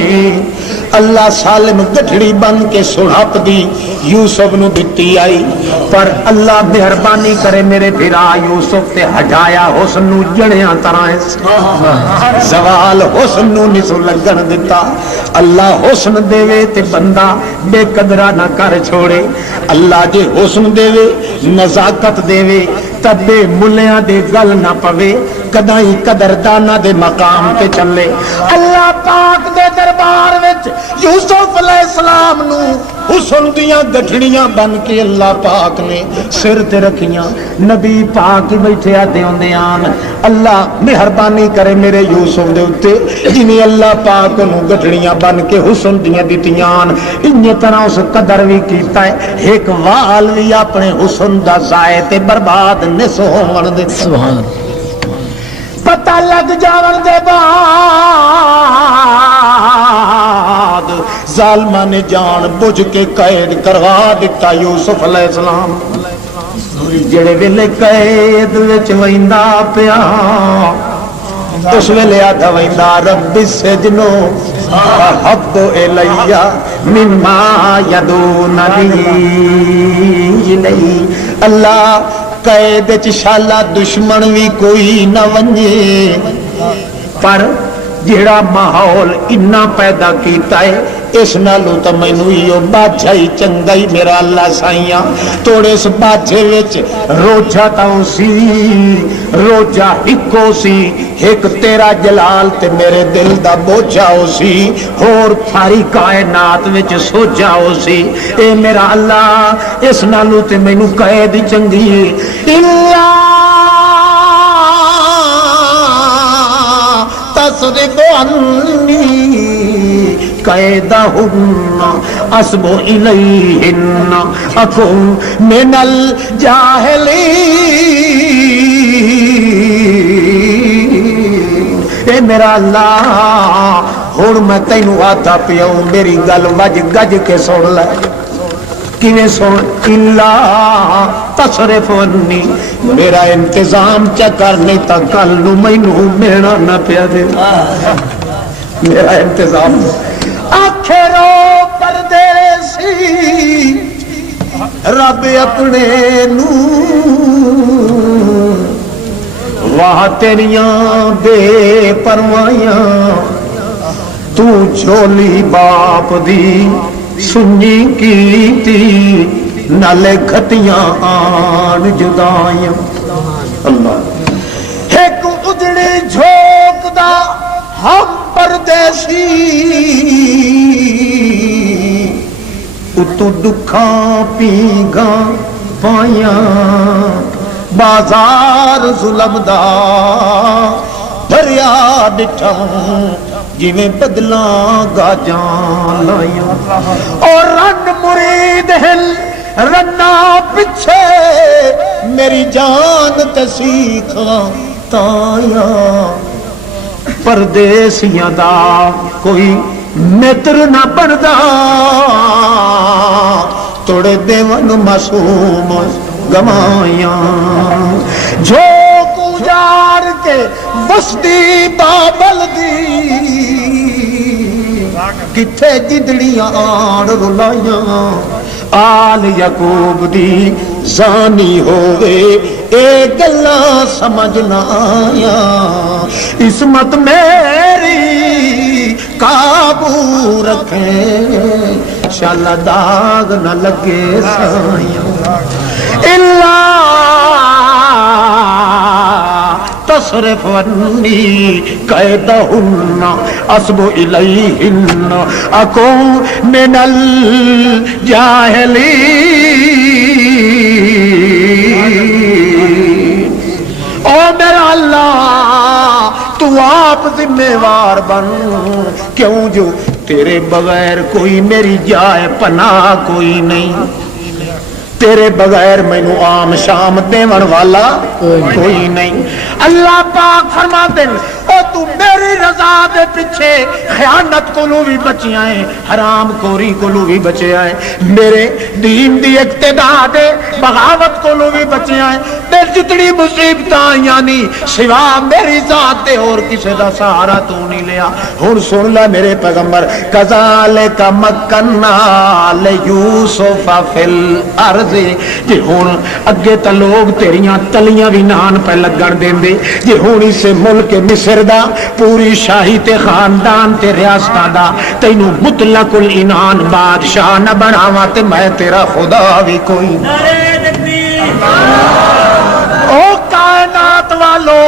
اللہ سالم گٹھڑی بن کے سڑھپ دی یوسف نو دتی آئی پر اللہ مہربانی کرے میرے بھرا یوسف تے ہٹایا حسن نو جڑیاں طرح زوال حسن نو نسو لگن دیتا اللہ حسن دے وے تے بندہ بے قدرہ نہ کر چھوڑے اللہ جے حسن دے وے نزاکت دے وے تب بے ملیاں دے گل نہ پوے کدائی قدردانہ دے مقام تے چلے اللہ پاک دے دربار وچ یوسف علیہ السلام نو حسن دیاں گٹھڑیاں بن کے اللہ پاک نے سر تے رکھیاں نبی پاک بیٹھے آتے ہوندے آن اللہ مہربانی کرے میرے یوسف دے اتے جنہیں اللہ پاک نو گٹھڑیاں بن کے حسن دیاں دیتیاں انہی طرح اس قدر بھی کیتا ہے ایک وال بھی اپنے حسن دا ضائع تے برباد نسو ہون دے سبحان پتہ لگ جاون دے بعد ظالمہ نے جان بجھ کے قید کروا دیتا یوسف علیہ السلام جڑے ویلے قید وچ ویندا پیا اس ویلے آدھا ویندا رب السجن احب الی مما یدوننی الیہ اللہ قید چشالہ دشمن بھی کوئی نہ ونجے پر جڑا ماحول اتنا پیدا کیتا ہے اس نالوں تو مینوں یہ بادشاہ ہی چنگا ہی میرا اللہ سائیاں توڑے اس بادشاہ وچ روجہ تاؤں سی روجہ ہکو سی ایک تیرا جلال تے میرے دل دا بوجھا ہو سی اور ساری کائنات وچ سوجھا ہو سی اے میرا اللہ اس نالوں تے مینوں قید چنگی اللہ تصرف عنی قیدہن اسب الیہن اکن من الجاہلین اے میرا اللہ ہن میں تینوں آتا پیاؤں میری گل وج گج کے سن لے کیویں سن اللہ تصرف عنی میرا انتظام چا کرنے تا کل نو مینوں ملنا نہ پیا دے میرا انتظام آخرو پردیسی رب اپنے نو واہ تیریاں بے پروائیاں تو جھولی باپ دی سنی کیتی نالے گھٹیاں آن جدائیاں اللہ ایک اجڑی جھوک دا ہم پردیسی اتو دکھاں پیگاں پائیاں بازار ظلم دا بھریا ڈٹھا جی میں بدلاں گاجاں لائیاں اور رن مرید ہل رنا پچھے میری جان تسیخاں تائیاں پردیسیاں دا کوئی متر نہ بندا توڑے دیون معصوم گمائیاں جھوک اجاڑ کے بستی بابل دی کتھے جدڑیاں آڑ رلائیاں آل یعقوب دی زانی ہوئے اے گلاں سمجھ نہ آیا عصمت میری قابو رکھیں شالا داغ نہ لگے سائیاں اللہ تصرف ونی قیدہن اسبو الیہن اکون من الجاہلین او میرا اللہ تو آپ ذمہ وار بن کیوں جو تیرے بغیر کوئی میری جائے پناہ کوئی نہیں تیرے بغیر مینو عام شام دیون والا کوئی نہیں اللہ پاک فرما دن او تو میری رضا دے پیچھے خیانت کولو بھی بچی آئے حرام کوری کولو بھی بچے آئے میرے دین دی اقتداء دے بغاوت کولو بھی بچے آئے میری جتنی مصیبتاں یعنی سوا میری ذات دے اور کسے دا سہارا تو نہیں لیا ہن سن لے میرے پیغمبر کذالک مکننا لیوسف فی الارض جی ہون اگے تا لوگ تیریاں تلیاں بھی نان پہ لگن دیں دے جی ہون اسے ملک مصر دا پوری شاہی تے خاندان تے ریاستہ دا تینو مطلق العنان بادشاہ نہ بناوا تے میں تیرا خدا بھی کوئی او کائنات والو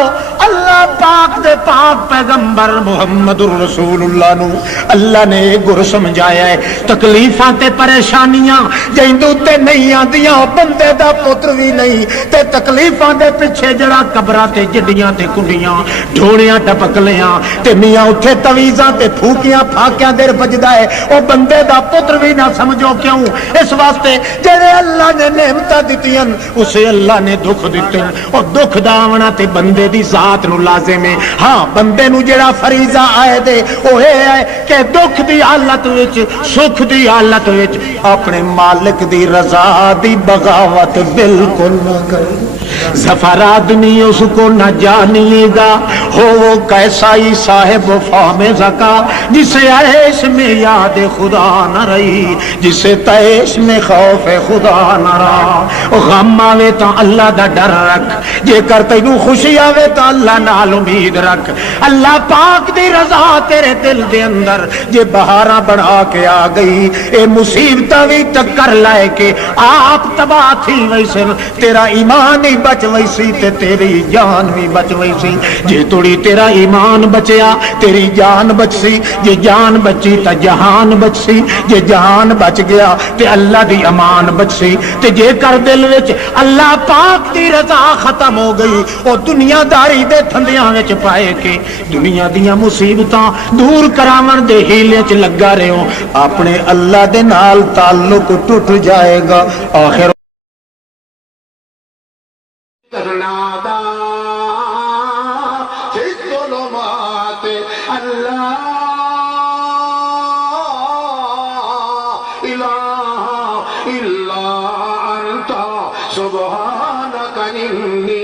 اللہ پاک دے پاک پیغمبر محمد رسول اللہ نو اللہ نے گر سمجھایا ہے تکلیفاں تے پریشانیاں جیندو تے نہیں آندیاں بندے دا پتر بھی نہیں تے تکلیفاں دے پیچھے جڑا قبراں تے جڈیاں تے کنڈیاں ڈھوڑیاں ٹپکلیاں تے میاں اٹھے تویزاں تے پھوکیاں پھاکیاں دیر بجدا ہے او بندے دا پتر بھی نہ سمجھو کیوں اس واسطے جڑے اللہ نے نعمتاں دتیاں اسے اللہ نے دکھ دتے اور دکھ داونا تے بندے دی ذات نو لازم ہے ہاں بندے نو جڑا فریضہ آئے دے او ہے کہ دکھ دی حالت وچ سکھ دی حالت وچ اپنے مالک دی رضا دی بغاوت بالکل نہ کرے ظفر آدمی اس کو نہ جانیے گا ہو وہ کیسا ہی صاحب وفا میں زکا جسے عیش میں یاد خدا نہ رہی جسے تیش میں خوف خدا نہ رہا غم آوے تا اللہ دا ڈر رکھ جے کر تینوں خوشی آوے تا اللہ نال امید رکھ اللہ پاک دی رضا تیرے دل دے اندر جے بہاراں بڑھا کے آ گئی اے مصیبتاں بھی ٹکر لائے کہ آپ تباہ تھی ویسے تیرا ایمان ہی بچ ویسی تے تیری جان بھی بچ ویسی جے توڑی تیرا ایمان بچیا تیری جان بچ سی جے جان بچی تا جہان بچ سی جے جہان بچ گیا تے اللہ دی امان بچ سی تے جے کر دل وچ اللہ پاک دی رضا ختم ہو گئی او دنیا داری دے تھندیاں وچ پائے کہ دنیا دیاں مصیبتاں دور کراون دے ہیلے چ لگا رہو اپنے اللہ دے نال تعلق ٹوٹ جائے گا آخر نادا في الظلمات الله إله إلا أنت سبحانك إني